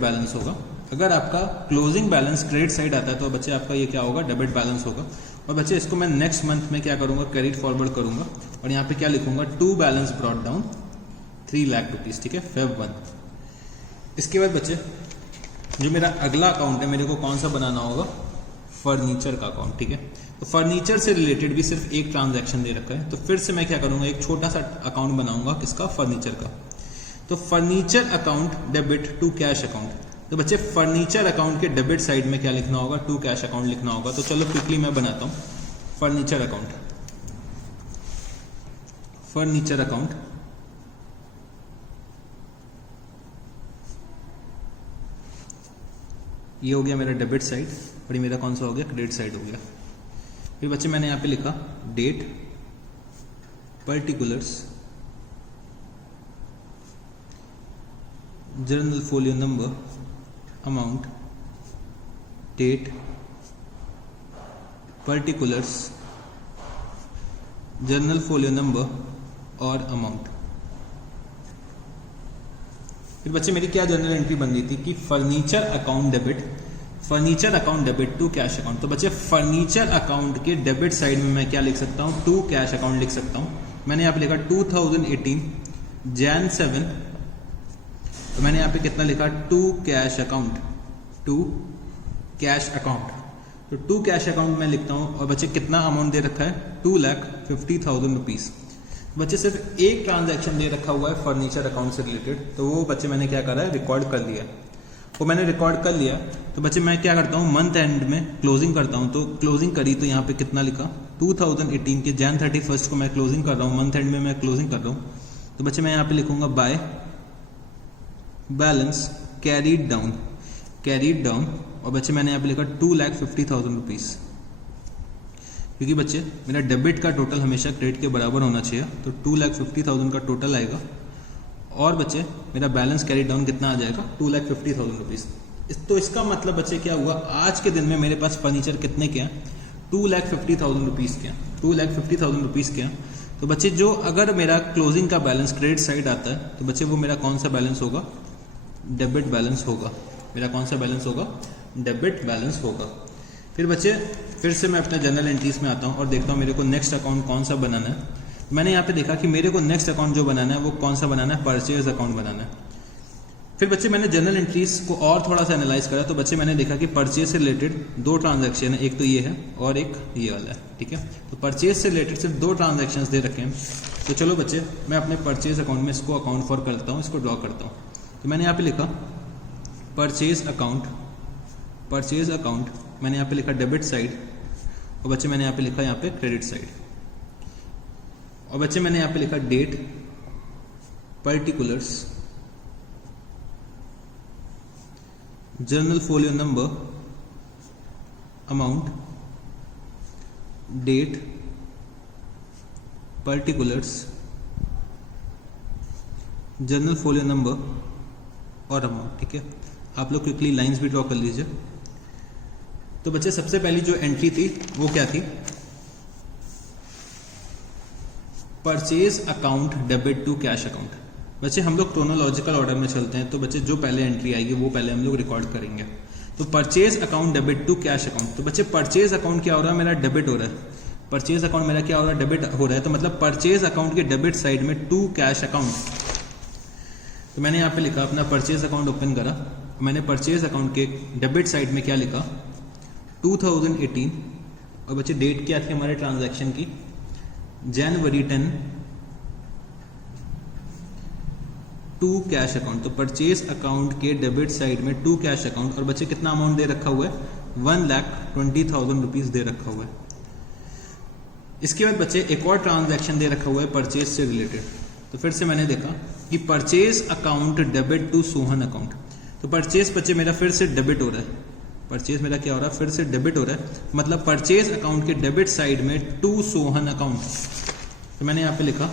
बैलेंस होगा। अगर आपका क्लोजिंग बैलेंस क्रेडिट साइड आता है तो बच्चे आपका ये क्या होगा, डेबिट बैलेंस होगा। और बच्चे इसको मैं नेक्स्ट मंथ में क्या करूंगा, कैरी फॉरवर्ड करूंगा, और यहाँ पे क्या लिखूंगा, to balance brought down 3 lakh rupees. ठीक है, Feb 1। इसके बाद बच्चे जो मेरा अगला अकाउंट है, मेरे को कौन सा बनाना होगा, फर्नीचर का अकाउंट। ठीक है, तो फर्नीचर से रिलेटेड भी सिर्फ एक ट्रांजैक्शन दे रखा है, तो फिर से मैं क्या करूंगा, एक छोटा सा अकाउंट बनाऊंगा, किसका, फर्नीचर का। तो furniture account debit to cash account. तो बच्चे फर्नीचर अकाउंट के डेबिट साइड में क्या लिखना होगा, टू कैश अकाउंट लिखना होगा। तो चलो क्विकली मैं बनाता हूं फर्नीचर अकाउंट। ये हो गया मेरा डेबिट साइड और ये मेरा कौन सा हो गया, क्रेडिट साइड हो गया। फिर बच्चे मैंने यहाँ पे लिखा date, particulars, journal folio number, amount, date, particulars, journal folio number और अमाउंट। फिर बच्चे मेरी क्या जर्नल एंट्री बन रही थी कि furniture account debit to cash account. तो बच्चे फर्नीचर अकाउंट के डेबिट साइड में मैं क्या लिख सकता हूँ, टू कैश अकाउंट लिख सकता हूँ। मैंने यहाँ पे लिखा 2018 Jan 7, तो मैंने यहाँ पे कितना लिखा, to cash account, to cash account. तो टू कैश अकाउंट मैं लिखता हूँ और बच्चे कितना अमाउंट दे रखा है, 2,50,000 रुपीज़। बच्चे सिर्फ एक ट्रांजैक्शन दे रखा हुआ है फर्नीचर अकाउंट से रिलेटेड, तो वो बच्चे मैंने क्या करा है, रिकॉर्ड कर लिया। वो मैंने रिकॉर्ड कर लिया, तो बच्चे मैं क्या करता हूँ, मंथ एंड में क्लोजिंग करता हूँ। तो क्लोजिंग करी तो यहाँ पे कितना लिखा, 2018 के Jan 31 को मैं क्लोजिंग कर रहा हूँ, मंथ एंड में मैं क्लोजिंग कर रहा हूँ। तो बच्चे मैं यहाँ पे लिखूंगा by balance carried down, carried down, और बच्चे मैंने यहाँ पे लिखा 2,50,000 रुपीज़, क्योंकि बच्चे मेरा डेबिट का टोटल हमेशा क्रेडिट के बराबर होना चाहिए। तो 2,50,000 का टोटल आएगा और बच्चे मेरा बैलेंस कैरी डाउन कितना आ जाएगा, 2,50,000 रुपीज़। तो इसका मतलब बच्चे क्या हुआ, आज के दिन में मेरे पास फर्नीचर कितने के हैं, 2,50,000 रुपीज़ के हैं, 2,50,000 रुपीज़ के हैं। तो बच्चे जो अगर मेरा क्लोजिंग का बैलेंस क्रेडिट साइड आता है तो बच्चे वो मेरा कौन सा बैलेंस होगा, डेबिट बैलेंस होगा। मेरा कौन सा बैलेंस होगा, डेबिट बैलेंस होगा। फिर बच्चे फिर से मैं अपने जनरल एंट्रीज में आता हूँ और देखता हूँ मेरे को नेक्स्ट अकाउंट कौन सा बनाना है। मैंने यहाँ पे देखा कि मेरे को नेक्स्ट अकाउंट जो बनाना है वो कौन सा बनाना है, परचेज अकाउंट बनाना है। फिर बच्चे मैंने जनरल एंट्रीज को और थोड़ा सा एनालाइज करा, तो बच्चे मैंने देखा कि परचेज से रिलेटेड दो ट्रांजैक्शन है, एक तो ये है और एक ये वाला है, ठीक है। तो परचेज से रिलेटेड सिर्फ दो ट्रांजैक्शंस दे रखे हैं। तो चलो बच्चे मैं अपने परचेज अकाउंट में इसको अकाउंट फॉर करता हूँ, इसको ड्रॉ करता हूँ। तो मैंने यहाँ पे लिखा परचेज अकाउंट, परचेज अकाउंट मैंने यहाँ पे लिखा डेबिट साइड, और बच्चे मैंने यहाँ पे लिखा यहाँ पे क्रेडिट साइड, और बच्चे मैंने यहाँ पे लिखा date, particulars, journal folio number, amount, date, particulars, journal folio number और अमाउंट, ठीक है। आप लोग क्विकली लाइंस भी ड्रॉ कर लीजिए। तो बच्चे सबसे पहली जो एंट्री थी वो क्या थी, purchase account debit to cash account. बच्चे हम लोग क्रोनोलॉजिकल ऑर्डर में चलते हैं, तो बच्चे जो पहले एंट्री आएगी वो पहले हम लोग रिकॉर्ड करेंगे। तो purchase account debit to cash account, तो बच्चे परचेज अकाउंट क्या हो रहा है, मेरा डेबिट हो रहा है। परचेज अकाउंट मेरा क्या हो रहा है, डेबिट हो रहा है। तो मतलब परचेज अकाउंट के डेबिट साइड में टू कैश अकाउंट। तो मैंने यहाँ पे लिखा अपना परचेज अकाउंट ओपन करा, मैंने परचेज अकाउंट के डेबिट साइड में क्या लिखा, 2018, और बच्चे डेट क्या थी हमारे ट्रांजैक्शन की, जनवरी 10, टू कैश अकाउंट। तो परचेज अकाउंट के डेबिट साइड में टू कैश अकाउंट, और बच्चे कितना अमाउंट दे रखा हुआ है, 1,20,000 रुपीज़ दे रखा हुआ है। इसके बाद बच्चे एक और ट्रांजैक्शन दे रखा हुआ है परचेज से रिलेटेड। तो फिर से मैंने देखा कि purchase account debit to Sohan account. तो परचेज बच्चे मेरा फिर से डेबिट हो रहा है, परचेज मेरा क्या हो रहा है, फिर से डेबिट हो रहा है। मतलब परचेज अकाउंट के डेबिट साइड में टू सोहन अकाउंट। तो मैंने यहाँ पे लिखा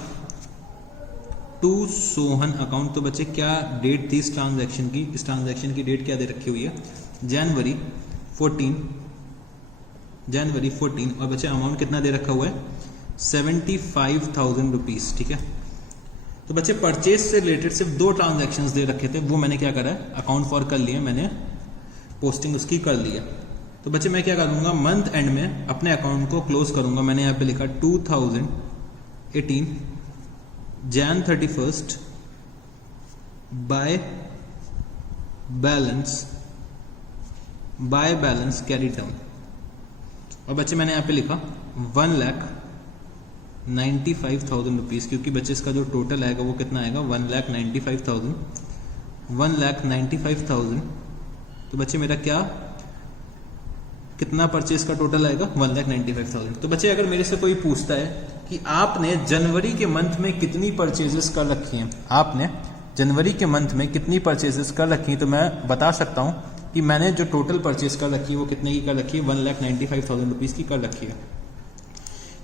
टू सोहन अकाउंट। तो बच्चे क्या डेट थी इस ट्रांजैक्शन की, इस ट्रांजैक्शन की डेट क्या दे रखी हुई है, जनवरी 14, जनवरी 14, और बच्चे अमाउंट कितना दे रखा हुआ है, 75,000 रुपीज़, ठीक है। तो बच्चे परचेज से रिलेटेड सिर्फ दो ट्रांजैक्शंस दे रखे थे, वो मैंने क्या करा है, अकाउंट फॉर कर लिए, मैंने पोस्टिंग उसकी कर ली है। तो बच्चे मैं क्या करूँगा, मंथ एंड में अपने अकाउंट को क्लोज करूँगा। मैंने यहाँ पे लिखा 2018 Jan 31 by balance carry down, और बच्चे मैंने यहाँ पे लिखा 1,95,000 रुपीज़, क्योंकि बच्चे इसका जो टोटल आएगा वो कितना आएगा, 1,95,000। तो बच्चे मेरा क्या कितना परचेज का टोटल आएगा, 1,95,000। तो बच्चे अगर मेरे से कोई पूछता है कि आपने जनवरी के मंथ में कितनी परचेजेस कर रखी हैं, आपने जनवरी के मंथ में कितनी परचेजेस कर रखी हैं, तो मैं बता सकता हूं कि मैंने जो टोटल परचेज कर रखी है वो कितने की कर रखी है, 1,95,000 रुपीज़ की कर रखी है।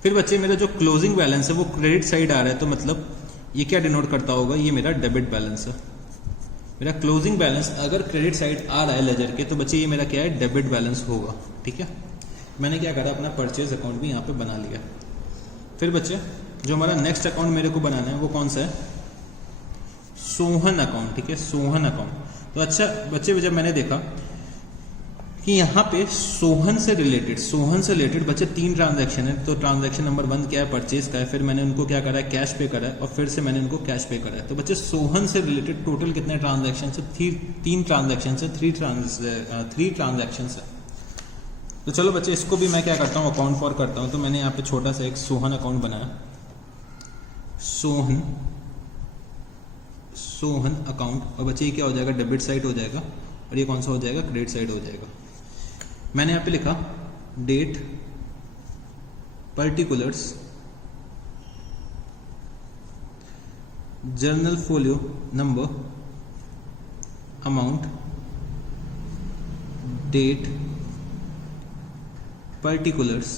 फिर बच्चे मेरा जो क्लोजिंग बैलेंस है वो क्रेडिट साइड आ रहा है, तो मतलब ये क्या डिनोट करता होगा, ये मेरा डेबिट बैलेंस है। मेरा क्लोजिंग बैलेंस अगर क्रेडिट साइड आ रहा है लेजर के, तो बच्चे ये मेरा क्या है, डेबिट बैलेंस होगा, ठीक है। मैंने क्या करा, अपना परचेज अकाउंट भी यहाँ पे बना लिया। फिर बच्चे जो हमारा नेक्स्ट अकाउंट मेरे को बनाना है वो कौन सा है, सोहन अकाउंट, ठीक है, सोहन अकाउंट। तो अच्छा बच्चे जब मैंने देखा कि यहाँ पे सोहन से रिलेटेड बच्चे 3 ट्रांजैक्शन है। तो ट्रांजैक्शन नंबर 1 क्या है, परचेज का है, फिर मैंने उनको क्या करा है, कैश पे करा है, और फिर से मैंने उनको कैश पे करा है। तो बच्चे सोहन से रिलेटेड टोटल कितने ट्रांजैक्शन है, 3 ट्रांजैक्शन है, 3 ट्रांजैक्शन है। तो चलो बच्चे इसको भी मैं क्या करता हूँ, अकाउंट फॉर करता हूँ। तो मैंने यहाँ पे छोटा सा एक सोहन अकाउंट बनाया, सोहन अकाउंट, और बच्चे ये क्या हो जाएगा, डेबिट साइड हो जाएगा, और ये कौन सा हो जाएगा, क्रेडिट साइड हो जाएगा। मैंने यहाँ पे लिखा date, particulars, journal folio number, amount, date, particulars,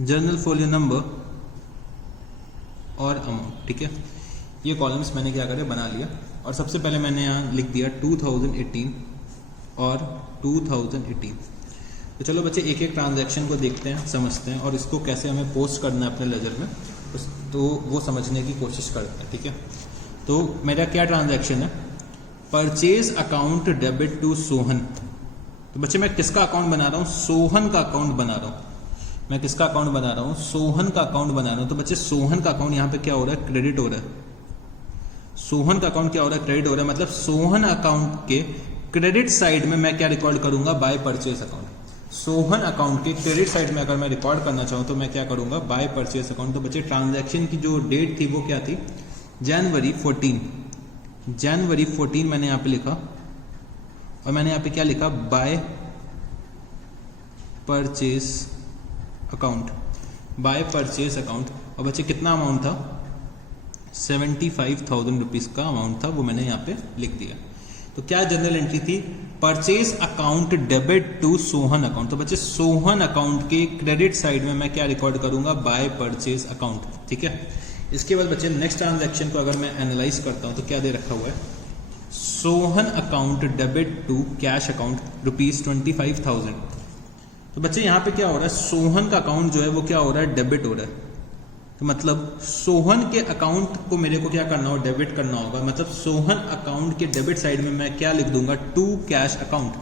journal folio number और अमाउंट। ठीक है, ये कॉलम्स मैंने क्या करे, बना लिया। और सबसे पहले मैंने यहाँ लिख दिया 2018 और 2018। तो चलो बच्चे एक एक ट्रांजैक्शन को देखते हैं, समझते हैं, और इसको कैसे हमें पोस्ट करना है अपने लेजर में, तो वो समझने की कोशिश करते हैं। ठीक है, तो मेरा क्या ट्रांजैक्शन है, purchase account debit to Sohan. तो बच्चे मैं किसका अकाउंट बना रहा हूँ, सोहन का अकाउंट बना रहा हूँ। मैं किसका अकाउंट बना रहा हूँ, सोहन का अकाउंट बना रहा हूँ। तो बच्चे सोहन का अकाउंट यहाँ पे क्या हो रहा है, क्रेडिट हो रहा है। सोहन का अकाउंट क्या हो रहा है, क्रेडिट हो रहा है। मतलब सोहन अकाउंट के क्रेडिट साइड में मैं क्या रिकॉर्ड करूंगा, by purchase account. Sohan account के क्रेडिट साइड में अगर मैं रिकॉर्ड करना चाहूँ तो मैं क्या करूंगा, बाय परचेज अकाउंट। तो बच्चे ट्रांजैक्शन की जो डेट थी वो क्या थी, जनवरी 14 मैंने यहाँ पे लिखा, और मैंने यहाँ पे क्या लिखा, by purchase account, by purchase account. और बच्चे कितना अमाउंट था, 75,000 रुपीज का अमाउंट था, वो मैंने यहाँ पे लिख दिया। तो क्या जनरल एंट्री थी, purchase account debit to Sohan account. तो बच्चे सोहन अकाउंट के क्रेडिट साइड में मैं क्या रिकॉर्ड करूंगा, बाय परचेज अकाउंट। ठीक है, इसके बाद बच्चे नेक्स्ट ट्रांजैक्शन को अगर मैं एनालाइज करता हूं तो क्या दे रखा हुआ है, Sohan account debit to cash account ₹25,000। तो बच्चे यहाँ पे क्या हो रहा है, सोहन का अकाउंट जो है वो क्या हो रहा है, डेबिट हो रहा है। तो मतलब सोहन के अकाउंट को मेरे को क्या करना होगा, डेबिट करना होगा। मतलब सोहन अकाउंट के डेबिट साइड में मैं क्या लिख दूंगा, टू कैश अकाउंट।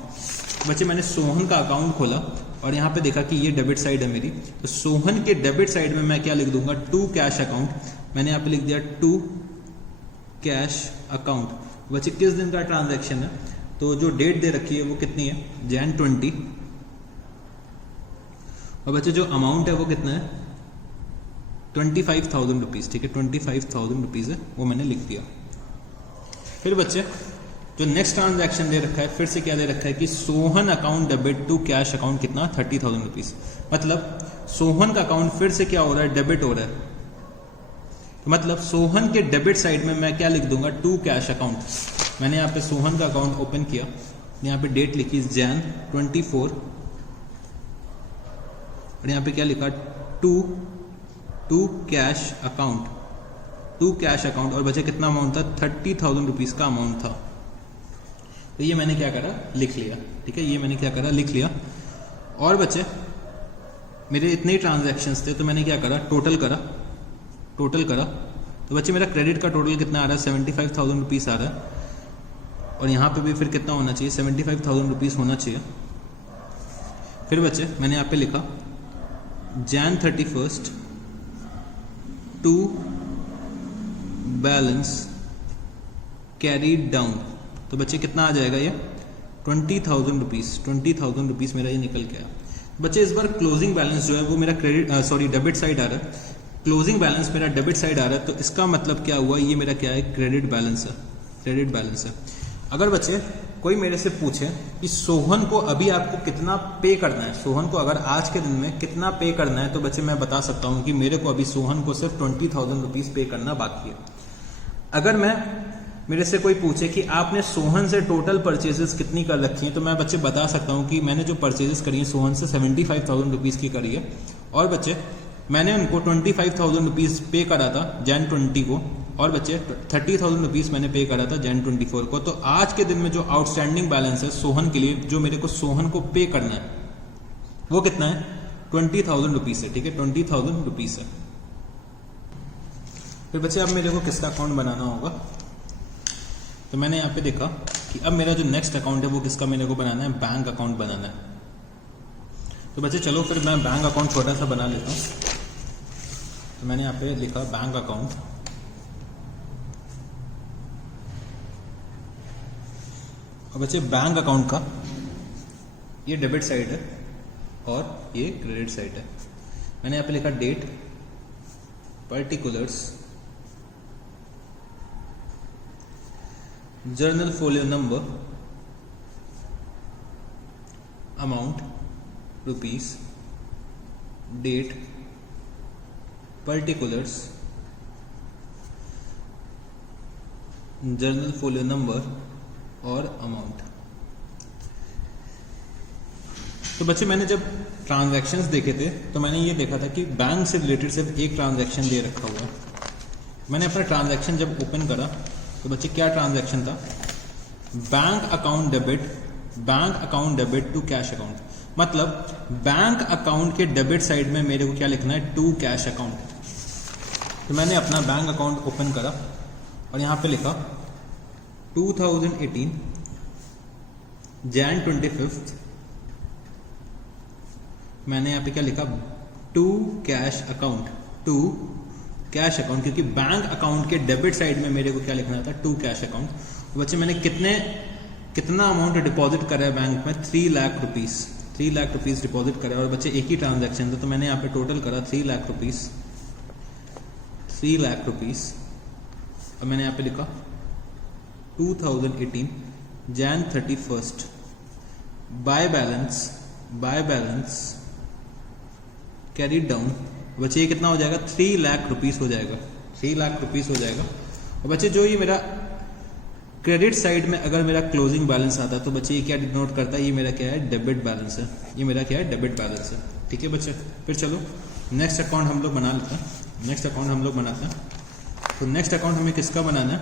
बच्चे मैंने सोहन का अकाउंट खोला और यहाँ पे देखा कि ये डेबिट साइड है मेरी, तो सोहन के डेबिट साइड में मैं क्या लिख दूंगा, टू कैश अकाउंट। मैंने यहाँ पे लिख दिया टू कैश अकाउंट। बच्चे किस दिन का ट्रांजैक्शन है, तो जो डेट दे रखी है वो कितनी है, Jan 20, और बच्चे जो अमाउंट है वो कितना है, 25,000 रुपीज। ठीक है, 25,000 रुपीज है, वो मैंने लिख दिया। फिर बच्चे जो नेक्स्ट ट्रांजैक्शन दे रखा है, फिर से क्या दे रखा है कि Sohan account debit to cash account कितना, 30,000 रुपीज। मतलब सोहन का अकाउंट फिर से क्या हो रहा है, डेबिट हो रहा है। तो मतलब सोहन के डेबिट साइड में मैं क्या लिख दूंगा, टू कैश अकाउंट। मैंने यहाँ पे सोहन का अकाउंट ओपन किया, यहाँ पे डेट लिखी Jan 24, और यहाँ पे क्या लिखा, to cash account, to cash account. और बचे कितना अमाउंट था, 30,000 रुपीज का अमाउंट था। तो ये मैंने क्या करा, लिख लिया। ठीक है, ये मैंने क्या करा, लिख लिया। और बचे मेरे इतने ही ट्रांजैक्शंस थे, तो मैंने क्या करा, टोटल करा। तो बच्चे मेरा क्रेडिट का टोटल कितना आ रहा है, 75,000 रुपीज आ रहा है, और यहाँ पे भी फिर कितना होना चाहिए, 75,000 रुपीज होना चाहिए। फिर बच्चे मैंने यहाँ पे लिखा Jan 31 to balance carried down. तो बच्चे कितना आ जाएगा, ये 20,000 रुपीज, 20,000 रुपीज मेरा ये निकल गया। बच्चे इस बार क्लोजिंग बैलेंस जो है वो मेरा डेबिट साइड आ रहा है। क्लोजिंग बैलेंस मेरा डेबिट साइड आ रहा है, तो इसका मतलब क्या हुआ, ये मेरा क्या है, क्रेडिट बैलेंस है। अगर बच्चे कोई मेरे से पूछे कि सोहन को अभी आपको कितना पे करना है, सोहन को अगर आज के दिन में कितना पे करना है, तो बच्चे मैं बता सकता हूं कि मेरे को अभी सोहन को सिर्फ 20,000 रुपीज पे करना बाकी है। अगर मेरे से कोई पूछे कि आपने सोहन से टोटल परचेजेस कितनी कर रखी है, तो मैं बच्चे बता सकता हूं कि मैंने जो परचेजेस करी है सोहन से 75,000 रुपीज की करी है। और बच्चे मैंने उनको 25,000 रुपीज पे करा था Jan 20 को, और बच्चे 30,000 रुपीज मैंने पे करा था Jan 24 को। तो आज के दिन में जो आउटस्टैंडिंग बैलेंस है सोहन के लिए, जो मेरे को सोहन को पे करना है, वो कितना है, 20,000 रुपीज है। ठीक है, 20,000 रुपीज है। फिर बच्चे अब मेरे को किसका अकाउंट बनाना होगा, तो मैंने यहाँ पे देखा कि अब मेरा जो नेक्स्ट अकाउंट है वो किसका मेरे को बनाना है, बैंक अकाउंट बनाना है। तो बच्चे चलो फिर मैं बैंक अकाउंट छोटा सा बना लेता हूँ। तो मैंने यहाँ पे लिखा बैंक अकाउंट। और बच्चे बैंक अकाउंट का ये डेबिट साइड है और ये क्रेडिट साइड है। मैंने यहाँ पे लिखा date, particulars, journal folio number, amount rupees, date, particulars, journal folio number और अमाउंट। तो बच्चे मैंने जब ट्रांजैक्शंस देखे थे तो मैंने ये देखा था कि बैंक से रिलेटेड सिर्फ एक ट्रांजैक्शन दे रखा हुआ है। मैंने अपना ट्रांजैक्शन जब ओपन करा तो बच्चे क्या ट्रांजैक्शन था, bank account debit to cash account. मतलब बैंक अकाउंट के डेबिट साइड में मेरे को क्या लिखना है, टू कैश अकाउंट। तो मैंने अपना बैंक अकाउंट ओपन करा और यहाँ पे लिखा 2018 Jan 25 मैंने यहाँ पे क्या लिखा, टू कैश अकाउंट, क्योंकि बैंक अकाउंट के डेबिट साइड में मेरे को क्या लिखना था, टू कैश अकाउंट। तो बच्चे मैंने कितना अमाउंट डिपॉजिट करा है बैंक में, 3 लाख रुपीस डिपॉजिट करा है। और बच्चे एक ही ट्रांजैक्शन था तो मैंने यहाँ पे टोटल करा 3 लाख रुपीस। और मैंने यहाँ पे लिखा 2018 Jan 31 by balance carried down. बच्चे ये कितना हो जाएगा, 3 लाख रुपीस हो जाएगा, 3 लाख रुपीस हो जाएगा। और बच्चे जो ये मेरा क्रेडिट साइड में अगर मेरा क्लोजिंग बैलेंस आता है तो बच्चे ये क्या डिनोट करता है, ये मेरा क्या है, डेबिट बैलेंस है। ये मेरा क्या है, डेबिट बैलेंस है। ठीक है बच्चे, फिर चलो नेक्स्ट अकाउंट हम लोग बना लेते हैं। तो नेक्स्ट अकाउंट हमें किसका बनाना है,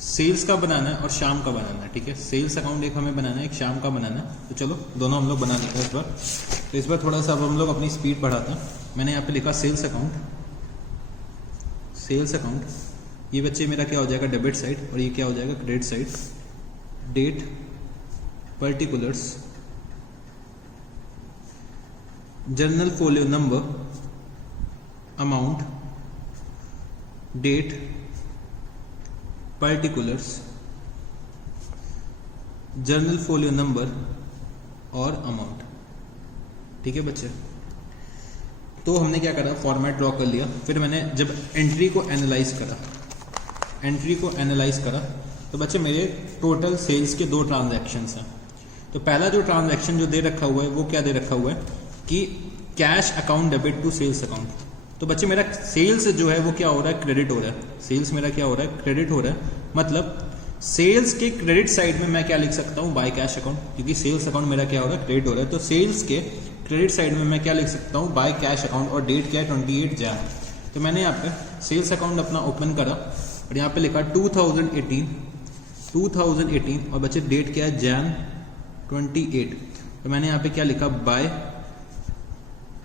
सेल्स का बनाना है और शाम का बनाना है। ठीक है, सेल्स अकाउंट एक हमें बनाना है, एक शाम का बनाना है। तो चलो दोनों हम लोग बना लेते हैं इस बार। तो इस बार थोड़ा सा अब हम लोग अपनी स्पीड बढ़ाते हैं। मैंने यहाँ पे लिखा सेल्स अकाउंट। ये बच्चे मेरा क्या हो जाएगा, डेबिट साइड, और ये क्या हो जाएगा, credit side. Date, particulars, journal folio number, amount, date, particulars, journal folio number और अमाउंट। ठीक है बच्चे, तो हमने क्या करा, फॉर्मेट ड्रॉ कर लिया। फिर मैंने जब एंट्री को एनालाइज करा तो बच्चे मेरे टोटल सेल्स के 2 ट्रांजैक्शंस हैं। तो पहला जो ट्रांजैक्शन जो दे रखा हुआ है वो क्या दे रखा हुआ है कि cash account debit to sales account. तो बच्चे मेरा सेल्स जो है वो क्या हो रहा है, क्रेडिट हो रहा है। सेल्स मेरा क्या हो रहा है, क्रेडिट हो रहा है। मतलब सेल्स के क्रेडिट साइड में मैं क्या लिख सकता हूँ, बाय कैश अकाउंट, क्योंकि सेल्स अकाउंट मेरा क्या हो रहा है, क्रेडिट हो रहा है। तो सेल्स के क्रेडिट साइड में मैं क्या लिख सकता हूँ, बाय कैश अकाउंट, और डेट क्या है, 28 Jan। तो मैंने यहाँ पे सेल्स अकाउंट अपना ओपन करा और यहाँ पे लिखा 2018 और बच्चे डेट क्या है, Jan 28। तो मैंने यहाँ पे क्या लिखा, बाय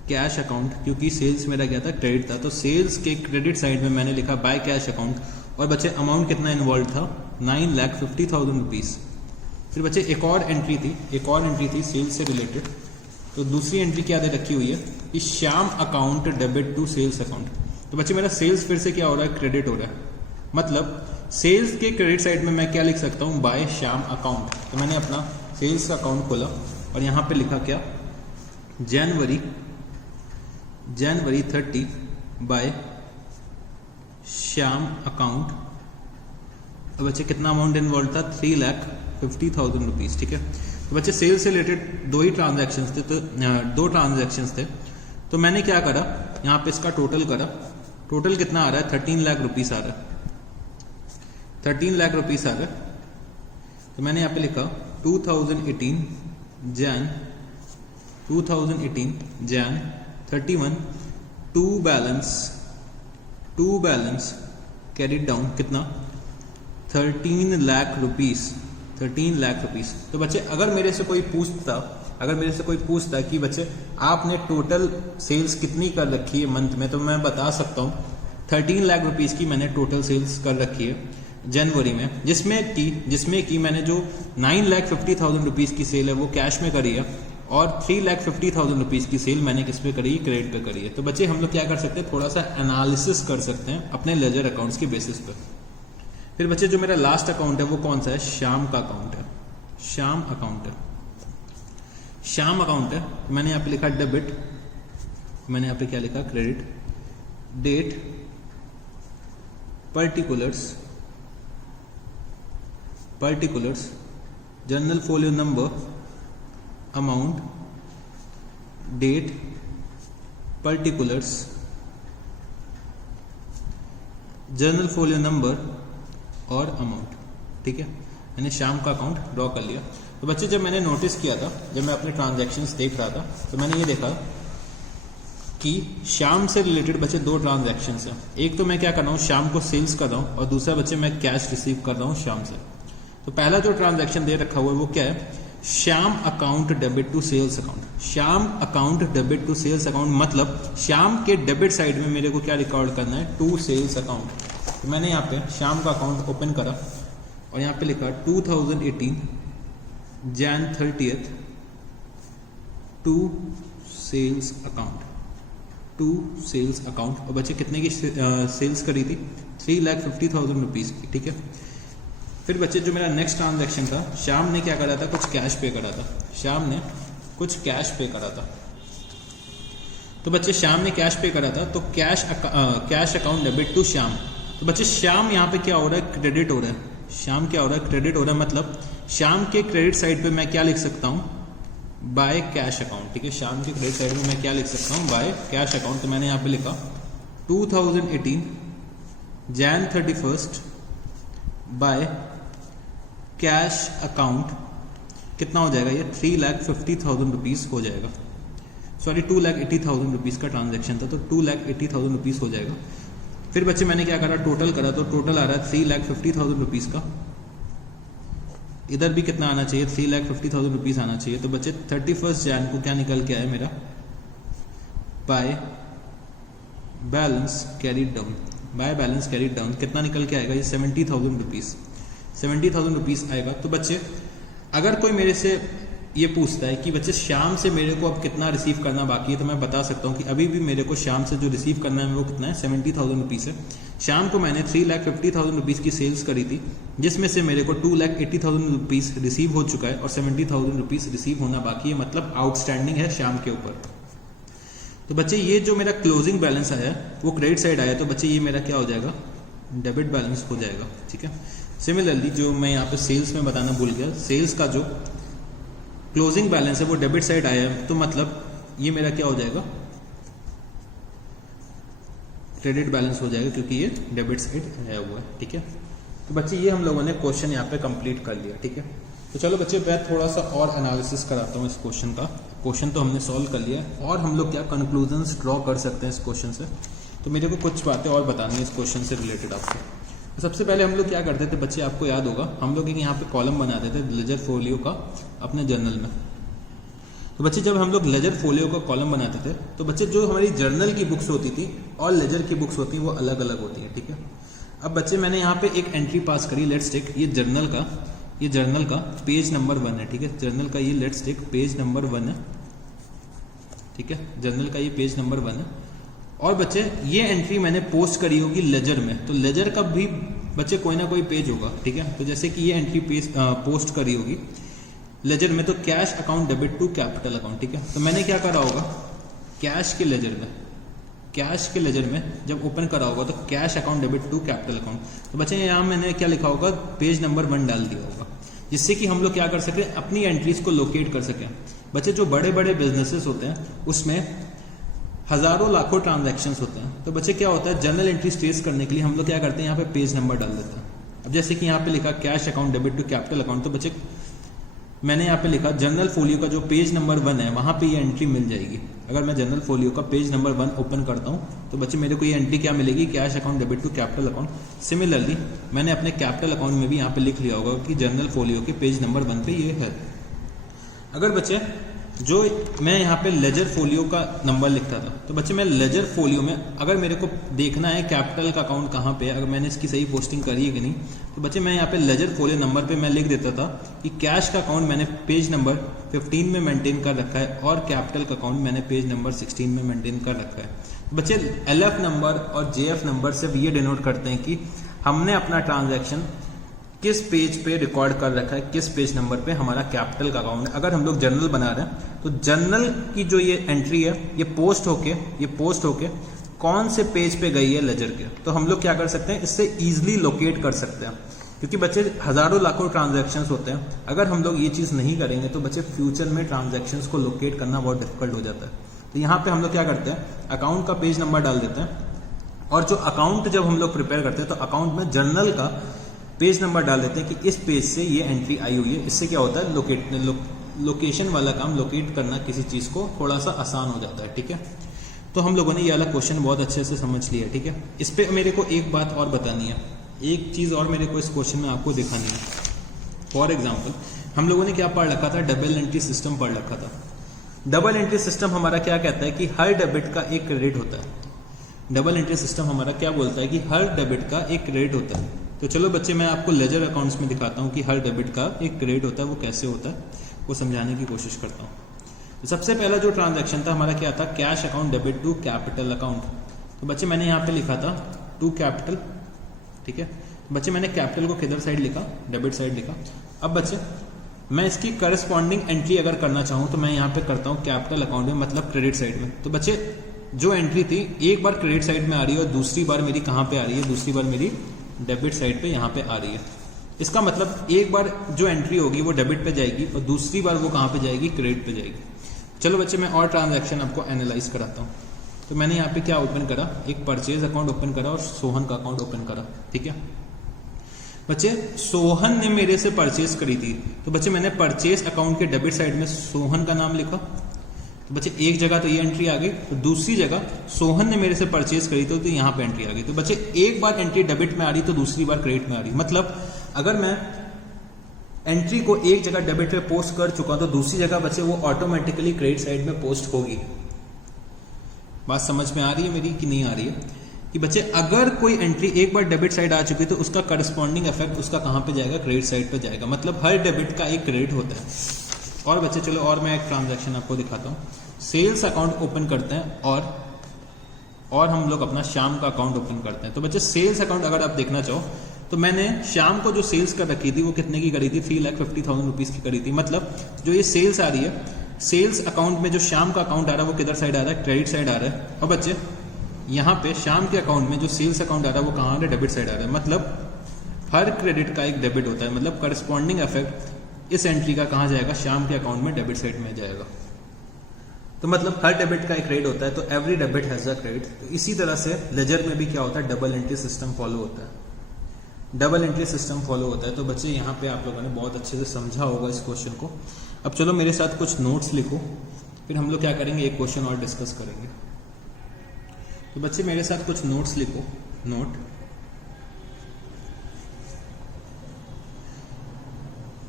कैश अकाउंट, क्योंकि सेल्स मेरा क्या था, क्रेडिट था। तो सेल्स के क्रेडिट साइड में मैंने लिखा बाय कैश अकाउंट, और बच्चे अमाउंट कितना इन्वॉल्व था, 9,50,000 रुपीज़। फिर बच्चे एक और एंट्री थी सेल्स से रिलेटेड। तो दूसरी एंट्री क्या दे रखी हुई है कि Shyam account debit to sales account. तो बच्चे मेरा सेल्स फिर से क्या हो रहा है, क्रेडिट हो रहा है। मतलब सेल्स के क्रेडिट साइड में मैं क्या लिख सकता हूँ, बाय श्याम अकाउंट। तो मैंने अपना सेल्स का अकाउंट खोला और यहाँ पे लिखा क्या, जनवरी 30 बाय श्याम अकाउंट। तो बच्चे कितना अमाउंट इन्वॉल्व था, 3,50,000 रुपीज़। ठीक है, तो बच्चे सेल्स से रिलेटेड 2 ट्रांजैक्शंस थे। तो मैंने क्या करा, यहाँ पे इसका टोटल करा। टोटल कितना आ रहा है, 13 लाख रुपीज़ आ रहा है, 13 लाख रुपीज़ आ रहा है। तो मैंने यहाँ पे लिखा 2018 Jan 31 to balance carried down कितना, 13 लाख रुपीज़। तो बच्चे अगर मेरे से कोई पूछता कि बच्चे आपने टोटल सेल्स कितनी कर रखी है मंथ में, तो मैं बता सकता हूँ 13 लाख रुपीज़ की मैंने टोटल सेल्स कर रखी है। जनवरी में, जिसमें कि मैंने जो 9,50,000 रुपीज़ की सेल है वो कैश में करी है और 3,50,000 रुपीज़ की सेल मैंने किस पे करी है, क्रेडिट पे करी है। तो बच्चे हम लोग क्या कर सकते हैं, थोड़ा सा एनालिसिस कर सकते हैं अपने लेजर अकाउंट्स के बेसिस पे। फिर बच्चे जो मेरा लास्ट अकाउंट है वो कौन सा है, श्याम का अकाउंट है। श्याम अकाउंट है, श्याम अकाउंट है। मैंने यहाँ पे लिखा डेबिट, मैंने यहाँ पे क्या लिखा, credit, date, particulars, journal folio number, amount, date, particulars, journal folio number और अमाउंट। ठीक है, मैंने श्याम का अकाउंट ड्रॉ कर लिया। तो बच्चे जब मैंने नोटिस किया था, जब मैं अपने ट्रांजैक्शंस देख रहा था, तो मैंने ये देखा कि श्याम से रिलेटेड बच्चे दो ट्रांजैक्शंस हैं। एक तो मैं क्या कर रहा हूँ, श्याम को सेल्स कर रहा हूँ और दूसरा बच्चे मैं कैश रिसीव कर रहा हूँ श्याम से। तो पहला जो ट्रांजैक्शन दे रखा हुआ है वो क्या है, Shyam account debit to sales account. Shyam account debit to sales account मतलब श्याम के डेबिट साइड में मेरे को क्या रिकॉर्ड करना है, टू सेल्स अकाउंट। तो मैंने यहाँ पे श्याम का अकाउंट ओपन करा और यहाँ पे लिखा 2018 Jan 30th to sales account, to sales account. और बच्चे कितने की सेल्स करी थी, 3,50,000 रुपीज़ की। ठीक है, फिर बच्चे जो मेरा नेक्स्ट ट्रांजैक्शन था, श्याम ने क्या करा था, कुछ कैश पे करा था। श्याम ने कुछ कैश पे करा था। तो बच्चे श्याम ने कैश पे करा था, तो cash account debit to Shyam. तो बच्चे श्याम यहाँ पे क्या हो रहा है, क्रेडिट हो रहा है। श्याम क्या हो रहा है, क्रेडिट हो रहा है। मतलब श्याम के क्रेडिट साइड पे मैं क्या लिख सकता हूँ, बाय कैश अकाउंट। ठीक है, श्याम के क्रेडिट साइड में मैं क्या लिख सकता हूँ, बाय कैश अकाउंट। तो मैंने यहाँ पे लिखा 2018 Jan 31st by cash account. कितना हो जाएगा ये, 3,50,000 रुपीज़ हो जाएगा। सॉरी, 2,80,000 रुपीज़ का ट्रांजैक्शन था, तो 2,80,000 रुपीज़ हो जाएगा। फिर बच्चे मैंने क्या करा, टोटल करा, तो टोटल आ रहा है 3,50,000 रुपीज़ का। इधर भी कितना आना चाहिए, 3,50,000 रुपीज़ आना चाहिए। तो बच्चे 31 Jan को क्या निकल के आया मेरा, by balance carried down. By balance carried down कितना निकल के आएगा, ये 70,000 रुपीज़, 70,000 रुपीज़ आएगा। तो बच्चे अगर कोई मेरे से ये पूछता है कि बच्चे श्याम से मेरे को अब कितना रिसीव करना बाकी है, तो मैं बता सकता हूँ कि अभी भी मेरे को श्याम से जो रिसीव करना है वो कितना है, 70,000 रुपीज़ है। श्याम को मैंने 3,50,000 रुपीज़ की सेल्स करी थी, जिसमें से मेरे को 2,80,000 रुपीज़ रिसीव हो चुका है और 70,000 रुपीज़ रिसीव होना बाकी है, मतलब आउटस्टैंडिंग है श्याम के ऊपर। तो बच्चे ये जो मेरा क्लोजिंग बैलेंस आया वो क्रेडिट साइड आया, तो बच्चे ये मेरा क्या हो जाएगा, डेबिट बैलेंस हो जाएगा। ठीक है, सिमिलरली जो मैं यहाँ पे सेल्स में बताना भूल गया, सेल्स का जो क्लोजिंग बैलेंस है वो डेबिट साइड आया है, तो मतलब ये मेरा क्या हो जाएगा, क्रेडिट बैलेंस हो जाएगा, क्योंकि ये डेबिट साइड आया हुआ है। ठीक है, तो बच्चे ये हम लोगों ने क्वेश्चन यहाँ पे कंप्लीट कर लिया। ठीक है, तो चलो बच्चे मैं थोड़ा सा और एनालिसिस कराता हूँ इस क्वेश्चन का। क्वेश्चन तो हमने सॉल्व कर लिया है और हम लोग क्या कंक्लूजन्स ड्रॉ कर सकते हैं इस क्वेश्चन से। तो मेरे को कुछ बातें और बतानी है इस क्वेश्चन से रिलेटेड आपको। तो सबसे पहले हम लोग क्या करते थे बच्चे, आपको याद होगा, हम लोग एक यहाँ पे कॉलम बनाते थे लेजर फोलियो का अपने जर्नल में। तो बच्चे जब हम लोग लेजर फोलियो का कॉलम बनाते थे, तो बच्चे जो हमारी जर्नल की बुक्स होती थी और लेजर की बुक्स होती हैं वो अलग अलग होती हैं। ठीक है, अब बच्चे मैंने यहाँ पे एक एंट्री पास करी, लेट्स टेक ये जर्नल का पेज नंबर 1 है। ठीक है, जर्नल का ये लेट्स टेक पेज नंबर 1 है। ठीक है, जर्नल का ये पेज नंबर 1 है। और बच्चे ये एंट्री मैंने पोस्ट करी होगी लेजर में, तो लेजर का भी बच्चे कोई ना कोई पेज होगा। ठीक है, तो जैसे कि ये एंट्री पेज पोस्ट करी होगी लेजर में, तो cash account debit to capital account. ठीक है, तो मैंने क्या करा होगा, कैश के लेजर में जब ओपन करा होगा तो cash account debit to capital account. तो बच्चे यहाँ मैंने क्या लिखा होगा, पेज नंबर 1 डाल दिया होगा, जिससे कि हम लोग क्या कर सकें, अपनी एंट्रीज को लोकेट कर सकें। बच्चे जो बड़े बड़े बिजनेसेस होते हैं उसमें हजारों लाखों ट्रांजैक्शंस होते हैं, तो बच्चे क्या होता है, जर्नल एंट्री ट्रेस करने के लिए हम लोग क्या करते हैं, यहाँ पे पेज नंबर डाल देते हैं। अब जैसे कि यहाँ पे लिखा cash account debit to capital account, तो बच्चे मैंने यहाँ पे लिखा जर्नल फोलियो का जो पेज नंबर 1 है वहाँ पे ये एंट्री मिल जाएगी। अगर मैं जर्नल फोलियो का पेज नंबर 1 ओपन करता हूँ तो बच्चे मेरे को ये एंट्री क्या मिलेगी, cash account debit to capital account. Similarly मैंने अपने कैपिटल अकाउंट में भी यहाँ पे लिख लिया होगा कि जर्नल फोलियो के पेज नंबर 1 पे ये है। अगर बच्चे जो मैं यहाँ पे लेजर फोलियो का नंबर लिखता था, तो बच्चे मैं लेजर फोलियो में अगर मेरे को देखना है कैपिटल का अकाउंट कहाँ पे है, अगर मैंने इसकी सही पोस्टिंग करी है कि नहीं, तो बच्चे मैं यहाँ पे लेजर फोलियो नंबर पे मैं लिख देता था कि कैश का अकाउंट मैंने पेज नंबर 15 में मेंटेन कर रखा है और कैपिटल का अकाउंट मैंने पेज नंबर 16 में मेंटेन कर रखा है। बच्चे LF नंबर और JF नंबर से ये डिनोट करते हैं कि हमने अपना ट्रांजैक्शन किस पेज पे रिकॉर्ड कर रखा है, किस पेज नंबर पे हमारा कैपिटल का अकाउंट है। अगर हम लोग जर्नल बना रहे हैं तो जर्नल की जो ये एंट्री है ये पोस्ट होके कौन से पेज पे गई है लेजर के, तो हम लोग क्या कर सकते हैं, इससे इजीली लोकेट कर सकते हैं। क्योंकि बच्चे हजारों लाखों ट्रांजैक्शंस होते हैं, अगर हम लोग ये चीज़ नहीं करेंगे तो बच्चे फ्यूचर में ट्रांजैक्शंस को लोकेट करना बहुत डिफिकल्ट हो जाता है। तो यहाँ पे हम लोग क्या करते हैं, अकाउंट का पेज नंबर डाल देते हैं और जो अकाउंट जब हम लोग प्रिपेयर करते हैं तो अकाउंट में जर्नल का पेज नंबर डाल देते हैं कि इस पेज से ये एंट्री आई हुई है। इससे क्या होता है, लोकेशन वाला काम, लोकेट करना किसी चीज़ को थोड़ा सा आसान हो जाता है। ठीक है, तो हम लोगों ने ये वाला क्वेश्चन बहुत अच्छे से समझ लिया। ठीक है, इस पे मेरे को एक बात और बतानी है, एक चीज़ और मेरे को इस क्वेश्चन में आपको दिखानी है। फॉर एग्जाम्पल हम लोगों ने क्या पढ़ रखा था, डबल एंट्री सिस्टम पढ़ रखा था। डबल एंट्री सिस्टम हमारा क्या कहता है कि हर डेबिट का एक क्रेडिट होता है। डबल एंट्री सिस्टम हमारा क्या बोलता है कि हर डेबिट का एक क्रेडिट होता है। तो चलो बच्चे मैं आपको लेजर अकाउंट्स में दिखाता हूँ कि हर डेबिट का एक क्रेडिट होता है, वो कैसे होता है वो समझाने की कोशिश करता हूँ। तो सबसे पहला जो ट्रांजैक्शन था हमारा क्या था, cash account debit to capital account. तो बच्चे मैंने यहाँ पे लिखा था टू कैपिटल। ठीक है बच्चे, मैंने कैपिटल को किधर साइड लिखा, डेबिट साइड लिखा। अब बच्चे मैं इसकी करस्पॉन्डिंग एंट्री अगर करना चाहूँ तो मैं यहाँ पे करता हूँ कैपिटल अकाउंट में, मतलब क्रेडिट साइड में। तो बच्चे जो एंट्री थी एक बार क्रेडिट साइड में आ रही है और दूसरी बार मेरी कहाँ पे आ रही है, दूसरी बार मेरी डेबिट साइड पे यहाँ पे आ रही है। इसका मतलब एक बार जो एंट्री होगी वो डेबिट पे जाएगी और दूसरी बार वो कहाँ पे जाएगी, क्रेडिट पे जाएगी। चलो बच्चे मैं और ट्रांजैक्शन आपको एनालाइज कराता हूँ। तो मैंने यहाँ पे क्या ओपन करा, एक परचेज अकाउंट ओपन करा और सोहन का अकाउंट ओपन करा। ठीक है बच्चे, सोहन ने मेरे से परचेज करी थी, तो बच्चे मैंने परचेज अकाउंट के डेबिट साइड में सोहन का नाम लिखा। तो बच्चे एक जगह तो ये एंट्री आ गई, तो दूसरी जगह सोहन ने मेरे से परचेज करी तो यहाँ पे एंट्री आ गई। तो बच्चे एक बार एंट्री डेबिट में आ रही तो दूसरी बार क्रेडिट में आ रही। मतलब अगर मैं एंट्री को एक जगह डेबिट पे पोस्ट कर चुका तो दूसरी जगह बच्चे वो ऑटोमेटिकली क्रेडिट साइड में पोस्ट होगी। बात समझ में आ रही है मेरी कि नहीं आ रही है? कि बच्चे अगर कोई एंट्री एक बार डेबिट साइड आ चुकी तो उसका करस्पॉन्डिंग इफेक्ट उसका कहाँ पे जाएगा, क्रेडिट साइड पे जाएगा। मतलब हर डेबिट का एक क्रेडिट होता है। और बच्चे चलो और मैं एक ट्रांजैक्शन आपको दिखाता हूँ। सेल्स अकाउंट ओपन करते हैं और हम लोग अपना शाम का अकाउंट ओपन करते हैं। तो बच्चे सेल्स अकाउंट अगर आप देखना चाहो तो मैंने शाम को जो सेल्स कर रखी थी वो कितने की करी थी, 3,50,000 रुपीज़ की करी थी। मतलब जो ये सेल्स आ रही है, सेल्स अकाउंट में जो शाम का अकाउंट आ रहा है वो किधर साइड आ रहा है, क्रेडिट साइड आ रहा है। और बच्चे यहाँ पे शाम के अकाउंट में जो सेल्स अकाउंट आ रहा है वो कहाँ आ रहा है, डेबिट साइड आ रहा है। मतलब हर क्रेडिट का एक डेबिट होता है। मतलब करस्पॉन्डिंग इफेक्ट इस एंट्री का कहाँ जाएगा, शाम के अकाउंट में डेबिट साइड में जाएगा। तो मतलब हर डेबिट का एक क्रेडिट होता है, तो every debit has a credit. तो इसी तरह से लेजर में भी क्या होता है, डबल एंट्री सिस्टम फॉलो होता है। डबल एंट्री सिस्टम फॉलो होता है। तो बच्चे यहाँ पे आप लोगों ने बहुत अच्छे से समझा होगा इस क्वेश्चन को। अब चलो मेरे साथ कुछ नोट्स लिखो, फिर हम लोग क्या करेंगे, एक क्वेश्चन और डिस्कस करेंगे। तो बच्चे मेरे साथ कुछ नोट्स लिखो। Note,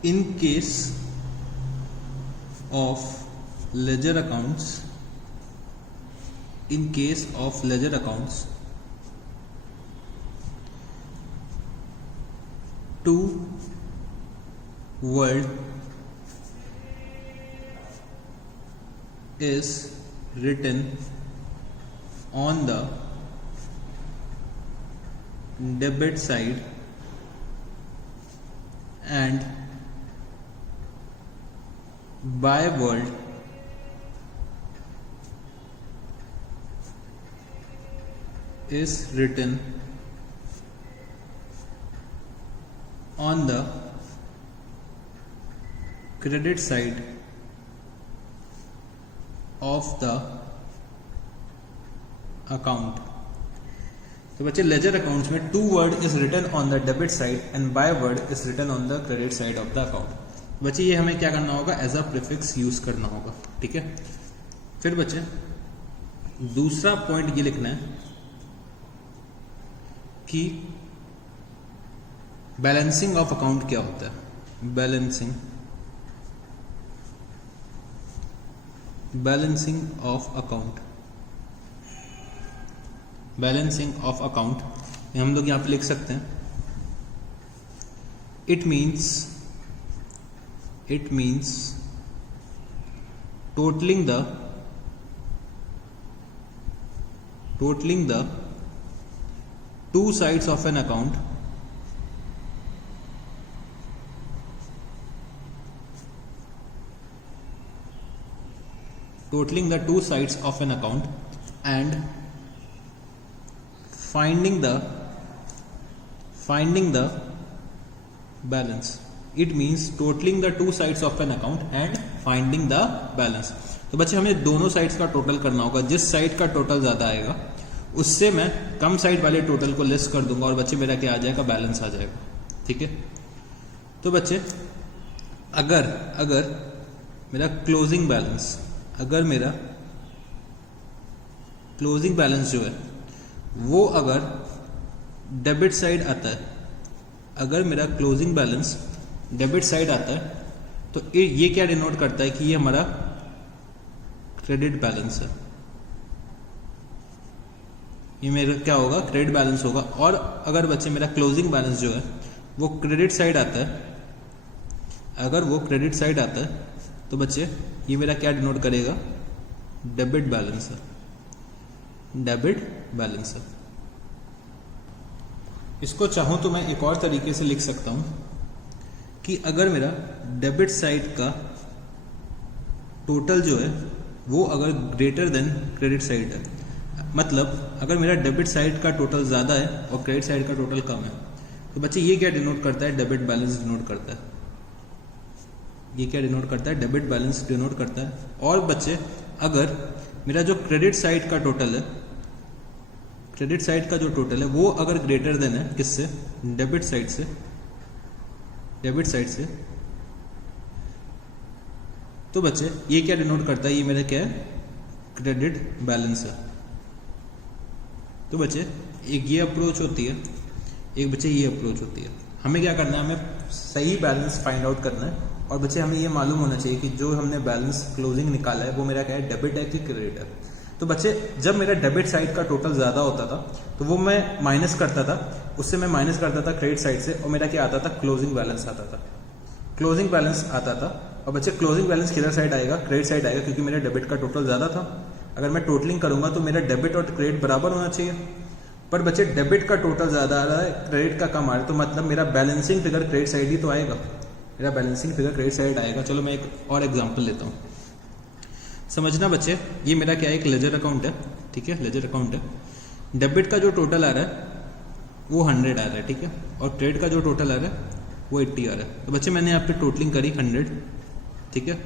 in case of ledger accounts, in case of ledger accounts, two word is written on the debit side and byword is written on the credit side of the account। तो बच्चे ledger accounts में to word is written on the debit side and by word is written on the credit side of the account. बच्चे ये हमें क्या करना होगा, as a prefix use करना होगा। ठीक है, फिर बच्चे दूसरा पॉइंट ये लिखना है कि बैलेंसिंग ऑफ अकाउंट क्या होता है। Balancing balancing of account, balancing of account हम लोग यहाँ पे लिख सकते हैं it means totalling the two sides of an account, totaling the two sides of an account and finding the balance. It means totaling the two sides of an account and finding the balance. तो बच्चे हमें दोनों sides का total करना होगा। जिस side का total ज्यादा आएगा उससे मैं कम साइड वाले टोटल को लेस कर दूंगा और बच्चे मेरा क्या आ जाएगा, बैलेंस आ जाएगा। ठीक है, तो बच्चे अगर मेरा क्लोजिंग बैलेंस जो है वो अगर डेबिट साइड आता है, अगर मेरा क्लोजिंग बैलेंस डेबिट साइड आता है तो ये क्या डिनोट करता है कि ये हमारा क्रेडिट बैलेंस है। ये मेरा क्या होगा, क्रेडिट बैलेंस होगा। और अगर बच्चे मेरा क्लोजिंग बैलेंस जो है वो क्रेडिट साइड आता है, अगर वो क्रेडिट साइड आता है तो बच्चे ये मेरा क्या डिनोट करेगा, डेबिट बैलेंस है, डेबिट बैलेंस है। इसको चाहूं तो मैं एक और तरीके से लिख सकता हूं कि अगर मेरा डेबिट साइड का टोटल जो है वो अगर ग्रेटर देन क्रेडिट साइड है, मतलब अगर मेरा डेबिट साइड का टोटल ज़्यादा है और क्रेडिट साइड का टोटल कम है, तो बच्चे ये क्या डिनोट करता है, डेबिट बैलेंस डिनोट करता है। ये क्या डिनोट करता है, डेबिट बैलेंस डिनोट करता है। और बच्चे अगर मेरा जो क्रेडिट साइड का टोटल है, क्रेडिट साइड का जो टोटल है वो अगर ग्रेटर देन है किससे, डेबिट साइड से, डेबिट साइड से, तो बच्चे ये क्या डिनोट करता है, ये मेरा क्या है, क्रेडिट बैलेंस है। तो बच्चे एक ये अप्रोच होती है, एक बच्चे ये अप्रोच होती है। हमें क्या करना है, हमें सही बैलेंस फाइंड आउट करना है और बच्चे हमें ये मालूम होना चाहिए कि जो हमने बैलेंस क्लोजिंग निकाला है वो मेरा क्या है, डेबिट है कि क्रेडिट है। तो बच्चे जब मेरा डेबिट साइड का टोटल ज़्यादा होता था तो वो मैं माइनस करता था, उससे मैं माइनस करता था क्रेडिट साइड से और मेरा क्या आता था, क्लोजिंग बैलेंस आता था, क्लोजिंग बैलेंस आता था। और बच्चे क्लोजिंग बैलेंस किधर साइड आएगा, क्रेडिट साइड आएगा, क्योंकि मेरा डेबिट का टोटल ज़्यादा था। अगर मैं टोटलिंग करूंगा तो मेरा डेबिट और क्रेडिट बराबर होना चाहिए, पर बच्चे डेबिट का टोटल ज़्यादा आ रहा है, क्रेडिट का कम आ रहा है, तो मतलब मेरा बैलेंसिंग फिगर क्रेडिट साइड ही तो आएगा, मेरा बैलेंसिंग फिगर क्रेडिट साइड आएगा। चलो मैं एक और एग्जांपल लेता हूँ, समझना बच्चे। ये मेरा क्या है, एक लेजर अकाउंट है, ठीक है, लेजर अकाउंट है। डेबिट का जो टोटल आ रहा है वो 100 आ रहा है, ठीक है, और क्रेडिट का जो टोटल आ रहा है वो 80 आ रहा है। तो बच्चे मैंने यहाँ पे टोटलिंग करी 100, ठीक है,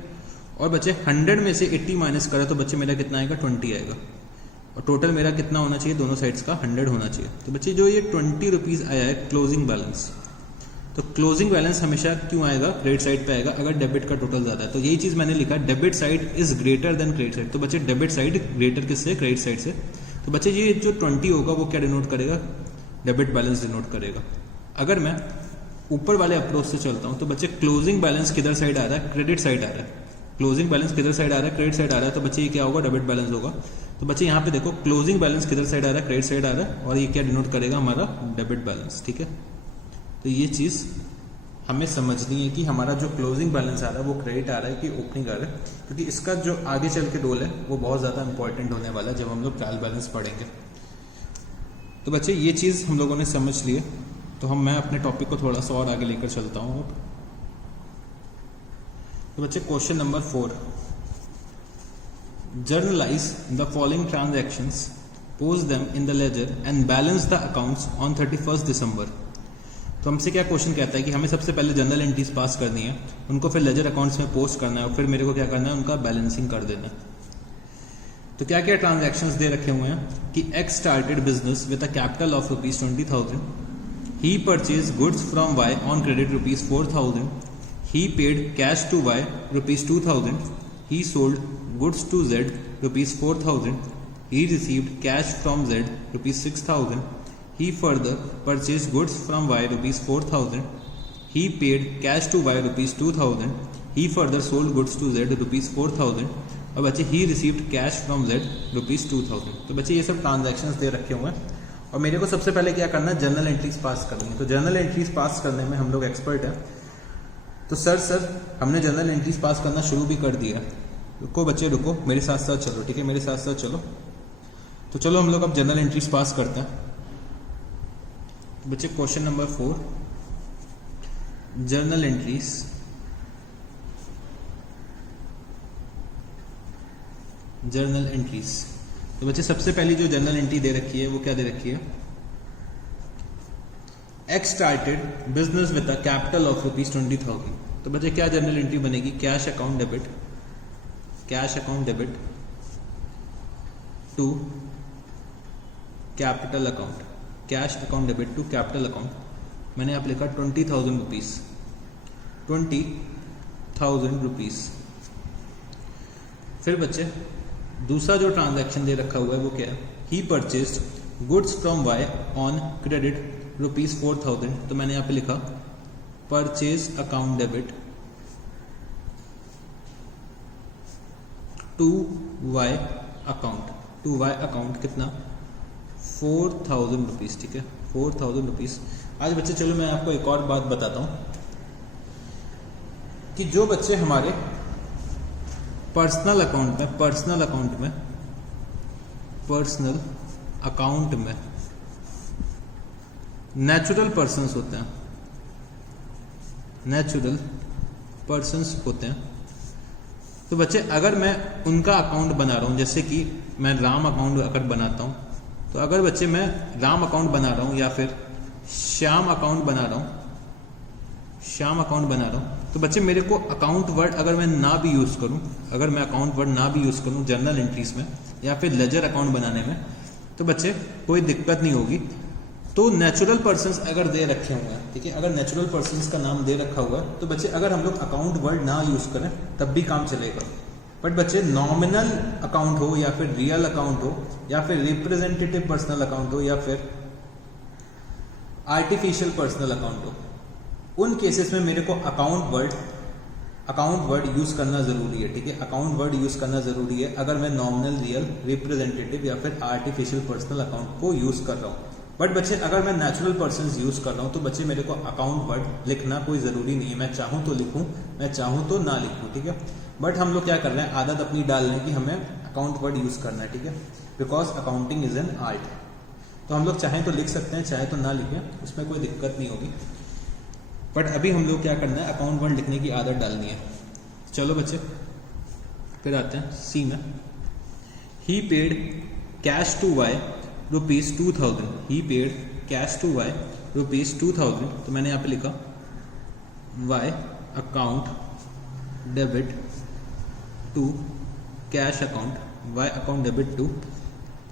और बच्चे 100 में से 80 माइनस करा तो बच्चे मेरा कितना आएगा, 20 आएगा। और टोटल मेरा कितना होना चाहिए, दोनों साइड्स का 100 होना चाहिए। तो बच्चे जो ये 20 रुपीज़ आया है क्लोजिंग बैलेंस, तो क्लोजिंग बैलेंस हमेशा क्यों आएगा, क्रेडिट साइड पे आएगा अगर डेबिट का टोटल ज़्यादा है। तो यही चीज़ मैंने लिखा, debit side is greater than credit side. तो बच्चे डेबिट साइड ग्रेटर किससे, क्रेडिट साइड से। तो बच्चे ये जो 20 होगा वो क्या डिनोट करेगा, डेबिट बैलेंस डिनोट करेगा। अगर मैं ऊपर वाले अप्रोच से चलता हूँ तो बच्चे क्लोजिंग बैलेंस किधर साइड आ रहा है, क्रेडिट साइड आ रहा है। क्लोजिंग बैलेंस किधर साइड आ रहा है, क्रेडिट साइड आ रहा है, तो बच्चे ये क्या होगा, डेबिट बैलेंस होगा। तो बच्चे यहाँ पे देखो क्लोजिंग बैलेंस किधर साइड आ रहा है, क्रेडिट साइड आ रहा है, और ये क्या डिनोट करेगा, हमारा डेबिट बैलेंस, ठीक है। तो ये चीज़ हमें समझनी है कि हमारा जो क्लोजिंग बैलेंस आ रहा है वो क्रेडिट आ रहा है कि ओपनिंग आ रहा है, क्योंकि इसका जो आगे चल के रोल है वो बहुत ज़्यादा इंपॉर्टेंट होने वाला है जब हम लोग ट्रायल बैलेंस पढ़ेंगे। तो बच्चे ये चीज़ हम लोगों ने समझ ली है, तो मैं अपने टॉपिक को थोड़ा सा और आगे लेकर चलता हूँ। तो बच्चे question number 4, journalize the following transactions, post them in the ledger and balance the accounts on 31 December. तो हमसे क्या क्वेश्चन कहता है कि हमें सबसे पहले जनरल एंट्रीज पास करनी है, उनको फिर लेजर अकाउंट्स में पोस्ट करना है और फिर मेरे को क्या करना है, उनका बैलेंसिंग कर देना है। तो क्या क्या ट्रांजैक्शंस दे रखे हुए हैं कि x started business with a capital of ₹20,000, he purchased goods from Y on credit ₹4,000, he paid cash to Y ₹2,000, he sold goods to Z ₹4,000, he received cash from Z ₹6,000, he further purchased goods from Y ₹4,000, he paid cash to Y ₹2,000, he further sold goods to Z ₹4,000। और बच्चे ही received cash from Z ₹2000। तो बच्चे ये सब transactions दे रखे हुए हैं और मेरे को सबसे पहले क्या करना है, जर्नल एंट्रीज पास करनी है। तो जर्नल एंट्रीज पास करने में हम लोग एक्सपर्ट हैं। तो सर हमने जर्नल एंट्रीज पास करना शुरू भी कर दिया। रुको बच्चे रुको, मेरे साथ साथ चलो, ठीक है, मेरे साथ साथ चलो। तो चलो हम लोग अब जर्नल एंट्रीज पास करते हैं। तो बच्चे question number 4, journal entries. Journal entries. तो बच्चे सबसे पहली जो जर्नल एंट्री दे रखी है वो क्या दे रखी है, X started business with a capital of ₹20,000। तो बच्चे क्या जर्नल एंट्री बनेगी, cash account debit, cash account debit to capital account, cash account debit to capital account. मैंने यहाँ पे लिखा ₹20,000, ₹20,000। फिर बच्चे दूसरा जो ट्रांजैक्शन दे रखा हुआ है वो क्या है, he purchased goods from Y on credit ₹4,000। तो मैंने यहाँ पे लिखा purchase account debit to Y account, to Y account कितना, ₹4,000, ठीक है, ₹4,000। आज बच्चे चलो मैं आपको एक और बात बताता हूँ कि जो बच्चे हमारे पर्सनल अकाउंट में नेचुरल पर्सन्स होते हैं, तो बच्चे अगर मैं उनका अकाउंट बना रहा हूं, जैसे कि मैं राम अकाउंट अगर बनाता हूं, तो अगर बच्चे मैं राम अकाउंट बना रहा हूं या फिर श्याम अकाउंट बना रहा हूं, तो बच्चे मेरे को अकाउंट वर्ड अगर मैं ना भी यूज करूं, जर्नल एंट्रीज में या फिर लेजर अकाउंट बनाने में, तो बच्चे कोई दिक्कत नहीं होगी। तो नेचुरल पर्सन्स अगर दे रखे हुए हैं, ठीक है, अगर नेचुरल पर्सन्स का नाम दे रखा हुआ है, तो बच्चे अगर हम लोग अकाउंट वर्ड ना यूज करें तब भी काम चलेगा। बट बच्चे नॉमिनल अकाउंट हो या फिर रियल अकाउंट हो या फिर रिप्रेजेंटेटिव पर्सनल अकाउंट हो या फिर आर्टिफिशियल पर्सनल अकाउंट हो, उन केसेस में मेरे को अकाउंट वर्ड यूज करना जरूरी है, ठीक है, अकाउंट वर्ड यूज करना जरूरी है अगर मैं नॉमिनल, रियल, रिप्रेजेंटेटिव या फिर आर्टिफिशियल पर्सनल अकाउंट को यूज कर रहा हूँ। बट बच्चे अगर मैं नेचुरल पर्सन्स यूज कर रहा हूँ तो बच्चे मेरे को अकाउंट वर्ड लिखना कोई जरूरी नहीं है, मैं चाहूँ तो लिखूँ, मैं चाहूँ तो ना लिखूँ, ठीक है। बट हम लोग क्या कर रहे हैं, आदत अपनी डाल रहे हैं कि हमें अकाउंट वर्ड यूज करना है, ठीक है, because accounting is an art. तो हम लोग चाहें तो लिख सकते हैं, चाहे तो ना लिखें, उसमें कोई दिक्कत नहीं होगी। बट अभी हम लोग क्या करना है, अकाउंट वर्ड लिखने की आदत डालनी है। चलो बच्चे फिर आते हैं सी में। He paid cash to Y ₹2,000, he paid cash to Y ₹2,000। तो मैंने यहाँ पे लिखा Y account debit to cash account, Y account debit to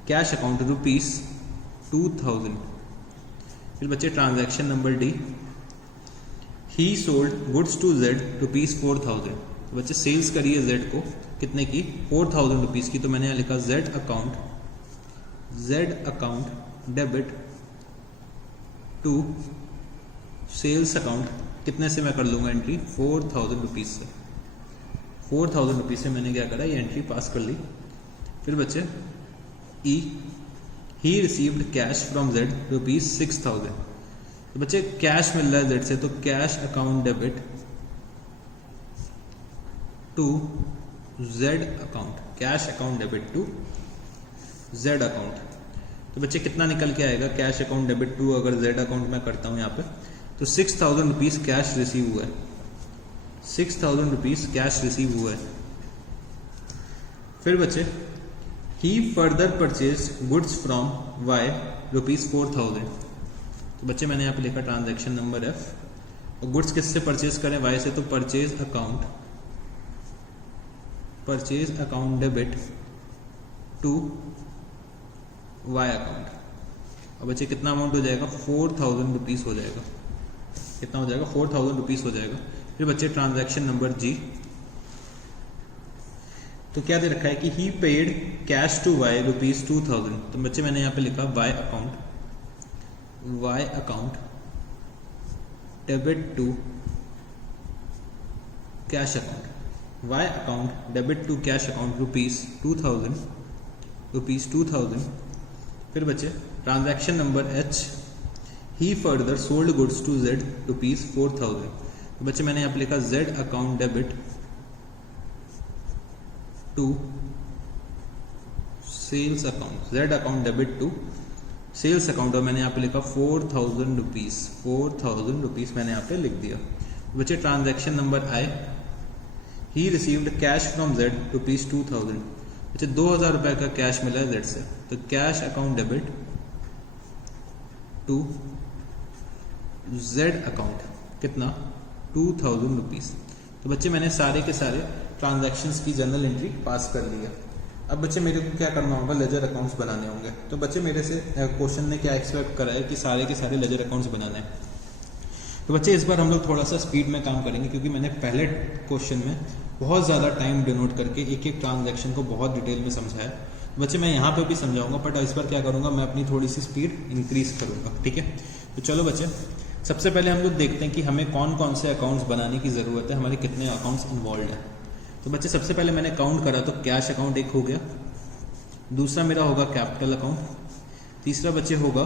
cash account ₹2,000। फिर बच्चे transaction number D, he sold goods to Z ₹4,000। तो बच्चे सेल्स करिए जेड को कितने की, ₹4,000 की। तो मैंने यहाँ लिखा Z account debit to sales account, कितने से मैं कर लूंगा एंट्री, ₹4,000 से, ₹4,000 से मैंने क्या करा, ये एंट्री पास कर ली। फिर बच्चे E, he received cash from Z ₹6,000। तो बच्चे कैश मिल रहा है जेड से, तो cash account debit to Z account, cash account debit to Z account. तो बच्चे कितना निकल के आएगा, कैश अकाउंट डेबिट टू अगर जेड अकाउंट में करता हूं यहाँ पे, तो ₹6,000 कैश रिसीव हुआ है, ₹6,000 कैश रिसीव हुआ है। फिर बच्चे he further purchase goods from Y ₹4,000। तो बच्चे मैंने यहाँ पे लिखा ट्रांजैक्शन नंबर एफ, और गुड्स किससे परचेज करें, वाई से, तो purchase account debit to Y account. अब बच्चे कितना अमाउंट हो जाएगा, ₹4,000 हो जाएगा, कितना हो जाएगा, ₹4,000 हो जाएगा। फिर बच्चे ट्रांजैक्शन नंबर जी, तो क्या दे रखा है कि he paid cash to Y ₹2,000। तो बच्चे मैंने यहाँ पे लिखा Y account debit to cash account, Y account debit to cash account rupees 2000। फिर बचे transaction number H, he further sold goods to Z rupees 4000। तो बच्चे मैंने यहाँ पे लिखा Z account debit to sales account, Z account debit to sales account, और मैंने यहाँ पे लिखा 4000 रुपीज़ मैंने यहाँ पे लिख दिया। बच्चे transaction number I, he received cash from Z rupees 2000। बच्चे 2000 रुपये का कैश मिला है जेड से, तो cash account debit to Z account कितना 2000 रुपीज़। तो बच्चे मैंने सारे के सारे ट्रांजैक्शंस की जर्नल एंट्री पास कर लिया। अब बच्चे मेरे को क्या करना होगा, लेजर अकाउंट्स बनाने होंगे। तो बच्चे मेरे से क्वेश्चन ने क्या एक्सपेक्ट करा है कि सारे के सारे लेजर अकाउंट्स बनाने हैं। तो बच्चे इस बार हम लोग थोड़ा सा स्पीड में काम करेंगे, क्योंकि मैंने पहले क्वेश्चन में बहुत ज़्यादा टाइम डिनोट करके एक एक ट्रांजैक्शन को बहुत डिटेल में समझाया। बच्चे मैं यहाँ पे भी समझाऊंगा, बट इस बार क्या करूँगा, मैं अपनी थोड़ी सी स्पीड इंक्रीज करूँगा। ठीक है, तो चलो बच्चे सबसे पहले हम लोग देखते हैं कि हमें कौन कौन से अकाउंट्स बनाने की ज़रूरत है, हमारे कितने अकाउंट्स इन्वॉल्व हैं। तो बच्चे सबसे पहले मैंने काउंट करा तो कैश अकाउंट एक हो गया, दूसरा मेरा होगा कैपिटल अकाउंट, तीसरा बच्चे होगा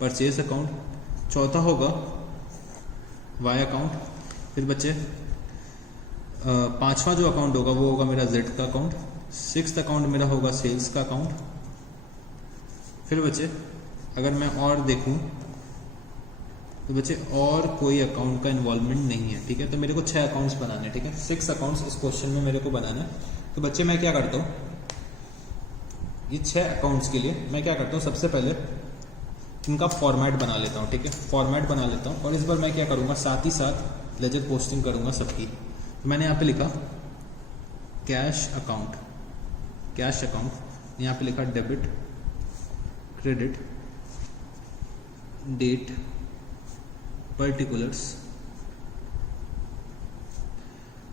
परचेज अकाउंट, चौथा होगा वाई अकाउंट, फिर बच्चे पांचवा जो अकाउंट होगा वो होगा मेरा जेड का अकाउंट, सिक्स्थ अकाउंट मेरा होगा सेल्स का अकाउंट। फिर बच्चे अगर मैं और देखूं तो बच्चे और कोई अकाउंट का इन्वॉल्वमेंट नहीं है। ठीक है, तो मेरे को 6 अकाउंट्स बनाने हैं। ठीक है, 6 अकाउंट्स इस क्वेश्चन में मेरे को बनाना है। तो बच्चे मैं क्या करता हूँ, ये 6 अकाउंट्स के लिए मैं क्या करता हूँ, सबसे पहले इनका फॉर्मेट बना लेता हूँ। ठीक है, फॉर्मेट बना लेता हूँ, और इस बार मैं क्या करूँगा, साथ ही साथ लेजर पोस्टिंग करूँगा सबकी। मैंने यहाँ पे लिखा कैश अकाउंट, यहाँ पे लिखा debit credit date particulars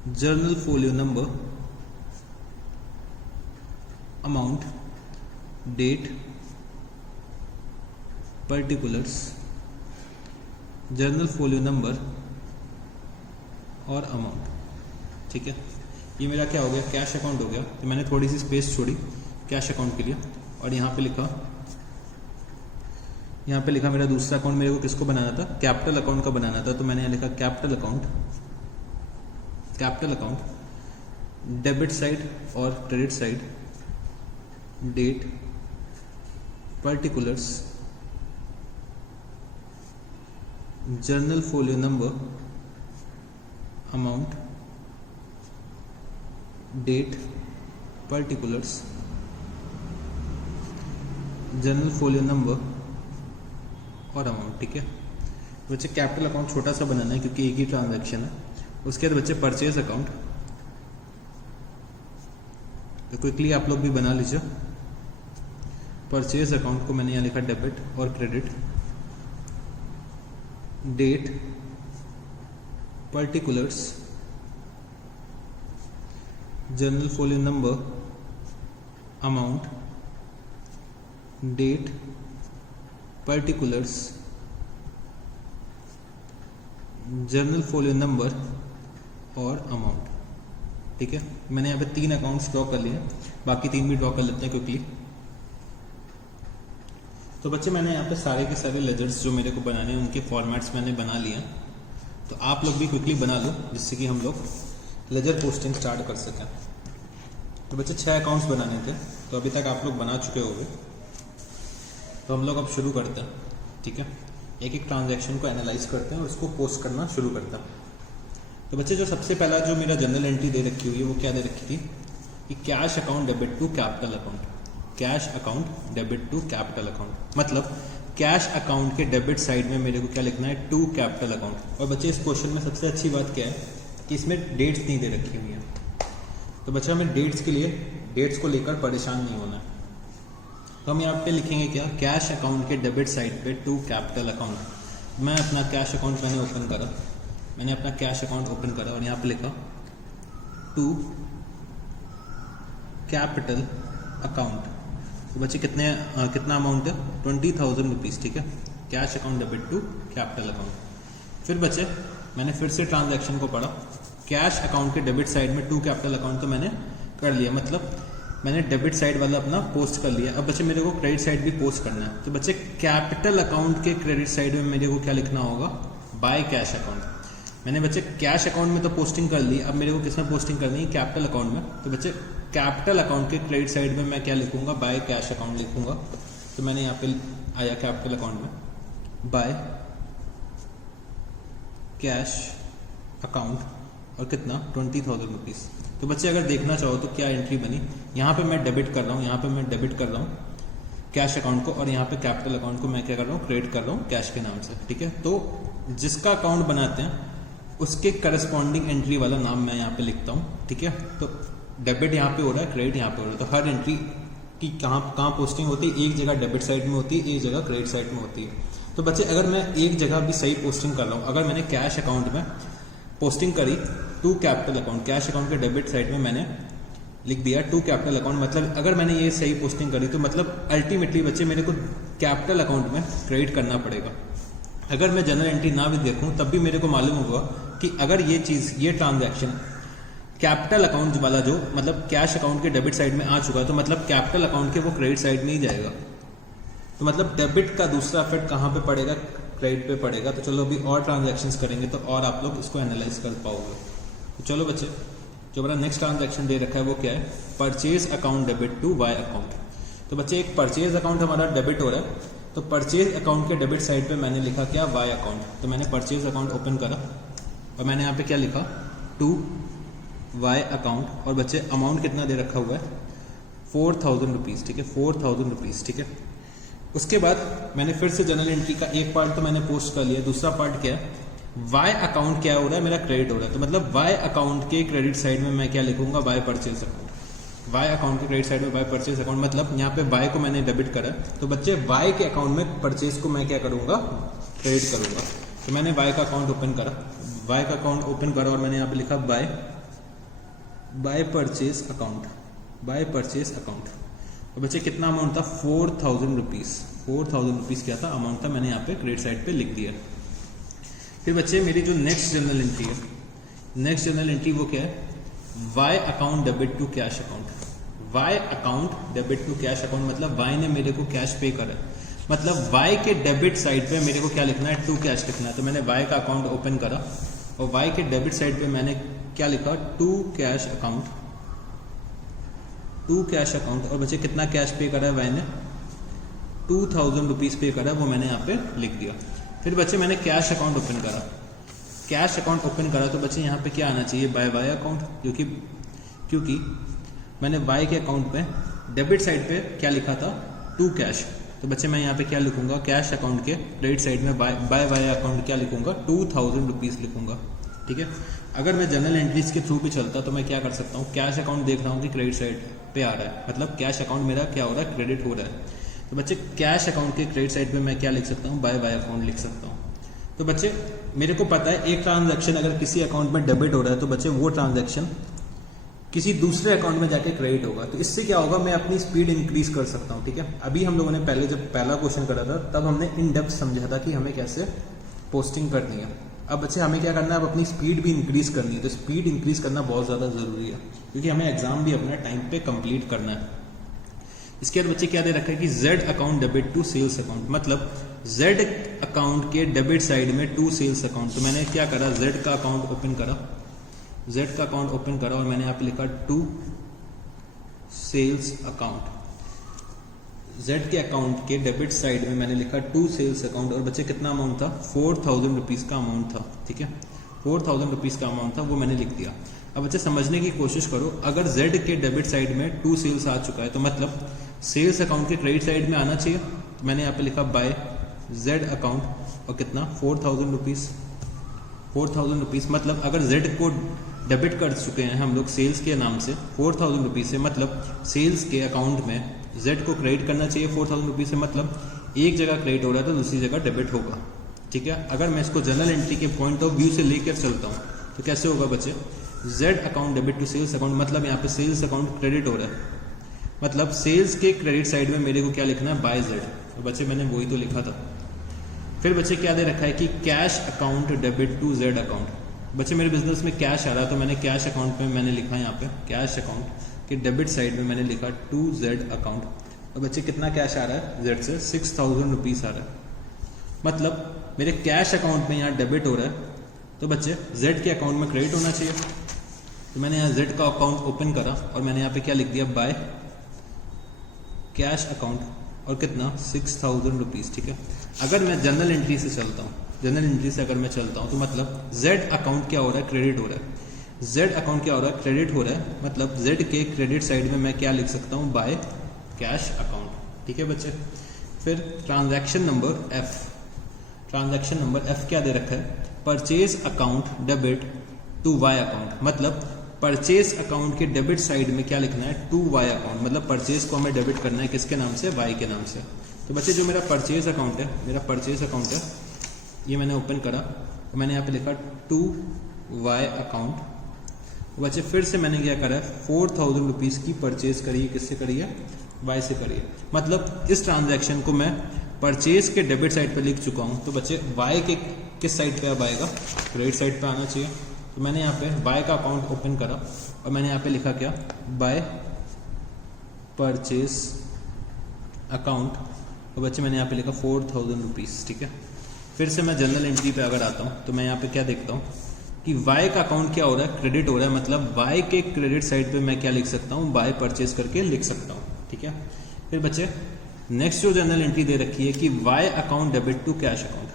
journal folio number amount date particulars journal folio number और अमाउंट। ठीक है, ये मेरा क्या हो गया, कैश अकाउंट हो गया। तो मैंने थोड़ी सी स्पेस छोड़ी कैश अकाउंट के लिए, और यहाँ पे लिखा मेरा दूसरा अकाउंट मेरे को किसको बनाना था, कैपिटल अकाउंट का बनाना था। तो मैंने यहाँ लिखा कैपिटल अकाउंट डेबिट साइड और credit side date particulars journal folio number amount date particulars journal folio number और अमाउंट। ठीक है, बच्चे कैपिटल अकाउंट छोटा सा बनाना है क्योंकि एक ही ट्रांजैक्शन है। उसके बाद बच्चे परचेज अकाउंट, तो क्विकली आप लोग भी बना लीजिए। परचेज अकाउंट को मैंने यहाँ लिखा डेबिट और credit date particulars journal folio number amount date particulars journal folio number और अमाउंट। ठीक है, मैंने यहाँ पे 3 अकाउंट्स ड्रॉ कर लिए, बाकी 3 भी ड्रॉ कर लेते हैं क्विकली। तो बच्चे मैंने यहाँ पे सारे के सारे लेजर्स जो मेरे को बनाने हैं उनके फॉर्मेट्स मैंने बना लिए हैं। तो आप लोग भी क्विकली बना लो, जिससे कि हम लोग लेजर पोस्टिंग स्टार्ट कर सकें। तो बच्चे 6 अकाउंट्स बनाने थे, तो अभी तक आप लोग बना चुके होंगे। तो हम लोग अब शुरू करते हैं। ठीक है, एक एक ट्रांजैक्शन को एनालाइज करते हैं और उसको पोस्ट करना शुरू करते हैं। तो बच्चे जो सबसे पहला जो मेरा जनरल एंट्री दे रखी हुई है वो क्या दे रखी थी कि cash account debit to capital account, cash account debit to capital account. मतलब कैश अकाउंट के डेबिट साइड में मेरे को क्या लिखना है, टू कैपिटल अकाउंट। और बच्चे इस क्वेश्चन में सबसे अच्छी बात क्या है कि इसमें डेट्स नहीं दे रखी हुई है। तो बच्चा हमें डेट्स के लिए डेट्स को लेकर परेशान नहीं होना है। तो हम यहाँ पे लिखेंगे क्या, कैश अकाउंट के डेबिट साइड पे टू कैपिटल अकाउंट। मैं अपना कैश अकाउंट मैंने अपना कैश अकाउंट ओपन करा और यहाँ पे लिखा टू कैपिटल अकाउंट। तो बच्चे कितना अमाउंट है, 20,000 रुपीज़। ठीक है, cash account debit to capital account. फिर बच्चे मैंने फिर से ट्रांजैक्शन को पढ़ा कैश अकाउंट के डेबिट साइड में टू कैपिटल अकाउंट तो मैंने कर लिया, मतलब मैंने डेबिट साइड वाला अपना पोस्ट कर लिया। अब बच्चे मेरे को क्रेडिट साइड भी पोस्ट करना है, तो बच्चे कैपिटल अकाउंट के क्रेडिट साइड में मेरे को क्या लिखना होगा, बाय कैश अकाउंट। मैंने बच्चे कैश अकाउंट में तो पोस्टिंग कर ली, अब मेरे को किस में पोस्टिंग करनी है, कैपिटल अकाउंट में। तो बच्चे कैपिटल अकाउंट के क्रेडिट साइड में मैं क्या लिखूंगा, बाय कैश अकाउंट लिखूंगा। तो मैंने यहाँ पे आया कैपिटल अकाउंट में बाय कैश अकाउंट और कितना 20,000 रुपीज़। तो बच्चे अगर देखना चाहो तो क्या एंट्री बनी, यहाँ पे मैं डेबिट कर रहा हूँ, यहाँ पे मैं डेबिट कर रहा हूँ कैश अकाउंट को, और यहाँ पे कैपिटल अकाउंट को मैं क्या कर रहा हूँ, क्रेडिट कर रहा हूँ कैश के नाम से, ठीक है। तो जिसका अकाउंट बनाते हैं उसके करस्पॉन्डिंग एंट्री वाला नाम मैं यहाँ पे लिखता हूँ, ठीक है। तो डेबिट यहाँ पे हो रहा है, क्रेडिट यहाँ पे हो रहा है, तो हर एंट्री की कहाँ पोस्टिंग होती है, एक जगह डेबिट साइड में होती है, एक जगह क्रेडिट साइड में होती है। तो बच्चे अगर मैं एक जगह भी सही पोस्टिंग कर रहा हूँ, अगर मैंने कैश अकाउंट में पोस्टिंग करी to capital account, cash account के डेबिट साइड में मैंने लिख दिया टू कैपिटल अकाउंट, मतलब अगर मैंने ये सही पोस्टिंग करी तो मतलब अल्टीमेटली बच्चे मेरे को कैपिटल अकाउंट में क्रेडिट करना पड़ेगा। अगर मैं जनरल एंट्री ना भी देखूं तब भी मेरे को मालूम होगा कि अगर ये चीज़, ये ट्रांजैक्शन कैपिटल अकाउंट वाला जो मतलब कैश अकाउंट के डेबिट साइड में आ चुका है, तो मतलब कैपिटल अकाउंट के वो क्रेडिट साइड में ही जाएगा। तो मतलब डेबिट का दूसरा इफेक्ट कहाँ पे पड़ेगा, क्रेडिट पे पड़ेगा। तो चलो अभी और ट्रांजैक्शंस करेंगे तो और आप लोग इसको एनालाइज कर पाओगे। तो चलो बच्चे, जो हमारा नेक्स्ट ट्रांजैक्शन दे रखा है वो क्या है, purchase account debit to Y account. तो बच्चे एक परचेज अकाउंट हमारा डेबिट हो रहा है, तो परचेज अकाउंट के डेबिट साइड पे मैंने लिखा क्या, वाई अकाउंट। तो मैंने परचेज अकाउंट ओपन करा और मैंने यहाँ पे क्या लिखा, टू वाई अकाउंट, और बच्चे अमाउंट कितना दे रखा हुआ है, 4,000 रुपीज़, ठीक है, 4,000 रुपीज़, ठीक है। उसके बाद मैंने फिर से जनरल एंट्री का एक पार्ट तो मैंने पोस्ट कर लिया, दूसरा पार्ट क्या है, वाई अकाउंट क्या हो रहा है, मेरा क्रेडिट हो रहा है। तो मतलब वाई अकाउंट के क्रेडिट साइड में मैं क्या लिखूंगा, Y purchase account. Y account के क्रेडिट साइड में वाई परचेज अकाउंट, मतलब यहाँ पे वाई को मैंने डेबिट करा, तो बच्चे वाई के अकाउंट में परचेज को मैं क्या करूंगा, क्रेडिट करूंगा। तो मैंने वाई का अकाउंट ओपन करा, वाई का अकाउंट ओपन करा और मैंने यहाँ पे लिखा by purchase account, by purchase account. और बच्चे कितना अमाउंट था, 4,000 रुपीज़, 4,000 रुपीज़ क्या था, अमाउंट था, मैंने यहाँ पे क्रेडिट साइड पे लिख दिया। फिर बच्चे मेरी जो नेक्स्ट जनरल एंट्री है, नेक्स्ट जनरल एंट्री वो क्या है, Y account debit to cash account. Y account debit to cash account मतलब वाई ने मेरे को कैश पे करा है, मतलब वाई के डेबिट साइड पे मेरे को क्या लिखना है, टू कैश लिखना है। तो मैंने वाई का अकाउंट ओपन करा और वाई के डेबिट साइड पे मैंने क्या लिखा, to cash account, to cash account. और बच्चे कितना कैश पे करा है वाई ने, 2,000 रुपीज़ पे करा, वो मैंने यहाँ पे लिख दिया। फिर बच्चे मैंने कैश अकाउंट ओपन करा, कैश अकाउंट ओपन करा, तो बच्चे यहाँ पे क्या आना चाहिए, बाय वाई अकाउंट, क्योंकि मैंने वाई के अकाउंट पे डेबिट साइड पे क्या लिखा था, टू कैश। तो बच्चे मैं यहाँ पे क्या लिखूंगा, कैश अकाउंट के क्रेडिट साइड में बाय वाई अकाउंट क्या लिखूंगा, 2,000 रुपीज़ लिखूंगा, ठीक है। अगर मैं जनरल एंट्रीज के थ्रू भी चलता तो मैं क्या कर सकता हूँ, कैश अकाउंट देख रहा हूँ कि क्रेडिट साइड पे आ रहा है, मतलब कैश अकाउंट मेरा क्या हो रहा है, क्रेडिट हो रहा है। तो बच्चे कैश अकाउंट के क्रेडिट साइड पे मैं क्या लिख सकता हूँ, बाय वाई अकाउंट लिख सकता हूँ। तो बच्चे मेरे को पता है एक ट्रांजैक्शन अगर किसी अकाउंट में डेबिट हो रहा है तो बच्चे वो ट्रांजैक्शन किसी दूसरे अकाउंट में जाके क्रेडिट होगा। तो इससे क्या होगा, मैं अपनी स्पीड इंक्रीज कर सकता हूँ, ठीक है। अभी हम लोगों ने पहले जब पहला क्वेश्चन करा था तब हमने इन डेप्थ समझा था कि हमें कैसे पोस्टिंग करनी है। अब बच्चे हमें क्या करना है, अब अपनी स्पीड भी इंक्रीज करनी है। तो स्पीड इंक्रीज करना बहुत ज़्यादा ज़रूरी है क्योंकि हमें एग्जाम भी अपना टाइम पे कंप्लीट करना है। इसके बाद बच्चे क्या दे रखा है कि Z account debit to sales account, मतलब जेड अकाउंट के डेबिट साइड में टू सेल्स अकाउंट। तो मैंने क्या करा, जेड का अकाउंट ओपन करा, जेड का अकाउंट ओपन करा और मैंने यहाँ पे लिखा टू सेल्स अकाउंट। जेड के अकाउंट के डेबिट साइड में मैंने लिखा टू सेल्स अकाउंट और बच्चे कितना अमाउंट था, 4,000 रुपीज़ का अमाउंट था, ठीक है, 4,000 रुपीज़ का अमाउंट था, वो मैंने लिख दिया। अब बच्चे समझने की कोशिश करो, अगर जेड के डेबिट साइड में टू सेल्स आ चुका है तो मतलब सेल्स अकाउंट के क्रेडिट साइड में आना चाहिए। तो मैंने यहाँ पे लिखा बाय जेड अकाउंट और कितना 4,000 रुपीज़, 4,000 रुपीज़, मतलब अगर जेड को डेबिट कर चुके हैं हम लोग सेल्स के नाम से 4,000 रुपीज़ से, मतलब सेल्स के अकाउंट में जेड को क्रेडिट करना चाहिए 4,000 रुपीज़ से, मतलब एक जगह क्रेडिट हो रहा है तो दूसरी जगह डेबिट होगा, ठीक है। अगर मैं इसको जनरल एंट्री के पॉइंट ऑफ व्यू से लेकर चलता हूँ तो कैसे होगा बच्चे, Z account debit to sales account, मतलब यहाँ पे सेल्स अकाउंट क्रेडिट हो रहा है, मतलब सेल्स के क्रेडिट साइड में मेरे को क्या लिखना है, बाय जेड। तो बच्चे मैंने वही तो लिखा था। फिर बच्चे क्या दे रखा है कि cash account debit to Z account, बच्चे मेरे बिजनेस में कैश आ रहा है तो मैंने कैश अकाउंट में मैंने लिखा यहाँ पे कैश अकाउंट के डेबिट साइड में मैंने लिखा टू जेड अकाउंट। और बच्चे कितना कैश आ रहा है जेड से 6000 रुपीज़ आ रहा है, मतलब मेरे कैश अकाउंट में यहाँ डेबिट हो रहा है तो बच्चे जेड के अकाउंट में क्रेडिट होना चाहिए। तो मैंने यहाँ जेड का अकाउंट ओपन करा और मैंने यहाँ पे क्या लिख दिया बाय कैश अकाउंट और कितना 6000 रुपीज़। ठीक है, अगर मैं जनरल एंट्री से चलता हूँ, जनरल एंट्री से अगर मैं चलता हूँ तो मतलब जेड अकाउंट क्या हो रहा है क्रेडिट हो रहा है, जेड अकाउंट क्या हो रहा है क्रेडिट हो रहा है, मतलब जेड के क्रेडिट साइड में मैं क्या लिख सकता हूँ बाय कैश अकाउंट। ठीक है बच्चे, फिर transaction number F, transaction number F क्या दे रखा है purchase account debit to Y account, मतलब परचेज अकाउंट के डेबिट साइड में क्या लिखना है टू वाई अकाउंट, मतलब परचेज को हमें डेबिट करना है किसके नाम से वाई के नाम से। तो बच्चे जो मेरा परचेज अकाउंट है, मेरा परचेज अकाउंट है ये मैंने ओपन करा और मैंने यहाँ पे लिखा टू वाई अकाउंट। बच्चे फिर से मैंने क्या करा है 4000 रुपीज़ की परचेज करी है, किससे करी है वाई से करी है, मतलब इस ट्रांजैक्शन को मैं परचेज के डेबिट साइड पे लिख चुका हूँ। तो बच्चे वाई के किस साइड पे अब आएगा क्रेडिट साइड पे आना चाहिए। तो मैंने यहाँ पे बाय का अकाउंट ओपन करा और मैंने यहाँ पे लिखा क्या बाय परचेज अकाउंट और बच्चे मैंने यहाँ पे लिखा 4000 रुपीज़। ठीक है, फिर से मैं जनरल एंट्री पे अगर आता हूँ तो मैं यहाँ पे क्या देखता हूँ कि वाई का अकाउंट क्या हो रहा है क्रेडिट हो रहा है, मतलब वाई के क्रेडिट साइड पे मैं क्या लिख सकता हूँ बाय परचेज करके लिख सकता हूँ। ठीक है, फिर बच्चे नेक्स्ट जो जनरल एंट्री दे रखी है कि Y account debit to cash account,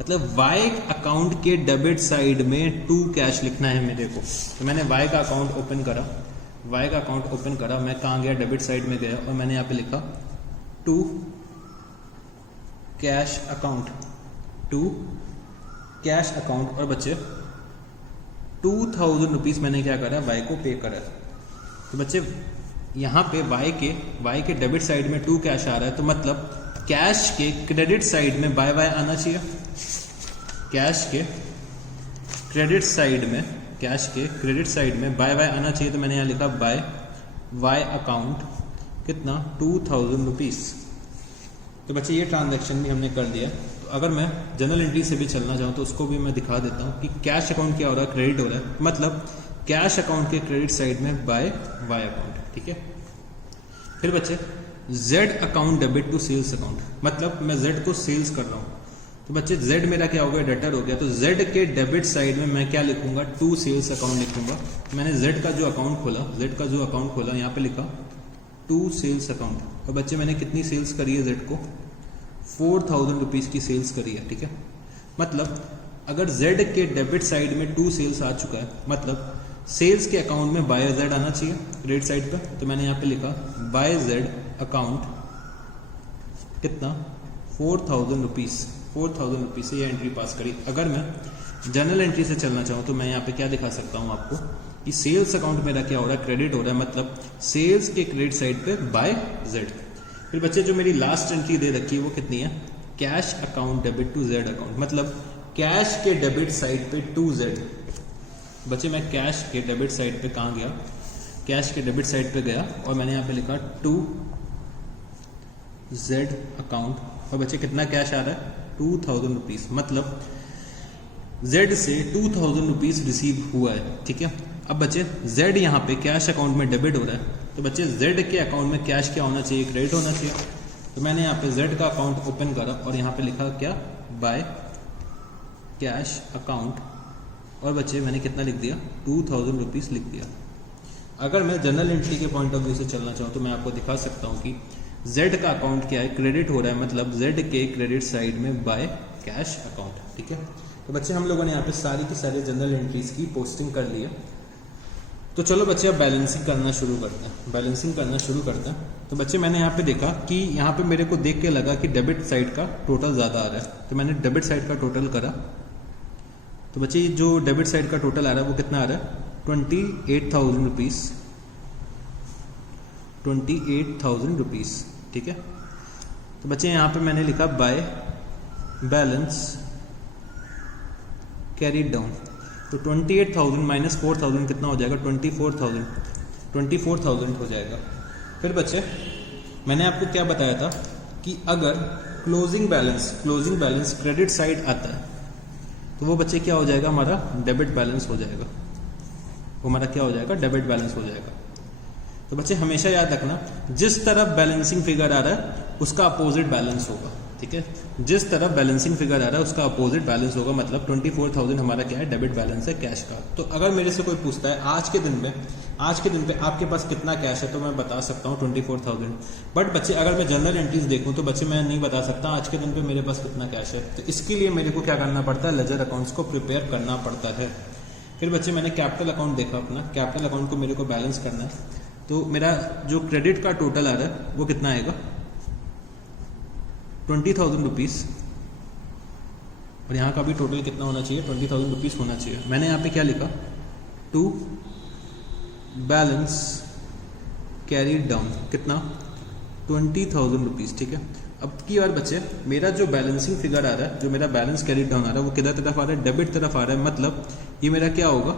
मतलब वाई अकाउंट के डेबिट साइड में टू कैश लिखना है मेरे को। तो मैंने वाई का अकाउंट ओपन करा, वाई का अकाउंट ओपन करा, मैं कहाँ गया डेबिट साइड में गया और मैंने यहाँ पे लिखा to cash account, to cash account और बच्चे 2000 रुपीज़ मैंने क्या करा वाई को पे करा। तो बच्चे यहाँ पे वाई के डेबिट साइड में टू कैश आ रहा है तो मतलब कैश के क्रेडिट साइड में बाय वाई आना चाहिए, कैश के क्रेडिट साइड में, कैश के क्रेडिट साइड में बाय वाई आना चाहिए। तो मैंने यहाँ लिखा बाय वाई अकाउंट कितना 2000 रुपीज़। तो बच्चे ये ट्रांजैक्शन भी हमने कर दिया। तो अगर मैं जनरल एंट्री से भी चलना चाहूँ तो उसको भी मैं दिखा देता हूँ कि कैश अकाउंट क्या हो रहा है क्रेडिट हो रहा है, मतलब कैश अकाउंट के क्रेडिट साइड में बाय वाई अकाउंट। ठीक है, फिर बच्चे Z account debit to sales account, मतलब मैं जेड को सेल्स कर रहा हूँ तो बच्चे जेड मेरा क्या हो गया डेटर हो गया। तो जेड के डेबिट साइड में मैं क्या लिखूंगा टू सेल्स अकाउंट लिखूंगा। मैंने जेड का जो अकाउंट खोला, जेड का जो अकाउंट खोला यहाँ पे लिखा टू सेल्स अकाउंट और बच्चे मैंने कितनी सेल्स करी है जेड को 4000 रुपीज़ की सेल्स करी है। ठीक है, मतलब अगर जेड के डेबिट साइड में टू सेल्स आ चुका है मतलब सेल्स के अकाउंट में बाय जेड आना चाहिए क्रेडिट साइड पे। तो मैंने यहाँ पे लिखा बाय जेड अकाउंट कितना 4000 रुपीज़, 4000 रुपीज़ से ये एंट्री पास करी। अगर मैं जनरल एंट्री से चलना चाहूँ तो मैं यहाँ पे क्या दिखा सकता हूँ आपको कि सेल्स अकाउंट मेरा क्या हो रहा है क्रेडिट हो रहा है, मतलब सेल्स के क्रेडिट साइड पे बाय जेड। फिर बच्चे जो मेरी लास्ट एंट्री दे रखी है वो कितनी है cash account debit to Z account, मतलब कैश के डेबिट साइड पे टू जेड। बच्चे मैं कैश के डेबिट साइड पे कहाँ गया, कैश के डेबिट साइड पे गया और मैंने यहाँ पे लिखा टू जेड अकाउंट और बच्चे कितना कैश आ रहा है 2000 रुपीज़, मतलब जेड से 2000 रुपीज़ रिसीव हुआ है। ठीक है, अब बच्चे जेड यहाँ पे कैश अकाउंट में डेबिट हो रहा है तो बच्चे जेड के अकाउंट में कैश क्या होना चाहिए क्रेडिट होना चाहिए। तो मैंने यहाँ पे जेड का अकाउंट ओपन करा और यहाँ पे लिखा क्या बाय कैश अकाउंट और बच्चे मैंने कितना लिख दिया 2000 रुपीज़ लिख दिया। अगर मैं जनरल एंट्री के पॉइंट ऑफ व्यू से चलना चाहूँ तो मैं आपको दिखा सकता हूँ कि जेड का अकाउंट क्या है क्रेडिट हो रहा है, मतलब जेड के क्रेडिट साइड में बाय कैश अकाउंट। ठीक है, तो बच्चे हम लोगों ने यहाँ पे सारी की सारी जनरल एंट्रीज की पोस्टिंग कर ली है। तो चलो बच्चे अब बैलेंसिंग करना शुरू करते हैं, बैलेंसिंग करना शुरू करते हैं। तो बच्चे मैंने यहाँ पे देखा कि यहाँ पे मेरे को देख के लगा कि डेबिट साइड का टोटल ज़्यादा आ रहा है तो मैंने डेबिट साइड का टोटल करा। तो बच्चे जो डेबिट साइड का टोटल आ रहा है वो कितना आ रहा है 28,000 रुपीज़, 28,000 रुपीज़। ठीक है, तो बच्चे यहाँ पे मैंने लिखा बाय बैलेंस कैरी डाउन। तो 28,000 माइनस 4,000 कितना हो जाएगा 24,000 हो जाएगा। फिर बच्चे मैंने आपको क्या बताया था कि अगर क्लोजिंग बैलेंस क्रेडिट साइड आता है तो वो बच्चे क्या हो जाएगा, हमारा डेबिट बैलेंस हो जाएगा, वो हमारा क्या हो जाएगा, डेबिट बैलेंस हो जाएगा। तो बच्चे हमेशा याद रखना, जिस तरफ बैलेंसिंग फिगर आ रहा है उसका अपोजिट बैलेंस होगा, ठीक है। जिस तरफ बैलेंसिंग फिगर आ रहा है उसका अपोजिट बैलेंस होगा, मतलब 24,000 हमारा क्या है, डेबिट बैलेंस है कैश का। तो अगर मेरे से कोई पूछता है आज के दिन पे आपके पास कितना कैश है, तो मैं बता सकता हूँ 24,000। बट बच्चे अगर मैं जनरल एंट्रीज देखूँ तो बच्चे मैं नहीं बता सकता आज के दिन पे मेरे पास कितना कैश है। तो इसके लिए मेरे को क्या करना पड़ता है, लेजर अकाउंट्स को प्रिपेयर करना पड़ता है। फिर बच्चे मैंने कैपिटल अकाउंट देखा, अपना कैपिटल अकाउंट को मेरे को बैलेंस करना है। तो मेरा जो क्रेडिट का टोटल आ रहा है वो कितना आएगा, 20,000 रुपीज़, और यहाँ का भी टोटल कितना होना चाहिए, 20,000 रुपीज़ होना चाहिए। मैंने यहाँ पे क्या लिखा, टू बैलेंस कैरीड डाउन कितना, 20,000 रुपीज़, ठीक है। अब की बार बच्चे मेरा जो बैलेंसिंग फिगर आ रहा है, जो मेरा बैलेंस कैरीड डाउन आ रहा है, वो किधर तरफ आ रहा है, डेबिट तरफ आ रहा है, मतलब ये मेरा क्या होगा,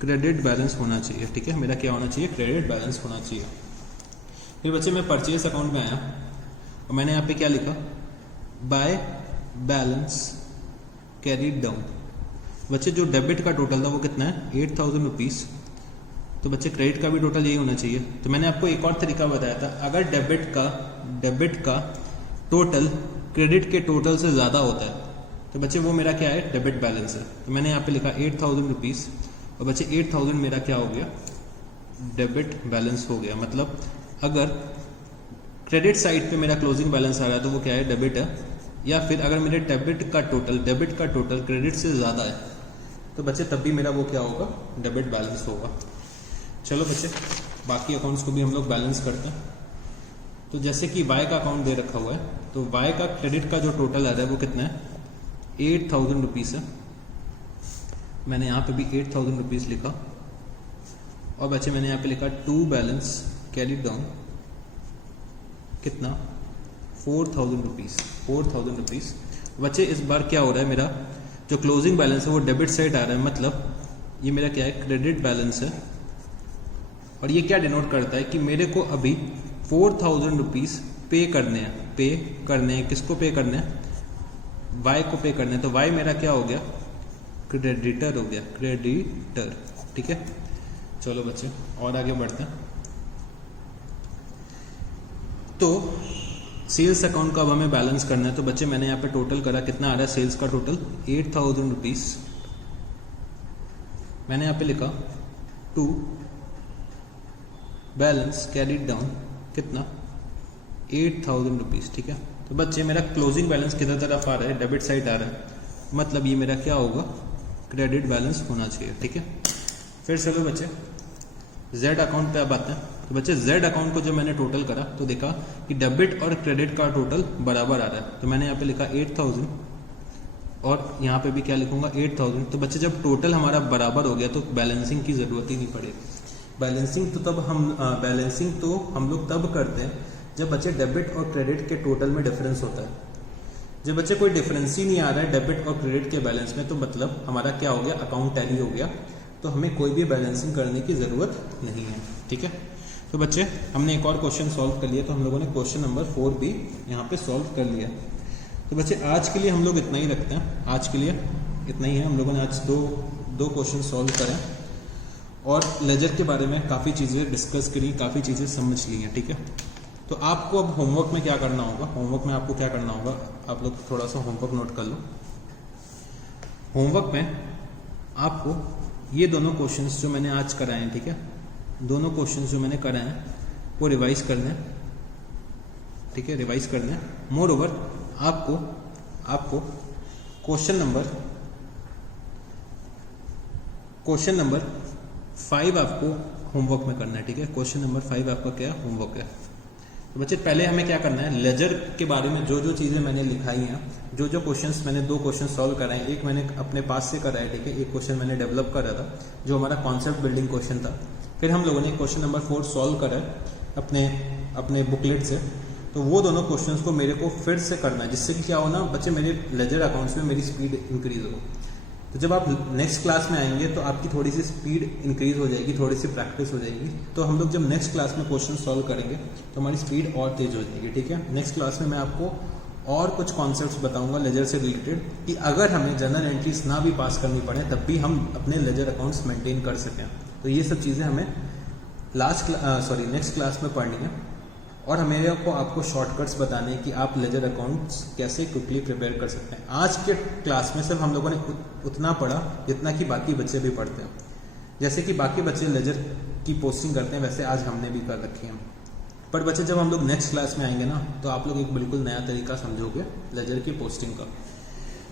क्रेडिट बैलेंस होना चाहिए, ठीक है। मेरा क्या होना चाहिए, क्रेडिट बैलेंस होना चाहिए। फिर बच्चे मैं परचेज अकाउंट में आया और मैंने यहाँ पे क्या लिखा, बाय बैलेंस कैरीड डाउन। बच्चे जो डेबिट का टोटल था वो कितना है, 8,000 रुपीज़। तो बच्चे क्रेडिट का भी टोटल यही होना चाहिए। तो मैंने आपको एक और तरीका बताया था, अगर डेबिट का टोटल क्रेडिट के टोटल से ज़्यादा होता है तो बच्चे वो मेरा क्या है, डेबिट बैलेंस है। तो मैंने यहाँ पे लिखा 8,000 रुपीज़, और बच्चे 8,000 मेरा क्या हो गया, डेबिट बैलेंस हो गया। मतलब अगर क्रेडिट साइड पे मेरा क्लोजिंग बैलेंस आ रहा है तो वो क्या है, डेबिट है। या फिर अगर मेरे डेबिट का टोटल क्रेडिट से ज़्यादा है तो बच्चे तब भी मेरा वो क्या होगा, डेबिट बैलेंस होगा। चलो बच्चे बाकी अकाउंट्स को भी हम लोग बैलेंस करते हैं। तो जैसे कि वाई का अकाउंट दे रखा हुआ है, तो वाई का क्रेडिट का जो टोटल आ रहा है वो कितना है, 8,000 रुपीज़ है। मैंने यहाँ पे भी 8,000 रुपीज़ लिखा, और बच्चे मैंने यहाँ पे लिखा टू बैलेंस कैरीड डाउन कितना, 4,000 रुपीज़। बच्चे इस बार क्या हो रहा है, मेरा जो क्लोजिंग बैलेंस है वो डेबिट साइड आ रहा है, मतलब ये मेरा क्या है, क्रेडिट बैलेंस है। और ये क्या डिनोट करता है कि मेरे को अभी 4,000 रुपीज़ पे करने हैं। किसको पे करने हैं, वाई को पे करने हैं। तो वाई मेरा क्या हो गया, क्रेडिटर हो गया, क्रेडिटर, ठीक है। चलो बच्चे और आगे बढ़ते हैं। तो सेल्स अकाउंट का अब हमें बैलेंस करना है। तो बच्चे मैंने यहाँ पे टोटल करा, कितना आ रहा है सेल्स का टोटल, 8,000 रुपीज़। मैंने यहाँ पे लिखा टू बैलेंस कैरीड डाउन कितना, 8,000 रुपीज़, ठीक है। तो बच्चे मेरा क्लोजिंग बैलेंस किधर तरफ आ रहा है, डेबिट साइड आ रहा है, मतलब ये मेरा क्या होगा, क्रेडिट बैलेंस होना चाहिए, ठीक है। फिर चलो बच्चे जेड अकाउंट पे अब आते हैं। तो बच्चे जेड अकाउंट को जब मैंने टोटल करा तो देखा कि डेबिट और क्रेडिट का टोटल बराबर आ रहा है। तो मैंने यहाँ पे लिखा 8,000, और यहाँ पे भी क्या लिखूंगा, 8,000। तो बच्चे जब टोटल हमारा बराबर हो गया तो बैलेंसिंग की ज़रूरत ही नहीं पड़ेगी। बैलेंसिंग तो हम लोग तब करते हैं जब बच्चे डेबिट और क्रेडिट के टोटल में डिफरेंस होता है। जब बच्चे कोई डिफरेंस ही नहीं आ रहा है डेबिट और क्रेडिट के बैलेंस में, तो मतलब हमारा क्या हो गया, अकाउंट टैली हो गया। तो हमें कोई भी बैलेंसिंग करने की ज़रूरत नहीं है, ठीक है। तो बच्चे हमने एक और क्वेश्चन सॉल्व कर लिया। तो हम लोगों ने क्वेश्चन नंबर 4 भी यहाँ पे सॉल्व कर लिया। तो बच्चे आज के लिए हम लोग इतना ही रखते हैं, आज के लिए इतना ही है। हम लोगों ने आज दो क्वेश्चन सॉल्व करें और लेजर के बारे में काफ़ी चीज़ें डिस्कस करी, काफ़ी चीज़ें समझ ली हैं, ठीक है। तो आपको अब होमवर्क में क्या करना होगा, होमवर्क में आपको क्या करना होगा, आप लोग थोड़ा सा होमवर्क नोट कर लो। होमवर्क में आपको ये दोनों क्वेश्चंस जो मैंने आज कराए हैं, ठीक है, दोनों क्वेश्चंस जो मैंने कराए हैं वो रिवाइज करने हैं, ठीक है, रिवाइज करने हैं। मोर ओवर आपको क्वेश्चन नंबर 5 आपको होमवर्क में करना है, ठीक है। क्वेश्चन नंबर 5 आपका क्या होमवर्क है। तो बच्चे पहले हमें क्या करना है, लेजर के बारे में जो चीज़ें मैंने लिखाई हैं, जो क्वेश्चंस मैंने 2 क्वेश्चन सॉल्व कराए हैं, एक मैंने अपने पास से कराया, ठीक है, एक क्वेश्चन मैंने डेवलप करा था जो हमारा कॉन्सेप्ट बिल्डिंग क्वेश्चन था। फिर हम लोगों ने क्वेश्चन नंबर 4 सॉल्व करा अपने बुकलेट से। तो वो दोनों क्वेश्चंस को मेरे को फिर से करना है, जिससे कि क्या हो ना बच्चे, मेरे लेजर अकाउंट्स में मेरी स्पीड इंक्रीज हो। तो जब आप नेक्स्ट क्लास में आएंगे तो आपकी थोड़ी सी स्पीड इंक्रीज हो जाएगी, थोड़ी सी प्रैक्टिस हो जाएगी। तो हम लोग जब नेक्स्ट क्लास में क्वेश्चन सॉल्व करेंगे तो हमारी स्पीड और तेज हो जाएगी, ठीक है। नेक्स्ट क्लास में मैं आपको और कुछ कॉन्सेप्ट्स बताऊंगा लेजर से रिलेटेड कि अगर हमें जर्नल एंट्रीज ना भी पास करनी पड़े तब भी हम अपने लेजर अकाउंट्स मेंटेन कर सकें। तो ये सब चीज़ें हमें नेक्स्ट क्लास में पढ़नी है। और हमें आपको शॉर्टकट्स बताने कि आप लेजर अकाउंट्स कैसे क्विकली प्रिपेयर कर सकते हैं। आज के क्लास में सिर्फ हम लोगों ने उतना पढ़ा जितना कि बाकी बच्चे भी पढ़ते हैं। जैसे कि बाकी बच्चे लेजर की पोस्टिंग करते हैं वैसे आज हमने भी कर रखी है। पर बच्चे जब हम लोग नेक्स्ट क्लास में आएंगे ना तो आप लोग एक बिल्कुल नया तरीका समझोगे लेजर की पोस्टिंग का।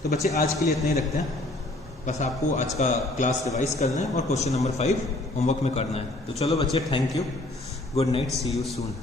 तो बच्चे आज के लिए इतना ही रखते हैं। बस आपको आज का क्लास रिवाइज करना है और क्वेश्चन नंबर 5 होमवर्क में करना है। तो चलो बच्चे, thank you, good night, see you soon.